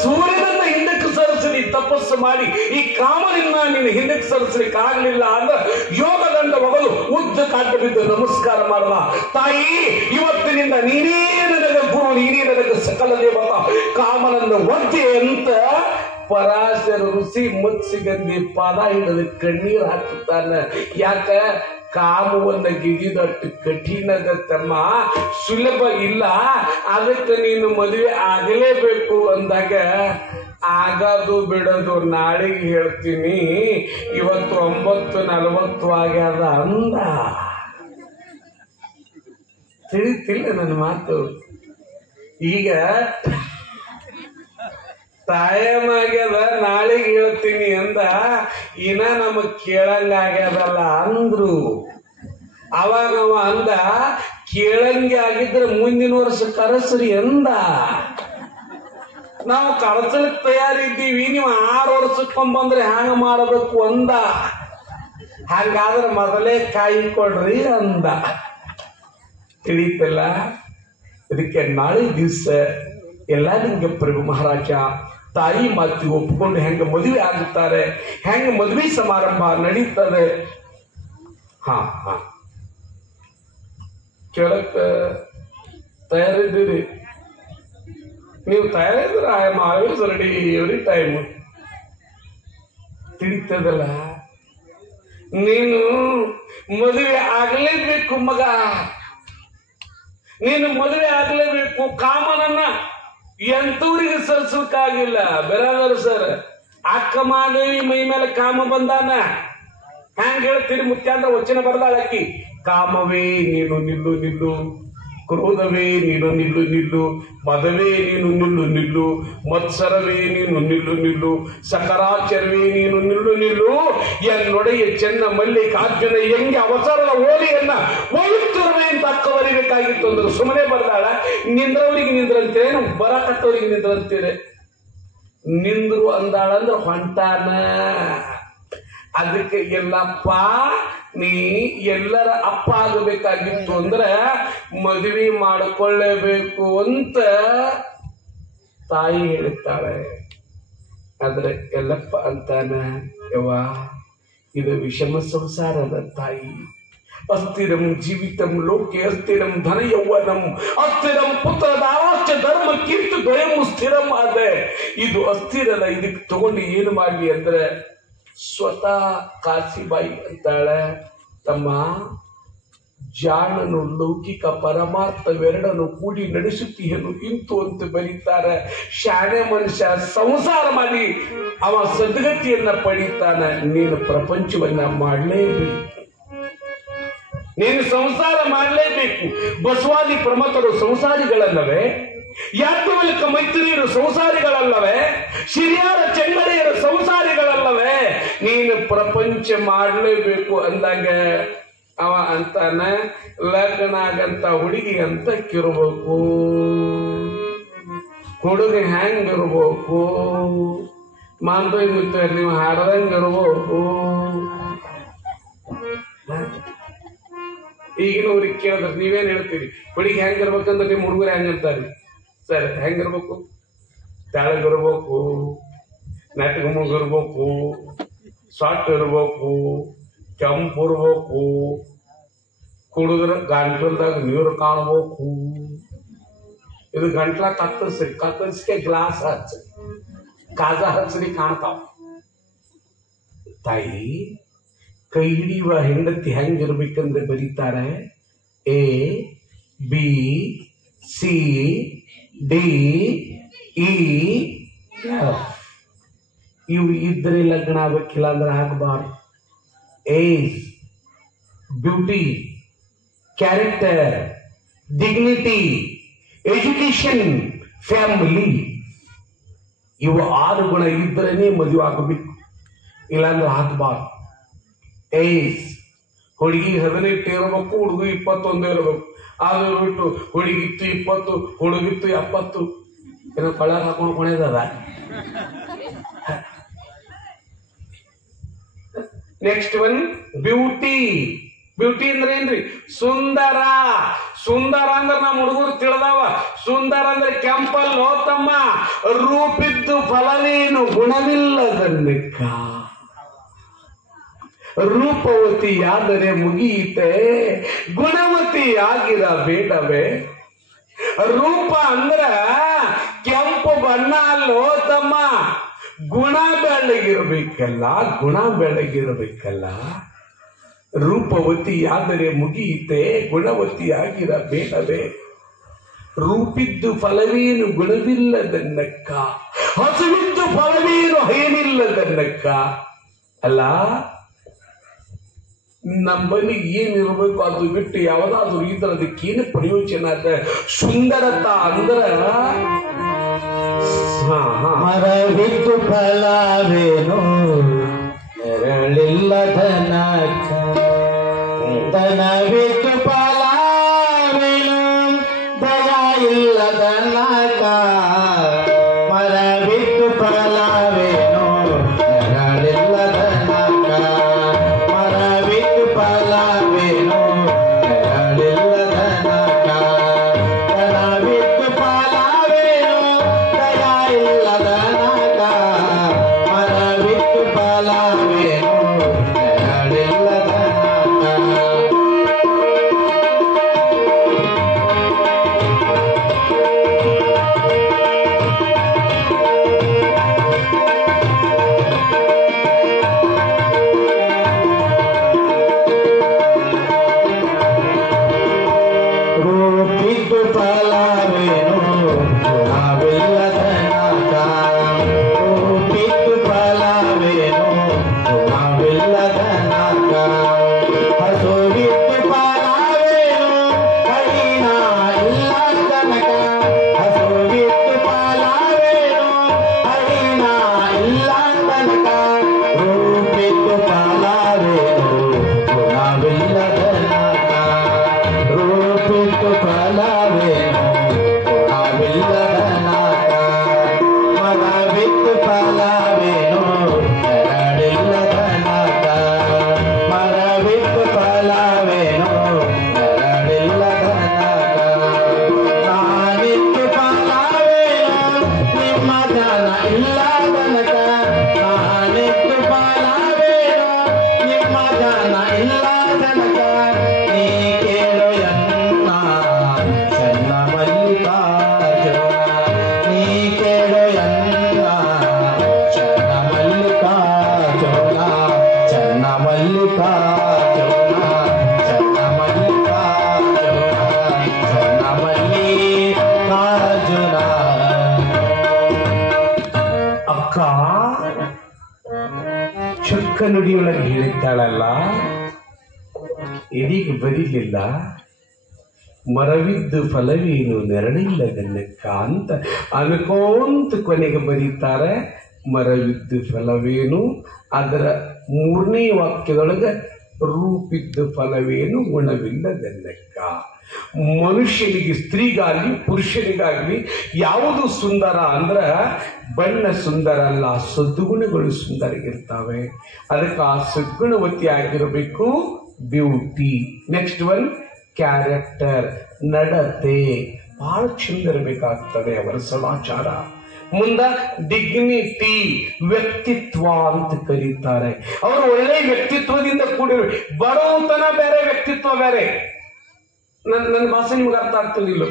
ಸೂರ್ಯನನ್ನ ಹಿಂದಕ್ಕೆ ಸರಿಸಲಿ ತಪಸ್ಸು ಮಾಡಿ, ಈ ಕಾಮನಿಂದ ನಿನ್ನ ಹಿಂದಕ್ಕೆ ಸರಿಸಲಿಕ್ಕೆ ಆಗಲಿಲ್ಲ ಅಂದ್ರೆ ಯೋಗದಂಡ ಒಗಲು ಉದ್ದ ಕಾಟ ಬಿದ್ದು ನಮಸ್ಕಾರ ಮಾಡಲ್ಲ. ತಾಯಿ, ಇವತ್ತಿನಿಂದ ನೀನೇ ನನಗೆ ಗುರು, ನೀನೇ ನನಗೆ ಸಕಲ ದೇವತ, ಕಾಮನನ್ನು ಒದ್ದೆ ಅಂತ ಪರಾಶರ ಋಷಿ ಮತ್ಸ್ಯಗಂಧಿ ಪಾದ ಹಿಡಿದು ಕಣ್ಣೀರು ಹಾಕುತ್ತಾನೆ. ಯಾಕ? ಕಾಮವನ್ನ ಗಿಗಿದಟ್ಟು ಕಠಿಣಗತ್ತಮ್ಮ, ಸುಲಭ ಇಲ್ಲ. ಅದಕ್ಕೆ ನೀನು ಮದುವೆ ಆಗಲೇಬೇಕು ಅಂದಾಗ, ಆಗದು ಬಿಡೋದು ನಾಳೆಗೆ ಹೇಳ್ತೀನಿ, ಇವತ್ತು 9:40 ಆಗ್ಯದ ಅಂದ. ತಿಳಿತಿಲ್ಲ ನನ್ನ ಮಾತು. ಈಗ ಟೈಮ್ ಆಗ್ಯದ ನಾಳೆಗೆ ಹೇಳ್ತೀನಿ ಅಂದ ಇನ್ನ ನಮಗ್ ಕೇಳಂಗಾಗ್ಯದಲ್ಲ ಅಂದ್ರು. ಅವಾಗ ಅವ ಅಂದ ಕೇಳಂಗೆ ಆಗಿದ್ರೆ ಮುಂದಿನ ವರ್ಷ ಕರೆಸ್ರಿ ಅಂದ. ನಾವು ಕಳ್ಸಲಿಕ್ ತಯಾರಿದ್ದೀವಿ, ನೀವು 6 ವರ್ಷಕ್ಕೊಂಬಂದ್ರೆ ಹ್ಯಾಂಗ ಮಾಡಬೇಕು ಅಂದ. ಹಂಗಾದ್ರೆ ಮೊದಲೇ ಕಾಯಿ ಕೊಡ್ರಿ ಅಂದ. ತಿಳಿತಲ್ಲ? ಇದಕ್ಕೆ ನಾಳೆ ದಿವಸ ಎಲ್ಲ ನಿಂಗೆ ಪ್ರಭು ಮಹಾರಾಜ ತಾಯಿ ಮಾತಿಗೆ ಒಪ್ಪಿಕೊಂಡು ಹೆಂಗ ಮದುವೆ ಆಗುತ್ತಾರೆ, ಹೆಂಗ ಮದುವೆ ಸಮಾರಂಭ ನಡೀತದೆ. ಹಾ ಹಾ ಕೇಳಕ್ಕ ತಯಾರಿದ್ದೀರಿ? ನೀವು ತಯಾರಿದ್ರೆ I am always ready every time. ತಿಳಿತದಲ್ಲ? ನೀನು ಮದುವೆ ಆಗಲೇಬೇಕು ಮಗ, ನೀನು ಮದುವೆ ಆಗಲೇಬೇಕು. ಕಾಮನನ್ನ ಎಂತೂರಿಗೆ ಸಲ್ಸಕ್ಕಾಗಿಲ್ಲ. ಬೆರಾದರ್ ಸರ್, ಅಕ್ಕ ಮಾದೇವಿ ಮೈ ಮೇಲೆ ಕಾಮ ಬಂದಾನ. ಹೆಂಗ್ ಹೇಳ್ತೀರಿ ಮುತ್ಯಾಂದ್ರ ವಚನ ಬರ್ದಾಳಕ್ಕಿ, ಕಾಮವೇ ನೀನು ನಿಲ್ಲು ನಿಲ್ಲು, ಕ್ರೋಧವೇ ನೀನು ನಿಲ್ಲು ನಿಲ್ಲು, ಮದವೇ ನೀನು ನಿಲ್ಲು ನಿಲ್ಲು, ಮತ್ಸರವೇ ನೀನು ನಿಲ್ಲು ನಿಲ್ಲು, ಸಕರಾಚರವೇ ನೀನು ನಿಲ್ಲು ನಿಲ್ಲು, ಎನ್ನೊಡೆಯ ಚೆನ್ನ ಮಲ್ಲಿಕಾರ್ಜುನ ಹೆಂಗೆ ಅವಸರದ ಓಲಿಯನ್ನ ಒಯ್ಯುತ್ತಿರುವೆ ಅಂತ ಅಕ್ಕ ಬರಿಬೇಕಾಗಿತ್ತು ಅಂದ್ರು. ಸುಮ್ಮನೆ ಬರ್ದಾಳ. ನಿಂದ್ರವರಿಗೆ ನಿಂದ್ರಂತೀರೇನು, ಬರ ಕಟ್ಟೋರಿಗೆ ನಿಂದ್ರಂತೀರೆ? ನಿಂದ್ರು ಅಂದಾಳಂದ್ರ ಹೊಂಟಾನ. ಅದಕ್ಕೆ ಎಲ್ಲಪ್ಪ ನೀ ಎಲ್ಲರ ಅಪ್ಪ ಆಗಬೇಕಾಗಿತ್ತು ಅಂದ್ರೆ ಮದುವೆ ಮಾಡಿಕೊಳ್ಳೇಬೇಕು ಅಂತ ತಾಯಿ ಹೇಳ್ತಾಳೆ. ಆದ್ರೆ ಎಲ್ಲಪ್ಪ ಅಂತಾನ, ಯವ್ವ ಇದು ವಿಷಮ ಸಂಸಾರದ ತಾಯಿ. ಅಸ್ಥಿರಂ ಜೀವಿತಂ ಲೋಕೆ ಅಸ್ಥಿರಂ ಧನ ಯೌವನಂ ಅಸ್ಥಿರಂ ಪುತ್ರ ದಾವಾಶ್ಚ ಧರ್ಮ ಕೀರ್ತಿ ದ್ವಯಂ ಸ್ಥಿರಂ ಅದೆ. ಇದು ಅಸ್ಥಿರಲ್ಲ, ಇದಕ್ಕೆ ತಗೊಂಡು ಏನು ಮಾಡ್ಲಿ ಅಂದ್ರೆ ಸ್ವತಃ ಕಾಶಿಬಾಯಿ ಅಂತಾಳೆ, ತಮ್ಮ ಜಾಣನು ಲೌಕಿಕ ಪರಮಾರ್ಥವೆರಡನ್ನು ಕೂಡಿ ನಡೆಸುತ್ತೀಯನು ಇಂತು ಅಂತ ಬರೀತಾರೆ. ಶಾಣೆ ಮನುಷ್ಯ ಸಂಸಾರ ಮಾಡಿ ಅವ ಸದ್ಗತಿಯನ್ನ ಪಡೀತಾನೆ. ನೀನು ಪ್ರಪಂಚವನ್ನ ಮಾಡಲೇಬೇಕು, ನೀನು ಸಂಸಾರ ಮಾಡಲೇಬೇಕು. ಬಸವಾದಿ ಪ್ರಮಥರು ಸಂಸಾರಿಗಳಲ್ಲವೇ? ಯಾಜ್ಞವಲ್ಕ ಮೈತ್ರಿಯರು ಸಂಸಾರಿಗಳಲ್ಲವೇ? ಶಿರಿಯಾರ ಚೆಂಗಡೆಯರು ಸಂಸಾರಿಗಳಲ್ಲವೇ? ನೀನು ಪ್ರಪಂಚ ಮಾಡಲೇಬೇಕು ಅಂದಾಗ ಅವ ಅಂತಾನ, ಲಗ್ನ ಆಗಂತ ಹುಡುಗಿ ಅಂತ ಕಿರ್ಬೇಕು, ಹುಡುಗ ಹೆಂಗ ಇರ್ಬೇಕು, ಮಾಂತೋಯ್ ನೀವು ಹಾಡ್ದಂಗ ಇರ್ಬೇಕು. ಈಗಿನವ್ರಿಗೆ ಕೇಳಿದ್ರೆ ನೀವೇನ್ ಹೇಳ್ತೀರಿ? ಹುಡುಗಿ ಹೆಂಗಿರ್ಬೇಕಂದ್ರೆ ನಿಮ್ಮ ಹುಡುಗರು ಹೆಂಗಂತಾರೆ? ಸರ್ ಹೆಂಗಿರ್ಬೇಕು? ತೆಳಗಿರ್ಬೇಕು, ನೆಟ್ಟಗ ಮೂಗಿರ್ಬೇಕು, ಸೊಟ್ಟ ಇರ್ಬೇಕು, ಕೆಂಪು ಇರ್ಬೇಕು, ಕುಡಿದ್ರೆ ಗಂಟಲ್ದಾಗ ನೀರು ಕಾಣಬೇಕು. ಇದು ಗಂಟ್ಲ ಕತ್ತರಿಸ್ಕೆ ಗ್ಲಾಸ್ ಹಚ್ಚ ಕಾಜಾ ಹಚ್ಚರಿ ಕಾಣ್ತಾವ. ತಾಯಿ ಕೈ ಹಿಡಿಯುವ ಹೆಂಡತಿ ಹೆಂಗಿರ್ಬೇಕಂದ್ರೆ ಬರೀತಾರೆ, A B C D E F. ಇವು ಇದ್ರೆ ಲಗ್ನ ಆಗ್ಬೇಕಿಲ್ಲ ಅಂದ್ರೆ ಆಗಬಾರ್ದು. Age, beauty, character, dignity, education, family, ಇವು 6 ಗುಣ ಇದ್ರೇನೆ ಮದುವೆ ಆಗಬೇಕು, ಇಲ್ಲಾಂದ್ರೆ ಆಗಬಾರ್ದು. ಏಜ್, ಹುಡುಗಿ 18 ಇರಬೇಕು, ಹುಡುಗ 21 ಇರಬೇಕು. ಅದು ಬಿಟ್ಟು ಹುಡುಗಿತ್ತು 20, ಹುಡುಗಿತ್ತು 70, ಏನೋ ಕಳರ್ ಹಾಕೊಂಡು ಕೊನೆದದ. Next one beauty. ಬ್ಯೂಟಿ ಅಂದ್ರೆ ಏನ್ರಿ? ಸುಂದರ. ಸುಂದರ ಅಂದ್ರೆ ನಮ್ಮ ಹುಡುಗರು ತಿಳಿದಾವ. ಸುಂದರ ಅಂದ್ರೆ ಕೆಂಪಲ್ಲಿ ಹೋತಮ್ಮ, ರೂಪಿದ್ದು ಫಲವೇನು ಗುಣವಿಲ್ಲದನ್ನಿಕ್ಕ. ರೂಪವತಿಯಾದರೆ ಮುಗಿಯಿತೆ, ಗುಣವತಿಯಾಗಿರ ಬೇಡವೇ. ರೂಪ ಅಂದ್ರ ಕೆಂಪು ಬಣ್ಣ ಅಲ್ಲಿ ಹೋತಮ್ಮ, ಗುಣ ಬೆಳಗಿರ್ಬೇಕಲ್ಲ, ಗುಣ ಬೆಳಗಿರ್ಬೇಕಲ್ಲ. ರೂಪವತಿಯಾದರೆ ಮುಗಿಯಿತೆ, ಗುಣವತಿಯಾಗಿರ ಬೇಡವೇ. ರೂಪಿದ್ದು ಫಲವೇನು ಗುಣವಿಲ್ಲದನ್ನಕ್ಕ, ಹಸುವಿದ್ದು ಫಲವೇನು ಏನಿಲ್ಲದನ್ನಕ್ಕ. ಅಲ್ಲ, ನಮ್ಮಲ್ಲಿ ಏನಿರ್ಬೇಕು ಅದು ಬಿಟ್ಟು ಯಾವ್ದಾದ್ರು ಇದ್ರ ಅದಕ್ಕೇನು ಪ್ರಯೋಜನ ಅದ? ಸುಂದರತ ಅಂದ್ರ ಮರ ಫಲವೇನು ನೆರಳಿಲ್ಲದ ನಕ ಧನವಿತ್ತು ಫಲವೇನು ದಯ ಇಲ್ಲದ ನಕ ಮರವಿತ್ತು ಫಲವೇನು ನೆರಳಿಲ್ಲದ ನಕ ಮರವಿತ್ತು ಫಲವೇನು ನೆರಳಿಲ್ಲದ ನಕ ಧನವಿತ್ತು ಫಲವೇನು ದಯ ಇಲ್ಲದ ನಕ ಮರವಿತ್ತು ಫಲವೇನು ನೆರಳಿಲ್ಲದ ನಕ ರೂಪಿದ್ದು ಫಲವೇನು ಗುಣವಿಲ್ಲದ ನಕ ರೂಪಿದ್ದು ಫಲವೇನು ಗುಣವಿಲ್ಲದ ನಕ ಹಸುವಿದ್ದು ಫಲವೇನು ಕಡಿನ ಇಲ್ಲ ತನಕ ಹಸುವಿದ್ದು ಫಲವೇನು ಕಡಿನ ಇಲ್ಲ ತನಕ ರೂಪಿದ್ದು ಫಲವೇನು ಗುಣವಿಲ್ಲದ ನಕ ರೂಪಿತ್ತು ಫಲವೇನು ಗುಣವಿಲ್ಲದ ನಕ ಮರವಿತ್ತು ಫಲವೇನು ನೆರಳಿಲ್ಲದ ನಕ ಮರವಿತ್ತು ಫಲವೇನು ನೆರಳಿಲ್ಲದ ನಕ ನಾನಿತ್ತು ಫಲವೇನು ನಿಮ್ಮ ಜನ ಇಲ್ಲ ತನಕ ನಾನಿತ್ತು ಫಲವೇನು ನಿಮ್ಮ ಜನ ಇಲ್ಲ ತನಕ ನೀ ಕೇಳು ಎನ್ನ ಚೆನ್ನ ಮಲ್ಲಿಕಾರ್ಜುನ ನೀ ಕೇಳು ಎನ್ನ ಚೆನ್ನ ಮಲ್ಲಿಕಾರ್ಜುನ ಚೆನ್ನ ಮಲ್ಲಿಕಾರ್ಜುನ ಚೆನ್ನ ಮಲ್ಲಿಕಾರ್ಜುನ ಚೆನ್ನ ಮಲ್ಲಿಕಾರ್ಜುನ ಅಕ್ಕ ಚೊಕ್ಕ ನುಡಿಯೊಳಗೆ ಹೇಳಿದ್ದಾಳಲ್ಲ, ಇದೀಗ ಬರೀಲಿಲ್ಲ ಮರವಿದ್ದು ಫಲವೇನು ನೆರಳಿಲ್ಲದನ್ನಕ್ಕ ಅಂತ ಅನ್ಕೋಂತ ಕೊನೆಗೆ ಬರೀತಾರೆ. ಮರವಿದ್ದು ಫಲವೇನು, ಅದರ 3ನೇ ವಾಕ್ಯದೊಳಗೆ ರೂಪಿದ್ದು ಫಲವೇನು ಗುಣವಿಲ್ಲದನ್ನಕ್ಕ. ಮನುಷ್ಯನಿಗೆ, ಸ್ತ್ರೀಗಾಗಲಿ ಪುರುಷನಿಗಾಗಲಿ ಯಾವುದು ಸುಂದರ ಅಂದ್ರೆ ಬಣ್ಣ ಸುಂದರ ಅಲ್ಲ, ಸದ್ಗುಣಗಳು ಸುಂದರ ಇರ್ತಾವೆ. ಅದಕ್ಕೆ ಆ ಸದ್ಗುಣವತಿ ಆಗಿರಬೇಕು ಬ್ಯೂಟಿ. ನೆಕ್ಸ್ಟ್ ಒನ್ ಕ್ಯಾರೆಕ್ಟರ್, ನಡತೆ ಬಹಳ ಚಂದ ಇರಬೇಕಾಗ್ತದೆ ಅವರ ಸದಾಚಾರ. ಮುಂದ ಡಿಗ್ನಿಟಿ, ವ್ಯಕ್ತಿತ್ವ ಅಂತ ಕರೀತಾರೆ. ಅವರು ಒಳ್ಳೆ ವ್ಯಕ್ತಿತ್ವದಿಂದ ಕೂಡಿರು. ಬಡವತನ ಬೇರೆ, ವ್ಯಕ್ತಿತ್ವ ಬೇರೆ. ನನ್ನ ಭಾಷೆ ನಿಮ್ಗೆ ಅರ್ಥ ಆಗ್ತದಿಲ್ಲ.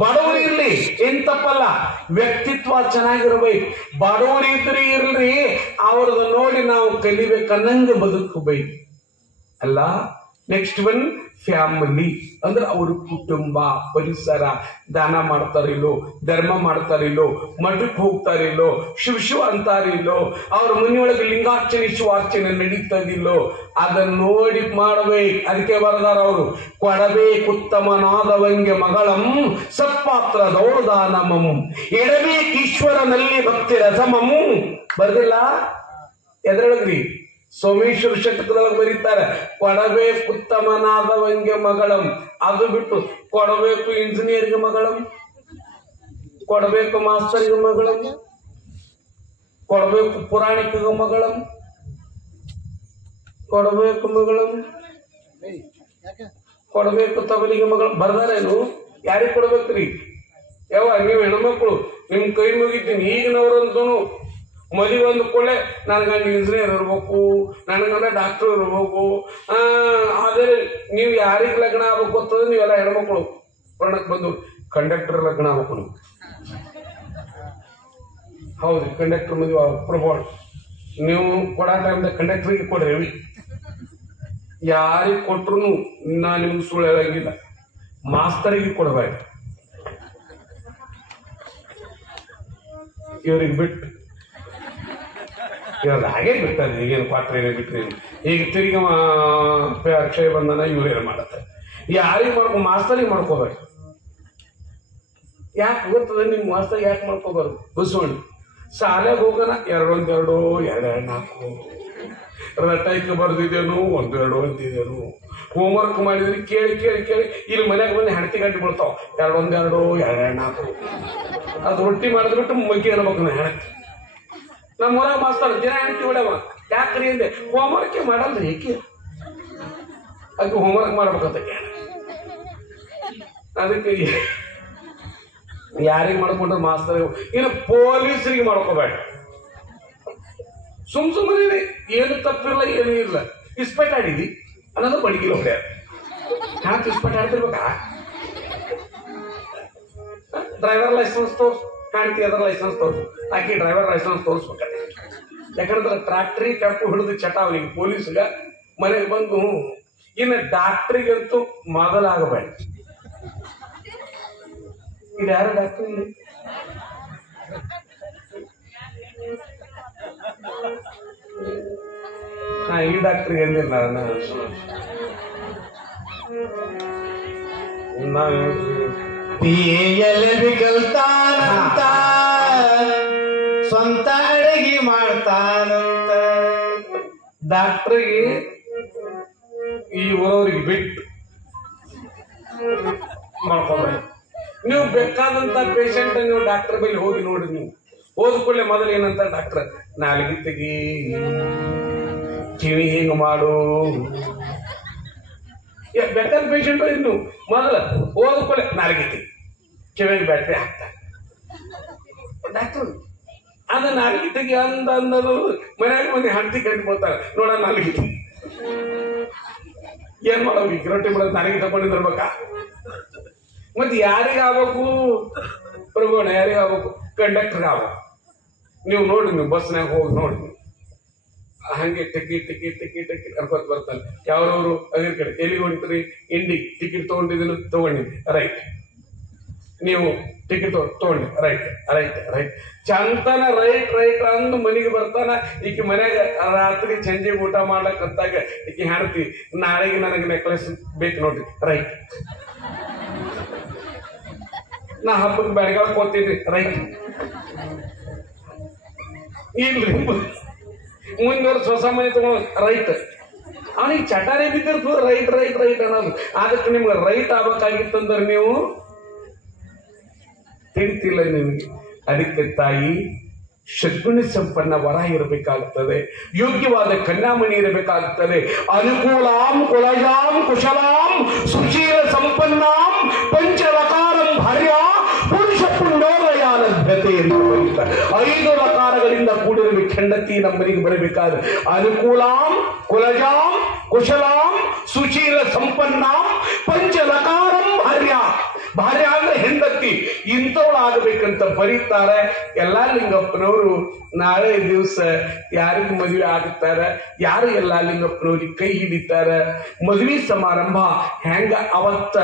ಬಡವರು ಇರ್ಲಿ ಏನ್ ತಪ್ಪಲ್ಲ, ವ್ಯಕ್ತಿತ್ವ ಚೆನ್ನಾಗಿರ್ಬೇಕು. ಬಡವರು ಇದ್ರೆ ಇರ್ಲಿ, ಅವ್ರದ್ದು ನೋಡಿ ನಾವು ಕಲಿಬೇಕನ್ನಂಗೆ ಬದುಕಬೇಕು ಅಲ್ಲ. ನೆಕ್ಸ್ಟ್ ಒನ್ ಫ್ಯಾಮಿಲಿ ಅಂದ್ರೆ ಅವ್ರ ಕುಟುಂಬ, ಪರಿಸರ. ದಾನ ಮಾಡ್ತಾರಿಲ್ಲೋ, ಧರ್ಮ ಮಾಡ್ತಾರಿಲ್ಲೋ, ಮಠಕ್ಕೆ ಹೋಗ್ತಾರಿಲ್ಲೋ, ಶಿವ ಅಂತಾರಿಲ್ಲೋ, ಅವ್ರ ಮನೆಯೊಳಗೆ ಲಿಂಗಾರ್ಚನೆ ಶಿವಾರ್ಚನೆ ನಡೀತದಿಲ್ಲೋ, ಅದನ್ನ ನೋಡಿ ಮಾಡ್ಬೇಕು. ಅದಕ್ಕೆ ಬರದಾರ ಅವರು, ಕೊಡಬೇಕುತ್ತಮನಾದವಂಗೆ ಮಗಳಂ ಸತ್ಪಾತ್ರ ದೌಡದಾನಮಂ ಎಡಬೇಕೀಶ್ವರನಲ್ಲಿ ಭಕ್ತಿ ರಸಮಂ. ಬರ್ದಿಲ್ಲ ಎದ್ರೊಳಗ್ರಿ? ಸೋಮೇಶ್ವರ ಶತಕದೊಳಗೆ ಬರೀತಾರೆ, ಕೊಡಬೇಕುತ್ತಮನಾದವಂಗೆ ಮಗಳಂ. ಅದು ಬಿಟ್ಟು ಕೊಡಬೇಕು ಇಂಜಿನಿಯರ್ಗೆ ಮಗಳಂ, ಕೊಡಬೇಕು ಮಾಸ್ತರ್ಗೆ ಮಗಳಂ, ಕೊಡಬೇಕು ಪುರಾಣಿಕಗೆ ಮಗಳಂ, ಕೊಡಬೇಕು ಮಗಳಂ, ಕೊಡಬೇಕು ತಬಲಿಗೆ ಮಗಳಂ. ಬರ್ದಾರೇನು? ಯಾರಿಗೆ ಕೊಡ್ಬೇಕ್ರಿ? ಯಾವ ನೀವು ಹೆಣ್ಮಕ್ಳು ನಿಮ್ ಕೈ ಮುಗಿತೀನಿ. ಈಗಿನವ್ರಂತೂ ಮದುವೆ ಒಂದು ಕೊಳ್ಳೆ ನನ್ನ ಗಂಡ ಇಂಜಿನಿಯರ್ ಇರ್ಬೇಕು, ನನ್ನ ಗಂಡ ಡಾಕ್ಟರ್ ಇರ್ಬೇಕು. ಆದರೆ ನೀವು ಯಾರಿಗೆ ಲಗ್ನ ಆಗ್ಬೇಕು ಗೊತ್ತದ? ನೀವೆಲ್ಲ ಹೆಣ್ಮಕ್ಳು ಪ್ರಾಣಕ್ಕೆ ಬಂದು ಕಂಡಕ್ಟರ್ ಲಗ್ನ ಆಗ್ಬೇಕು ನೀವು. ಹೌದು, ಕಂಡಕ್ಟರ್ ಮದುವೆ ಪ್ರಭಾವ ನೀವು ಕೊಡ ಟೈಮ್ದಾಗ ಕಂಡಕ್ಟರ್ಗೆ ಕೊಡ್ರಿ. ಯಾರಿಗೆ ಕೊಟ್ರು ನಾನು ನಿಮ್ಗೆ ಸುಳ್ಳು ಹೇಳಂಗಿಲ್ಲ. ಮಾಸ್ತರಿಗೆ ಕೊಡಬೇಡಿ, ಇವ್ರಿಗೆ ಬಿಟ್ಟು ಇವಾಗ ಹಾಗೆ ಬಿಡ್ತಾರೆ. ಈಗೇನು ಪಾತ್ರೆ ಬಿಟ್ರಿ, ಈಗ ತಿರುಗಿ ಅಕ್ಷಯ ಬಂಧನ ಇವ್ರೇನು ಮಾಡತ್ತೆ. ಯಾರಿಗೆ ಮಾಡ್ಕೊ, ಮಾಸ್ತರಿಗೆ ಮಾಡ್ಕೋಬಾರ್ದು. ಯಾಕೆ ಗೊತ್ತದ? ನಿಮ್ಮ ಮಾಸ್ತರ್ ಯಾಕೆ ಮಾಡ್ಕೋಬಾರ್ದು? ಬಸವಣ್ಣ ಶಾಲೆಗೆ ಹೋಗೋಣ ಎರಡೊಂದೆರಡು ಎರಡೆರಡು ನಾಲ್ಕು ರಟೈಕ್ ಬರ್ದಿದ್ದೇನು ಒಂದೆರಡು ಅಂತಿದ್ದೇನು ಹೋಮ್ವರ್ಕ್ ಮಾಡಿದ್ರಿ ಕೇಳಿ ಕೇಳಿ ಕೇಳಿ ಇಲ್ಲಿ ಮನ್ಯಾಗ ಬಂದು ಹೆಂಡತಿ ಗಂಟೆ ಬೀಳ್ತಾವ ಎರಡೊಂದೆರಡು ಎರಡೆರಡು ನಾಲ್ಕು ಅದು ರೊಟ್ಟಿ ಮಾಡಿದ್ಬಿಟ್ಟು ಮಗ್ಗಿ ಅನ್ಬೇಕು ನಾ ಹೆಣತಿ ನಮ್ಮ ಹೊರಗೆ ಮಾಸ್ತಾರ ದಿನ ಹೆಂಡತಿ ಹೊಡ್ಯವ ಯಾಕ್ರಿ ಅಂದೆ ಹೋಮ್ವರ್ಕೇ ಮಾಡಲ್ರಿ ಏಕೆ ಅದಕ್ಕೆ ಹೋಮ್ವರ್ಕ್ ಮಾಡ್ಬೇಕಂತ ಅದಕ್ಕೆ ಯಾರಿಗೆ ಮಾಡ್ಕೊಂಡ್ರೆ ಮಾಸ್ತರ್ ಇನ್ನು ಪೊಲೀಸರಿಗೆ ಮಾಡ್ಕೋಬೇಡ ಸುಮ್ಮನೆ ಏನು ತಪ್ಪಿರಲ್ಲ ಏನೂ ಇಲ್ಲ ಇಸ್ಪೆಟ್ ಆಡಿದಿ ಅನ್ನೋದು ಬಡಗಿಲ್ಲ ಹೊಡ್ಯಾರ ಹ್ಯಾಂಗ ಇಸ್ಪೆಟ್ ಆಡ್ತಿರ್ಬೇಕಾ ಡ್ರೈವರ್ ಲೈಸೆನ್ಸ್ ತೋರ್ಸು ಕಾಣ್ತಿ ಅದರ ಲೈಸೆನ್ಸ್ ತೋರ್ಸು ಆಕೆ ಡ್ರೈವರ್ ಲೈಸೆನ್ಸ್ ತೋರಿಸ್ಬೇಕಂತೆ ಯಾಕಂದ್ರೆ ಟ್ರ್ಯಾಕ್ಟ್ರಿ ಟೆಂಪು ಹಿಡಿದು ಚಟ ಅವನಿಗೆ ಪೊಲೀಸ್ಗ ಮನೆಗೆ ಬಂದು ಇನ್ನು ಡಾಕ್ಟ್ರಿಗಂತೂ ಮೊದಲಾಗಬೇಡ ಇದು ಯಾರು ಡಾಕ್ಟ್ರಿ ಇಲ್ಲಿ ಈ ಡಾಕ್ಟ್ರಿಗೆ ಎಂದಿಲ್ಲ ಎಲ್ಲಿ ಕಲ್ತಾನಂತ ಸ್ವಂತ ಅಡಿಗೆ ಮಾಡ್ತಾನಂತ ಡಾಕ್ಟ್ರಿಗೆ ಈ ಊರವ್ರಿಗೆ ಬಿಟ್ಟು ಮಾಡ್ಕೋಬೇಡಿ ನೀವು ಬೇಕಾದಂತ ಪೇಷಂಟ್ ನೀವು ಡಾಕ್ಟರ್ ಬಳಿ ಹೋಗಿ ನೋಡಿ ನೀವು ಹೋದ ಕೂಡಲೇ ಮೊದಲು ಏನಂತ ಡಾಕ್ಟರ್ ನಾಲಿಗೆ ತೆಗಿ ಕಿವಿ ಹಿಂಗ ಮಾಡು ಬೇಕಾದ ಪೇಷಂಟ್ ಇನ್ನು ಮೊದಲು ಹೋದ ಕೂಡಲೇ ನಾಲಿಗೆ ತೆಗಿ ಕಿವಿಗೆ ಬ್ಯಾಟ್ರಿ ಹಾಕ್ತಾರೆ ಡಾಕ್ಟರ್ ಅದ ನಾಲಿಗೆ ತೆಗಿ ಅಂದದು ಮನ್ಯಾಗ ಮಂದಿ ಹಂತಿ ಕಂಡು ಬರ್ತಾರೆ ನೋಡ ನಾಲಿಗೆ ತೆಗಿ ಏನ್ ಮಾಡೋದು ರೊಟ್ಟಿ ಮಾಡೋದು ನಾಲಿಗೆ ತಗೊಂಡಿರ್ಬೇಕಾ ಮತ್ತೆ ಯಾರಿಗಾಗಬೇಕು ಪ್ರಭುಣ ಯಾರಿಗಾಗಬೇಕು ಕಂಡಕ್ಟರ್ಗೆ ಆಗ್ಬೇಕು ನೀವು ನೋಡಿ ನೀವು ಬಸ್ನಾಗ ಹೋಗಿ ನೋಡಿ ಹಂಗೆ ಟಿಕೆಟ್ ಅನ್ಕೋತ ಬರ್ತಾನೆ ಯಾವ್ರವ್ರು ಅದ್ರ ಕಡೆ ಎಲ್ಲಿಗೆ ಹೊಂಟ್ರಿ ಇಂಡಿ ಟಿಕೆಟ್ ತಗೊಂಡಿದ್ದೀನಿ ತಗೊಂಡಿದ್ದೆ ರೈಟ್ ನೀವು ಟಿಕೆಟ್ ತಗೊಂಡಿ ರೈಟ್ ಚಂತನ ರೈಟ್ ಅಂದು ಮನೆಗೆ ಬರ್ತಾನ ಈಕೆ ಮನ್ಯಾಗ ರಾತ್ರಿ ಸಂಜೆ ಊಟ ಮಾಡ್ಲಕ್ಕಂತಾಗ ಈಕೆ ಹೆಣ್ತಿ ನಾಳೆಗೆ ನನಗೆ ನೆಕ್ಲೆಸ್ ಬೇಕು ನೋಡ್ರಿ ರೈಟ್ ನಾ ಹಬ್ಬಕ್ಕೆ ಬೆಳಗಾವ್ ಕೂತಿದ್ರಿ ರೈಟ್ ಇಲ್ರಿ ಮುಂದೆ ಹೊಸ ಮನೆ ತಗೊಂಡು ರೈಟ್ ಅವನಿಗೆ ಚಟಾರೆ ಬಿದ್ದಿರ್ತದ ರೈಟ್ ಅನ್ನೋದು ಅದಕ್ಕೆ ನಿಮ್ಗೆ ರೈಟ್ ಆಗ್ಬೇಕಾಗಿತ್ತಂದ್ರೆ ನೀವು ತಿಳಿತಿಲ್ಲ ನಿಮ್ಗೆ ಅದಕ್ಕೆ ತಾಯಿ ಷಡ್ಗುಣ ಸಂಪನ್ನ ವರ ಇರಬೇಕಾಗುತ್ತದೆ ಯೋಗ್ಯವಾದ ಕನ್ಯಾಮಣಿ ಇರಬೇಕಾಗುತ್ತದೆ ಅನುಕೂಲಾಂ ಕುಲಜಾಂ ಕುಶಲಾಂ ಸುಶೀಲ ಸಂಪನ್ನಾಂ ಪಂಚಲಕಾರಂ ಭಾರ್ಯ ಪುರುಷ ಪುಂಡೋದಯ ಲಭ್ಯತೆ ಎಂದು ಬರೀತಾರೆ 5 ಲಕಾರಗಳಿಂದ ಕೂಡಿರಬೇಕು ಹೆಂಡತಿ ನಮ್ಮನಿಗೆ ಬರಬೇಕಾದ್ರೆ ಅನುಕೂಲಾಂ ಕುಲಜಾಂ ಕುಶಲಾಂ ಸುಶೀಲ ಸಂಪನ್ನಾಂ ಪಂಚಲಕಾರಂ ಭಾರ್ಯ ಅಂದ್ರೆ ಹೆಂಡತಿ ಇಂಥವಳಾಗಬೇಕಂತ ಬರೀತಾರೆ ಎಲ್ಲಾ ಲಿಂಗಪ್ಪನವರು ನಾಳೆ ದಿವಸ ಯಾರಿಗೆ ಮದುವೆ ಆಗುತ್ತಾರೆ ಯಾರು ಎಲ್ಲಾ ಲಿಂಗಪ್ಪನವ್ರಿಗೆ ಕೈ ಹಿಡಿತಾರೆ ಮದುವೆ ಸಮಾರಂಭ ಹೆಂಗ ಅವತ್ತ